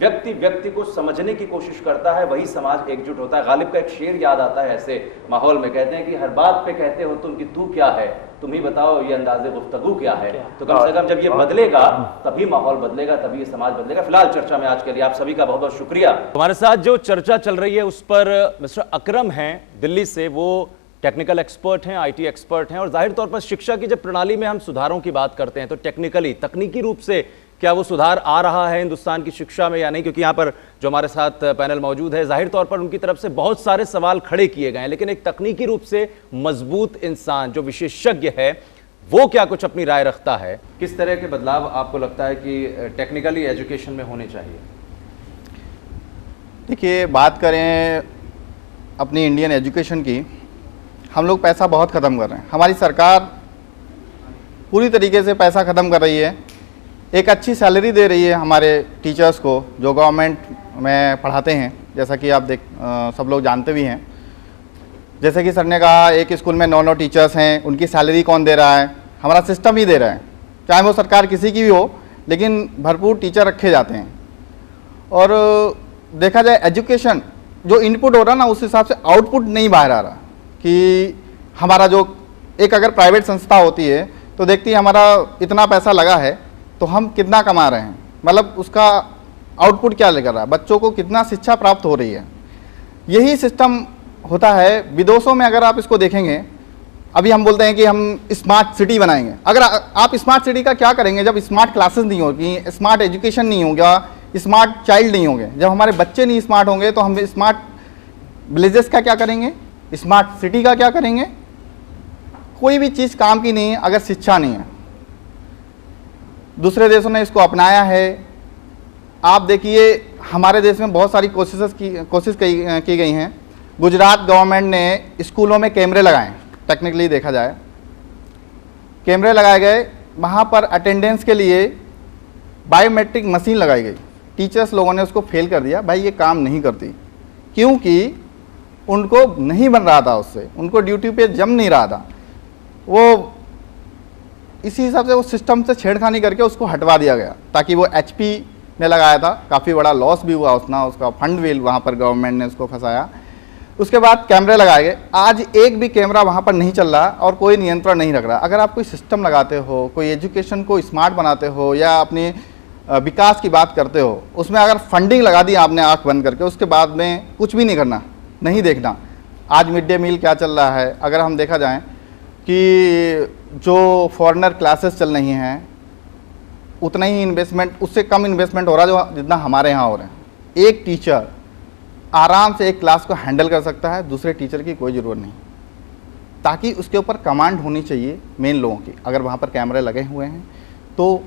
व्यक्ति को समझने की कोशिश करता है, वही समाज एकजुट होता है। गालिब का एक शेर याद आता है ऐसे माहौल में, कहते हैं कि हर बात पे कहते हो तुम कि तू क्या है, तुम ही बताओ ये अंदाज़े गुफ्तगू क्या है। तो कम से कम जब ये बदलेगा तभी माहौल बदलेगा, तभी ये समाज बदलेगा। फिलहाल चर्चा में आज के लिए आप सभी का बहुत बहुत शुक्रिया। हमारे साथ जो चर्चा चल रही है उस पर मिस्टर अकरम हैं दिल्ली से, वो टेक्निकल एक्सपर्ट हैं, IT एक्सपर्ट हैं, और जाहिर तौर पर शिक्षा की जब प्रणाली में हम सुधारों की बात करते हैं तो टेक्निकली, तकनीकी रूप से क्या वो सुधार आ रहा है हिंदुस्तान की शिक्षा में या नहीं, क्योंकि यहाँ पर जो हमारे साथ पैनल मौजूद है जाहिर तौर पर उनकी तरफ से बहुत सारे सवाल खड़े किए गए हैं, लेकिन एक तकनीकी रूप से मजबूत इंसान जो विशेषज्ञ है वो क्या कुछ अपनी राय रखता है, किस तरह के बदलाव आपको लगता है कि टेक्निकली एजुकेशन में होने चाहिए? देखिए, बात करें अपनी इंडियन एजुकेशन की, हम लोग पैसा बहुत ख़त्म कर रहे हैं। हमारी सरकार पूरी तरीके से पैसा ख़त्म कर रही है, एक अच्छी सैलरी दे रही है हमारे टीचर्स को जो गवर्नमेंट में पढ़ाते हैं, जैसा कि आप सब लोग जानते भी हैं। जैसे कि सर ने कहा एक स्कूल में 9 टीचर्स हैं, उनकी सैलरी कौन दे रहा है? हमारा सिस्टम ही दे रहा है, चाहे वो सरकार किसी की भी हो, लेकिन भरपूर टीचर रखे जाते हैं। और देखा जाए एजुकेशन जो इनपुट हो रहा ना, उस हिसाब से आउटपुट नहीं बाहर आ रहा। कि हमारा जो एक अगर प्राइवेट संस्था होती है तो देखती है हमारा इतना पैसा लगा है तो हम कितना कमा रहे हैं, मतलब उसका आउटपुट क्या लेकर रहा है, बच्चों को कितना शिक्षा प्राप्त हो रही है। यही सिस्टम होता है विदेशों में। अगर आप इसको देखेंगे, अभी हम बोलते हैं कि हम स्मार्ट सिटी बनाएंगे। अगर आप स्मार्ट सिटी का क्या करेंगे जब स्मार्ट क्लासेस नहीं होगी, स्मार्ट एजुकेशन नहीं होगा, स्मार्ट चाइल्ड नहीं होंगे, जब हमारे बच्चे नहीं स्मार्ट होंगे तो हम स्मार्ट विलेजेस का क्या करेंगे, स्मार्ट सिटी का क्या करेंगे? कोई भी चीज़ काम की नहीं है अगर शिक्षा नहीं है। दूसरे देशों ने इसको अपनाया है। आप देखिए हमारे देश में बहुत सारी कोशिश की गई हैं। गुजरात गवर्नमेंट ने स्कूलों में कैमरे लगाए, टेक्निकली देखा जाए कैमरे लगाए गए, वहाँ पर अटेंडेंस के लिए बायोमेट्रिक मशीन लगाई गई। टीचर्स लोगों ने उसको फेल कर दिया, भाई ये काम नहीं करती, क्योंकि उनको नहीं बन रहा था, उससे उनको ड्यूटी पे जम नहीं रहा था। वो इसी हिसाब से वो सिस्टम से छेड़खानी करके उसको हटवा दिया गया, ताकि वो HP ने लगाया था, काफ़ी बड़ा लॉस भी हुआ उसका फंड भी वहाँ पर गवर्नमेंट ने उसको फंसाया। उसके बाद कैमरे लगाए गए। आज एक भी कैमरा वहाँ पर नहीं चल रहा और कोई नियंत्रण नहीं रख रहा। अगर आप कोई सिस्टम लगाते हो, कोई एजुकेशन को स्मार्ट बनाते हो या अपने विकास की बात करते हो, उसमें अगर फंडिंग लगा दी आपने आंख बंद करके, उसके बाद में कुछ भी नहीं करना, नहीं देखना। आज मिड डे मील क्या चल रहा है, अगर हम देखा जाए कि जो फॉरेनर क्लासेस चल रही हैं उतना ही इन्वेस्टमेंट, उससे कम इन्वेस्टमेंट हो रहा है जो जितना हमारे यहाँ हो रहे हैं। एक टीचर आराम से एक क्लास को हैंडल कर सकता है, दूसरे टीचर की कोई ज़रूरत नहीं, ताकि उसके ऊपर कमांड होनी चाहिए मेन लोगों की। अगर वहाँ पर कैमरे लगे हुए हैं तो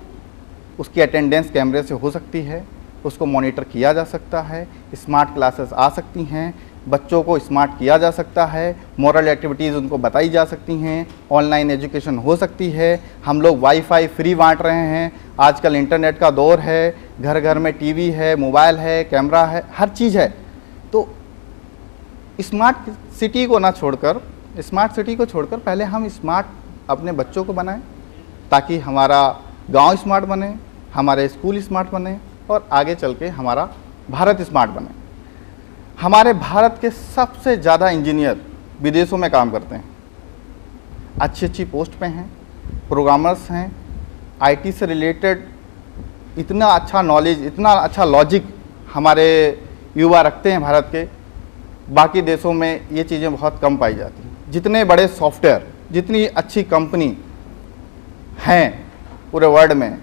उसकी अटेंडेंस कैमरे से हो सकती है, उसको मॉनिटर किया जा सकता है, स्मार्ट क्लासेस आ सकती हैं, बच्चों को स्मार्ट किया जा सकता है, मोरल एक्टिविटीज़ उनको बताई जा सकती हैं, ऑनलाइन एजुकेशन हो सकती है। हम लोग वाईफाई फ्री बांट रहे हैं, आजकल इंटरनेट का दौर है, घर घर में टीवी है, मोबाइल है, कैमरा है, हर चीज़ है। तो स्मार्ट सिटी को ना छोड़कर, स्मार्ट सिटी को छोड़कर पहले हम स्मार्ट अपने बच्चों को बनाएं, ताकि हमारा गांव स्मार्ट बने, हमारे स्कूल स्मार्ट बने और आगे चल के हमारा भारत स्मार्ट बने। हमारे भारत के सबसे ज़्यादा इंजीनियर विदेशों में काम करते हैं, अच्छी अच्छी पोस्ट पे हैं, प्रोग्रामर्स हैं, IT से रिलेटेड इतना अच्छा नॉलेज, इतना अच्छा लॉजिक हमारे युवा रखते हैं भारत के। बाकी देशों में ये चीज़ें बहुत कम पाई जाती हैं। जितने बड़े सॉफ्टवेयर, जितनी अच्छी कंपनी हैं पूरे वर्ल्ड में,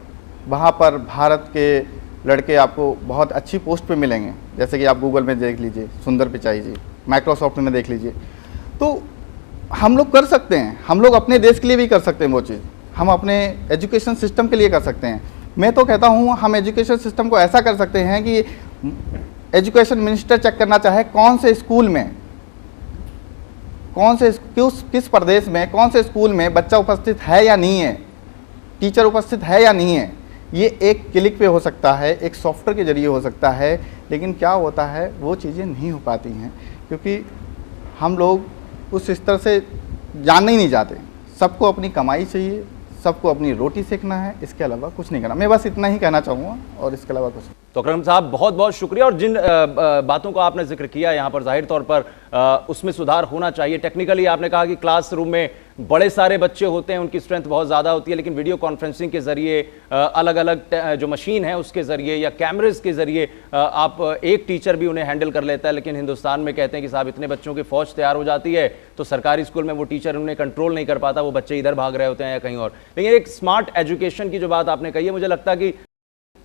वहाँ पर भारत के लड़के आपको बहुत अच्छी पोस्ट पे मिलेंगे। जैसे कि आप गूगल में देख लीजिए, सुंदर पिचाई जी, माइक्रोसॉफ्ट में देख लीजिए। तो हम लोग कर सकते हैं, हम लोग अपने देश के लिए भी कर सकते हैं वो चीज़, हम अपने एजुकेशन सिस्टम के लिए कर सकते हैं। मैं तो कहता हूँ हम एजुकेशन सिस्टम को ऐसा कर सकते हैं कि एजुकेशन मिनिस्टर चेक करना चाहे कौन से स्कूल में, किस प्रदेश में, कौन से स्कूल में बच्चा उपस्थित है या नहीं है, टीचर उपस्थित है या नहीं है, ये एक क्लिक पे हो सकता है, एक सॉफ्टवेयर के जरिए हो सकता है। लेकिन क्या होता है, वो चीज़ें नहीं हो पाती हैं, क्योंकि हम लोग उस स्तर से जानना ही नहीं चाहते। सबको अपनी कमाई चाहिए, सबको अपनी रोटी सेकना है, इसके अलावा कुछ नहीं करना। मैं बस इतना ही कहना चाहूँगा और इसके अलावा कुछ। तो अकरम साहब बहुत बहुत शुक्रिया। और जिन बातों को आपने जिक्र किया यहाँ पर, जाहिर तौर पर उसमें सुधार होना चाहिए। टेक्निकली आपने कहा कि क्लासरूम में बड़े सारे बच्चे होते हैं, उनकी स्ट्रेंथ बहुत ज़्यादा होती है, लेकिन वीडियो कॉन्फ्रेंसिंग के ज़रिए, अलग अलग जो मशीन है उसके ज़रिए या कैमरेज के ज़रिए आप एक टीचर भी उन्हें हैंडल कर लेता है। लेकिन हिंदुस्तान में कहते हैं कि साहब इतने बच्चों की फ़ौज तैयार हो जाती है तो सरकारी स्कूल में वो टीचर उन्हें कंट्रोल नहीं कर पाता, वो बच्चे इधर भाग रहे होते हैं या कहीं और। लेकिन एक स्मार्ट एजुकेशन की जो बात आपने कही है, मुझे लगता है कि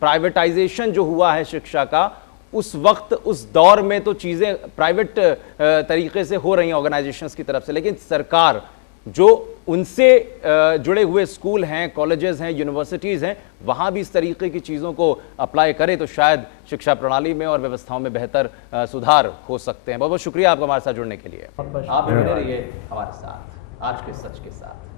प्राइवेटाइजेशन जो हुआ है शिक्षा का, उस वक्त उस दौर में तो चीज़ें प्राइवेट तरीके से हो रही हैं ऑर्गेनाइजेशंस की तरफ से, लेकिन सरकार जो उनसे जुड़े हुए स्कूल हैं, कॉलेजेस हैं, यूनिवर्सिटीज़ हैं, वहाँ भी इस तरीके की चीज़ों को अप्लाई करे तो शायद शिक्षा प्रणाली में और व्यवस्थाओं में बेहतर सुधार हो सकते हैं। बहुत बहुत शुक्रिया आपका हमारे साथ जुड़ने के लिए। आप भी बने रहिए हमारे साथ आज के सच के साथ।